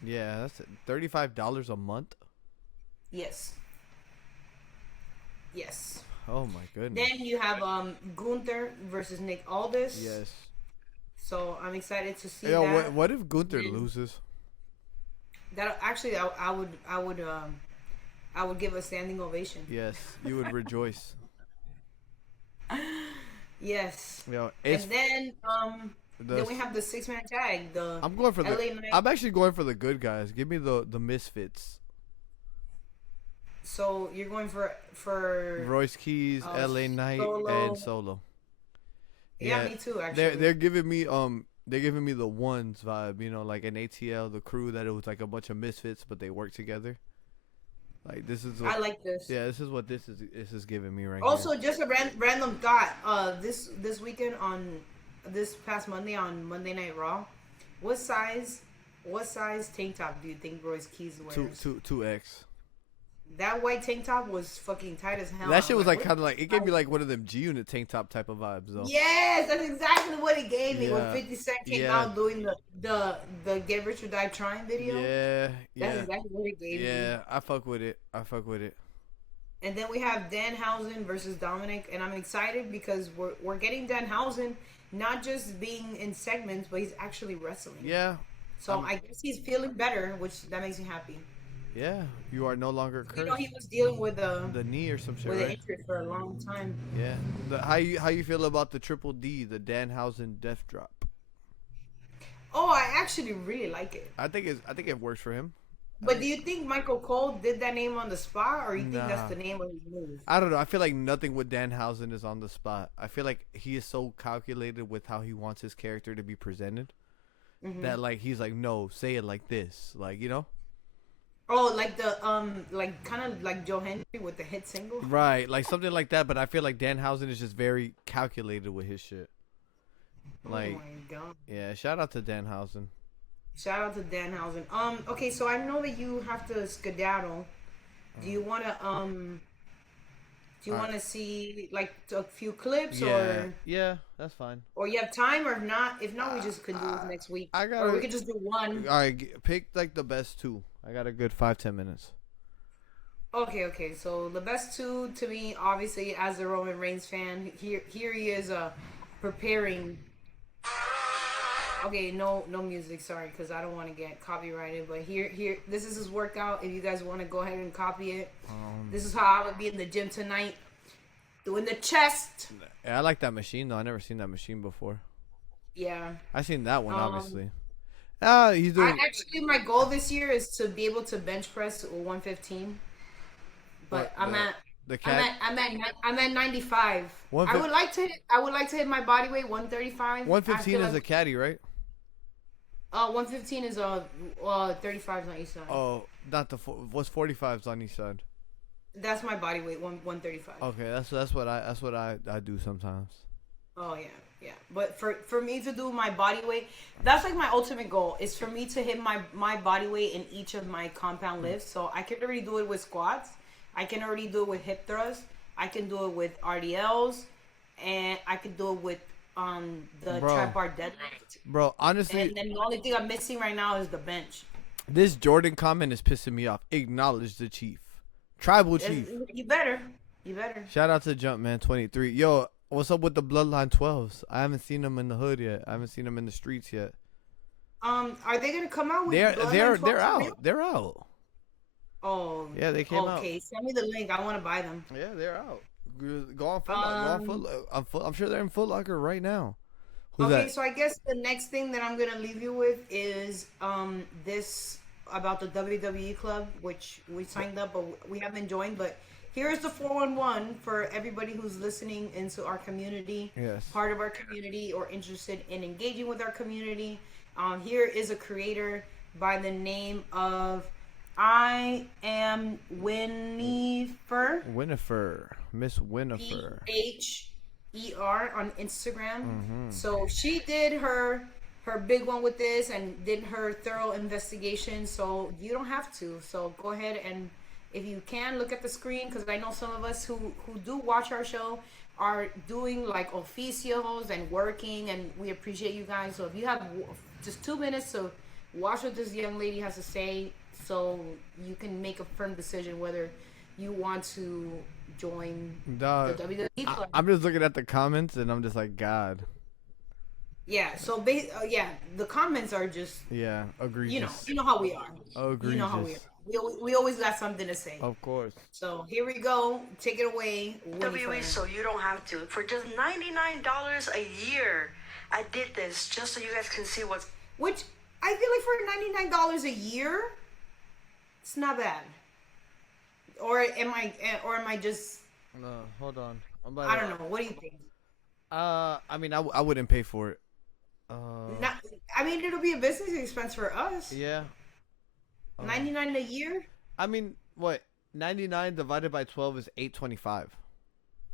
Yeah, that's $35 a month. Yes. Yes. Oh my goodness. Then you have Gunther versus Nick Aldis. Yes. So I'm excited to see Yo, that. what if Gunther loses? That actually, I would give a standing ovation. Yes, you would rejoice. Yes. Yo, and then we have the 6-man tag. I'm going for LA Knight. I'm actually going for the good guys. Give me the misfits. So you're going for Royce Keys, LA Knight, and Solo. Yeah, me too. Actually, they're giving me the ones vibe. You know, like an ATL, the crew that it was like a bunch of misfits, but they work together. Like this is. I like this. Yeah, this is what this is giving me right also, here. just a random thought. This weekend on this past Monday on Monday Night Raw, what size tank top do you think Royce Keys wears? 2X. That white tank top was fucking tight as hell. That shit was like kind of like it gave me like one of them G Unit tank top type of vibes though. Yes, that's exactly what it gave me when Yeah. 50 Cent came out doing the Get Rich or Die Trying video. Yeah, That's exactly what it gave me. Yeah, I fuck with it. And then we have Danhausen versus Dominic, and I'm excited because we're getting Danhausen not just being in segments, but he's actually wrestling. Yeah. So I guess he's feeling better, which that makes me happy. Yeah, you are no longer cursed. You know, he was dealing with the knee or some shit, with right? an injury for a long time. Yeah. How you feel about the Triple D, the Danhausen Death Drop? Oh, I actually really like it. I think it works for him. But do you think Michael Cole did that name on the spot, or you think that's the name of his move? I don't know. I feel like nothing with Danhausen is on the spot. I feel like he is so calculated with how he wants his character to be presented that like he's like, no, say it like this, like, you know. Oh, like the like kind of like Joe Henry with the hit single. Right, like something like that. But I feel like Danhausen is just very calculated with his shit. Like, oh my god. Yeah, shout out to Danhausen. Shout out to Danhausen. Okay, so I know that you have to skedaddle. Do you wanna see like a few clips or? Yeah, that's fine. Or you have time or not? If not, we just could do it next week. Or we could just do one. All right, pick like the best two. I got a good 5-10 minutes. Okay. So the best two to me, obviously, as a Roman Reigns fan, here he is preparing. Okay, no music, sorry, because I don't want to get copyrighted. But here, this is his workout. If you guys want to go ahead and copy it, this is how I would be in the gym tonight, doing the chest. Yeah, I like that machine though. I never seen that machine before. Yeah, I seen that one obviously. He's doing. Actually, my goal this year is to be able to bench press 115. But I'm at 95. I would like to hit my body weight 135. 115 is a caddy, right? 115 is 35 on each side. Oh, not the what's 45s on each side? That's my body weight, 135. Okay, that's what I do sometimes. Oh yeah. But for me to do my body weight, that's like my ultimate goal is for me to hit my body weight in each of my compound lifts. So I can already do it with squats. I can already do it with hip thrusts. I can do it with RDLs, and I can do it with the trap bar deadlift. Bro, honestly, and then the only thing I'm missing right now is the bench. This Jordan comment is pissing me off. Acknowledge the chief, tribal chief. You better. Shout out to Jumpman 23. Yo, what's up with the Bloodline 12s? I haven't seen them in the hood yet. I haven't seen them in the streets yet. Are they gonna come out with? They're out. They're out. Oh. Yeah, they came out. Okay, send me the link. I want to buy them. Yeah, they're out. Go on Foot Locker. I'm sure they're in Foot Locker right now. Who's that? So I guess the next thing that I'm gonna leave you with is this about the WWE club, which we signed up, but we haven't joined. But here's the 411 for everybody who's listening into our community, part of our community, or interested in engaging with our community. Here is a creator by the name of I am Winnifer. Miss Winnifer. PHER on Instagram. So she did her her big one with this and did her thorough investigation. So you don't have to. So go ahead and if you can look at the screen, because I know some of us who do watch our show are doing like oficios and working, and we appreciate you guys. So if you have just 2 minutes to watch what this young lady has to say, so you can make a firm decision whether you want to join Dog, the WWE club. I'm just looking at the comments and I'm just like, God. Yeah. So yeah, the comments are just Yeah, egregious. you know how we are. Egregious. You know how we are. We always got something to say. Of course. So here we go. Take it away. WWE, so you don't have to. For just $99 a year, I did this just so you guys can see what's. Which I feel like for $99 a year, it's not bad. Or am I just? No, hold on. I don't know. What do you think? I mean, I wouldn't pay for it. Not, I mean, it'll be a business expense for us. Yeah. $99 a year. I mean, what? 99 divided by 12 is 825.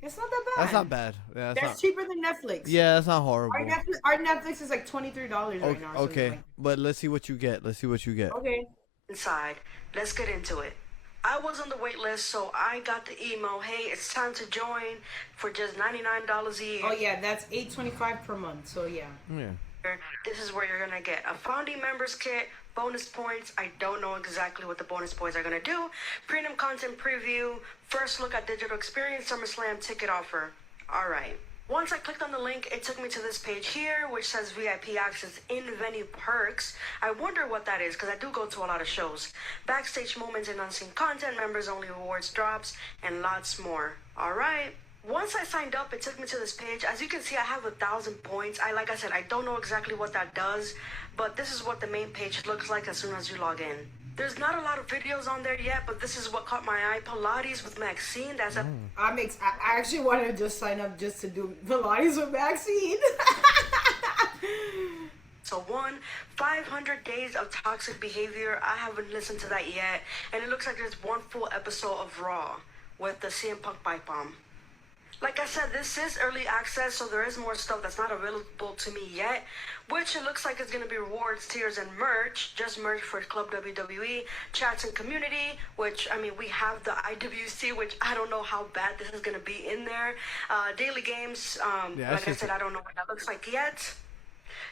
It's not that bad. That's not bad. Yeah, that's cheaper than Netflix. Yeah, that's not horrible. Our Netflix is like $23 right now. Okay, like but let's see what you get. Okay. Inside. Let's get into it. I was on the wait list, so I got the email. Hey, it's time to join for just $99 a year. Oh yeah, that's $825 per month. So yeah. Yeah. This is where you're gonna get a founding members kit, bonus points. I don't know exactly what the bonus points are gonna do. Premium content preview, first look at digital experience, SummerSlam ticket offer. All right. Once I clicked on the link, it took me to this page here, which says VIP access in-venue perks. I wonder what that is, because I do go to a lot of shows. Backstage moments and unseen content, members-only rewards drops, and lots more. All right. Once I signed up, it took me to this page. As you can see, I have 1,000 points. Like I said, I don't know exactly what that does, but this is what the main page looks like as soon as you log in. There's not a lot of videos on there yet, but this is what caught my eye. Pilates with Maxine. That's I actually want to just sign up just to do Pilates with Maxine. So 500 days of toxic behavior. I haven't listened to that yet. And it looks like there's one full episode of Raw with the CM Punk pipe bomb. Like I said, this is early access, so there is more stuff that's not available to me yet, which it looks like it's going to be rewards, tiers, and merch. Just merch for Club WWE, chats and community, which, I mean, we have the IWC, which I don't know how bad this is going to be in there. Daily games, like I said, I don't know what that looks like yet.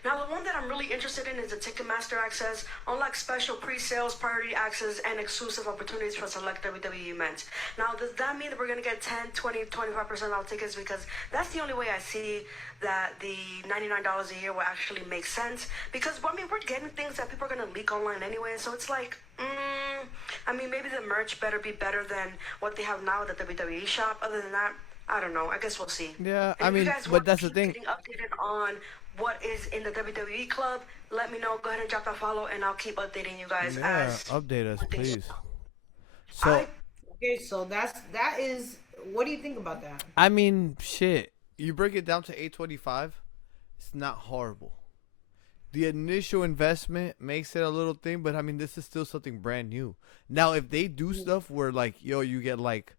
Now, the one that I'm really interested in is the Ticketmaster access, unlock special pre-sales, priority access, and exclusive opportunities for select WWE events. Now, does that mean that we're going to get 10, 20, 25% off tickets? Because that's the only way I see that the $99 a year will actually make sense. Because, I mean, we're getting things that people are going to leak online anyway, so it's like, I mean, maybe the merch better be better than what they have now at the WWE shop. Other than that, I don't know. I guess we'll see. Yeah, and I mean, but that's the thing. Getting updated on what is in the WWE club, let me know. Go ahead and drop that follow, and I'll keep updating you guys. Yeah, update us, please. So, okay, so that is. What do you think about that? I mean, shit. You break it down to 825. It's not horrible. The initial investment makes it a little thing, but I mean, this is still something brand new. Now, if they do stuff where like, yo, you get like,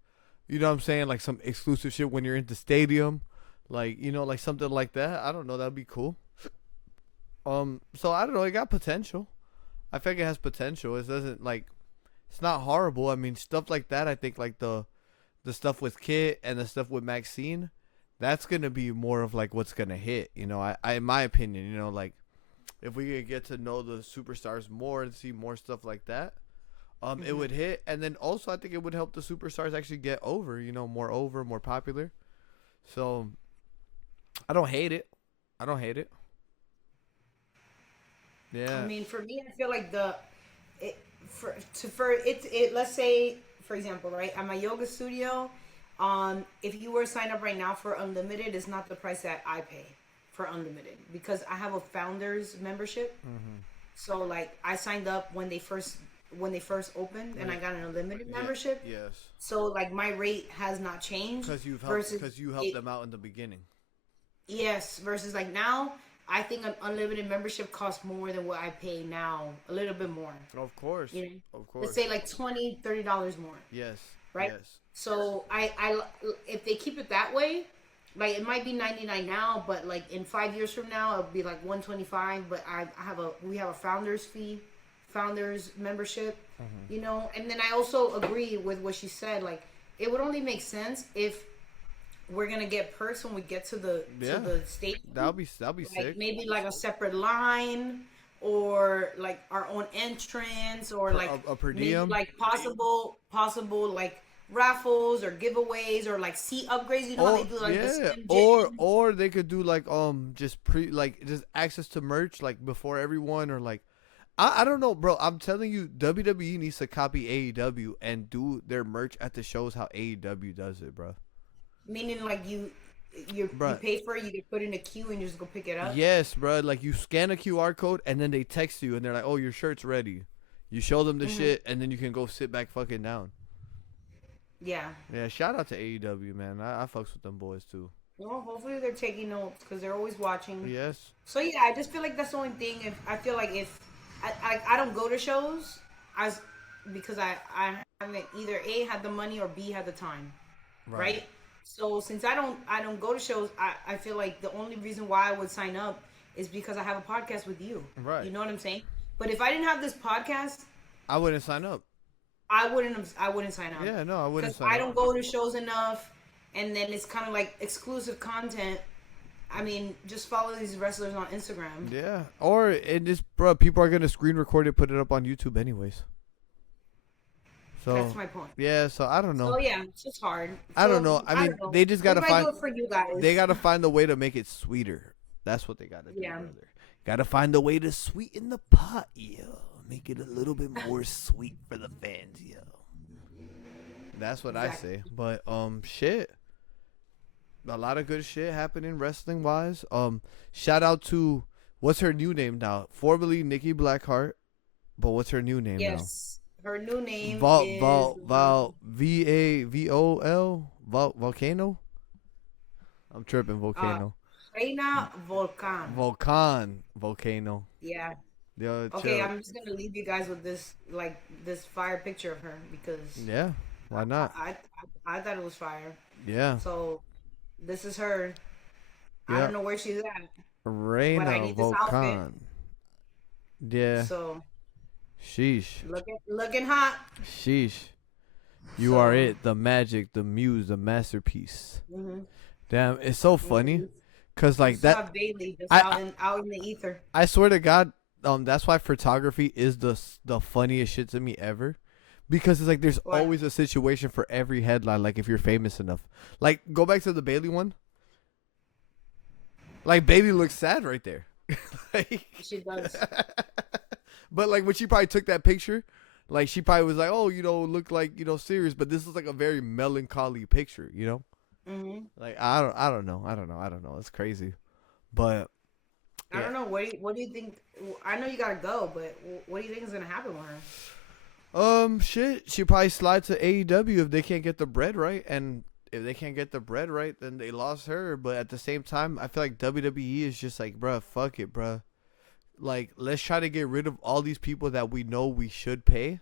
you know what I'm saying, like some exclusive shit when you're in the stadium. Like, you know, like something like that. I don't know. That'd be cool. So I don't know. It got potential. I think it has potential. It doesn't like, it's not horrible. I mean, stuff like that. I think like the stuff with Kit and the stuff with Maxine, that's gonna be more of like what's gonna hit. You know, I in my opinion, you know, like if we could get to know the superstars more and see more stuff like that, it would hit. And then also I think it would help the superstars actually get over. You know, more popular. So. I don't hate it. Yeah. I mean, for me, I feel like let's say, for example, right, at my yoga studio, if you were to sign up right now for unlimited, it's not the price that I pay for unlimited because I have a founders membership. Mm-hmm. So like I signed up when they first opened, and I got an unlimited membership. Yes. So like my rate has not changed because you helped them out in the beginning. Yes, versus like now, I think an unlimited membership costs more than what I pay now, a little bit more. Of course, you know? Of course. Let's say like $20, $30 more. Yes. Right. Yes. So I if they keep it that way, like it might be 99 now, but like in 5 years from now, it'll be like 125. But we have a founders fee, founders membership, you know. And then I also agree with what she said. Like it would only make sense if we're gonna get perks when we get to the state. That'll be Like sick. maybe like a separate line, or like our own entrance, or like A per maybe diem. like possible like raffles or giveaways, or like seat upgrades. You know how they do like the Slim Jim? or they could do like just just access to merch like before everyone, or like I don't know, bro. I'm telling you, WWE needs to copy AEW and do their merch at the shows how AEW does it, bro. Meaning like you Bruh. pay for it, you get put in a queue and you just go pick it up. Yes, bro. Like you scan a QR code and then they text you and they're like, "Oh, your shirt's ready." You show them the shit and then you can go sit back fucking down. Yeah. Yeah, shout out to AEW, man. I fucks with them boys too. Well, hopefully they're taking notes because they're always watching. Yes. So yeah, I just feel like that's the only thing. If I feel like if I don't go to shows, because I haven't either A had the money or B had the time, right? So since I don't go to shows, I feel like the only reason why I would sign up is because I have a podcast with you. Right. You know what I'm saying? But if I didn't have this podcast, I wouldn't sign up. I wouldn't sign up. Yeah, no, I wouldn't Because sign up. I don't go to shows enough, and then it's kind of like exclusive content. I mean, just follow these wrestlers on Instagram. Yeah, or it just, bro, people are gonna screen record it, put it up on YouTube anyways. So That's my point. yeah, so I don't know. So yeah, it's just hard. I don't know. I mean, they just gotta Maybe I find. do it for you guys. They gotta find the way to make it sweeter. That's what they gotta do, Yeah. brother. Gotta find a way to sweeten the pot, yo. Make it a little bit more sweet for the fans, yo. That's what Exactly. I say. But shit. A lot of good shit happening wrestling wise. Shout out to what's her new name now? Formerly Nikki Blackheart, but what's her new name Yes, her new name now? is Volcano. I'm tripping. Volcano. Reina Volcan. Volcano. Yeah. Yo, Okay, chill. I'm just gonna leave you guys with this fire picture of her because Yeah. Why not? I thought it was fire. Yeah. So this is her. I Yeah. don't know where she's at. Reina need this outfit. Volcan. Yeah. So Sheesh. looking hot. Sheesh. You So- are it. The magic, the muse, the masterpiece. Damn, it's so funny. Cause like Saw that, Bailey just I- out in the ether. I swear to God, that's why photography is the funniest shit to me ever. Because it's like there's What? always a situation for every headline. Like if you're famous enough, like go back to the Bailey one. Like Bailey looks sad right there. Like, She does. but like when she probably took that picture, like she probably was like, oh, look like serious. But this is like a very melancholy picture, Like I don't know. It's crazy, but I don't know. What do you think? I know you gotta go, but what do you think is gonna happen with her? shit. She probably slide to AEW if they can't get the bread right, and if they can't get the bread right, then they lost her. But at the same time, I feel like WWE is just like, bruh, fuck it, bruh. Like, let's try to get rid of all these people that we know we should pay,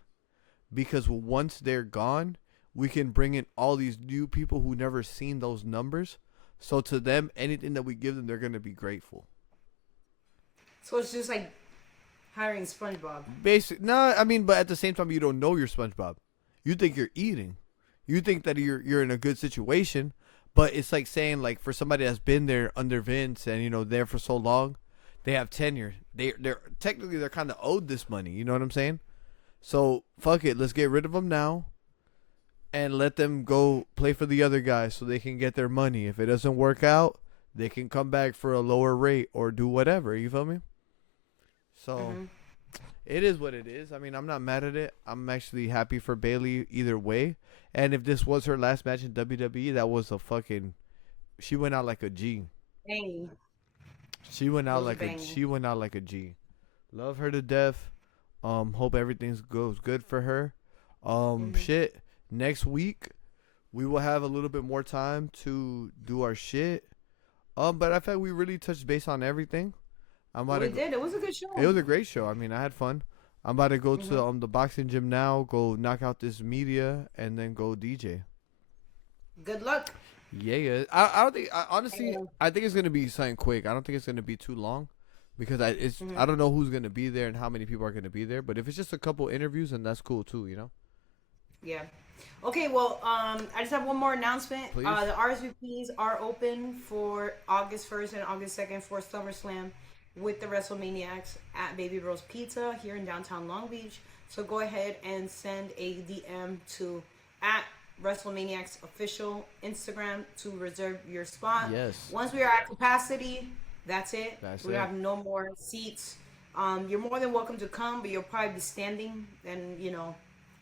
because once they're gone, we can bring in all these new people who never seen those numbers. So to them, anything that we give them, they're gonna be grateful. So it's just like hiring SpongeBob. No, I mean, but at the same time, you don't know you're SpongeBob. You think you're eating. You think that you're in a good situation, but it's like saying, like, for somebody that's been there under Vince and there for so long, they have tenure. They're technically they're kind of owed this money. You know what I'm saying? So fuck it, let's get rid of them now, and let them go play for the other guys so they can get their money. If it doesn't work out, they can come back for a lower rate or do whatever. You feel me? So. It is what it is. I mean, I'm not mad at it. I'm actually happy for Bailey either way. And if this was her last match in WWE, that was a fucking. She went out like a G. Dang. She went out Those like banging. She went out like a G. Love her to death. Hope everything goes good for her. Shit. Next week, we will have a little bit more time to do our shit. But I feel like we really touched base on everything. We did. It was a good show. It was a great show. I mean, I had fun. I'm about to go to the boxing gym now, go knock out this media, and then go DJ. Good luck. Yeah. I don't think. Honestly, Yeah. I think it's gonna be something quick. I don't think it's gonna be too long, because Mm-hmm. I don't know who's gonna be there and how many people are gonna be there. But if it's just a couple interviews, then that's cool too. You know. Yeah. Okay, well, I just have one more announcement. Please. The RSVPs are open for August 1st and August 2nd for SummerSlam with the WrestleManiacs at Baby Bros Pizza here in downtown Long Beach. So go ahead and send a DM to at WrestleManiacs official Instagram to reserve your spot. Yes. Once we are at capacity, that's it. That's We it. have no more seats. You're more than welcome to come, but you'll probably be standing, and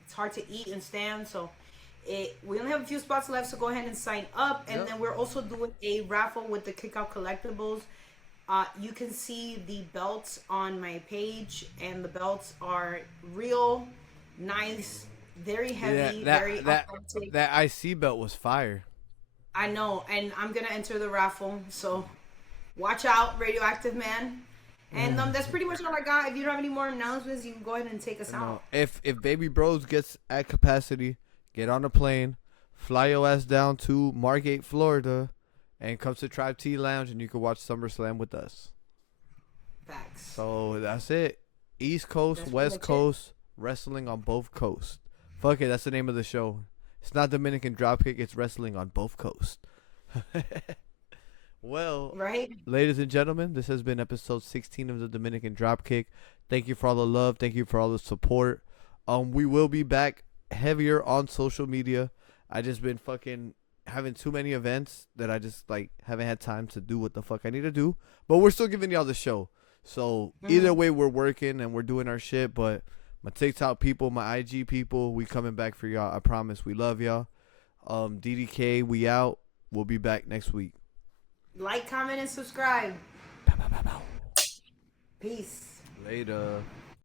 it's hard to eat and stand. So we only have a few spots left, so go ahead and sign up. And Yep. then we're also doing a raffle with the Kickout Collectibles. You can see the belts on my page, and the belts are real nice, very heavy, very authentic. That IC belt was fire. I know, and I'm gonna enter the raffle, so watch out, Radioactive Man. And that's pretty much all I got. If you don't have any more announcements, you can go ahead and take us No, out. if Baby Bros gets at capacity, get on a plane, fly your ass down to Margate, Florida, and come to Tribe T Lounge, and you can watch SummerSlam with us. Facts. So that's it. East Coast, That's West pretty much Coast, wrestling on both coasts. Fuck it, that's the name of the show. It's not Dominican Dropkick, it's wrestling on both coasts. Well, Right? ladies and gentlemen, this has been episode 16 of the Dominican Dropkick. Thank you for all the love. Thank you for all the support. We will be back heavier on social media. I just been fucking having too many events that I just haven't had time to do what the fuck I need to do. But we're still giving y'all the show. So either way, we're working and we're doing our shit. But my TikTok people, my IG people, we coming back for y'all. I promise. We love y'all. DDK, we out. We'll be back next week. Like, comment, and subscribe. Peace. Later.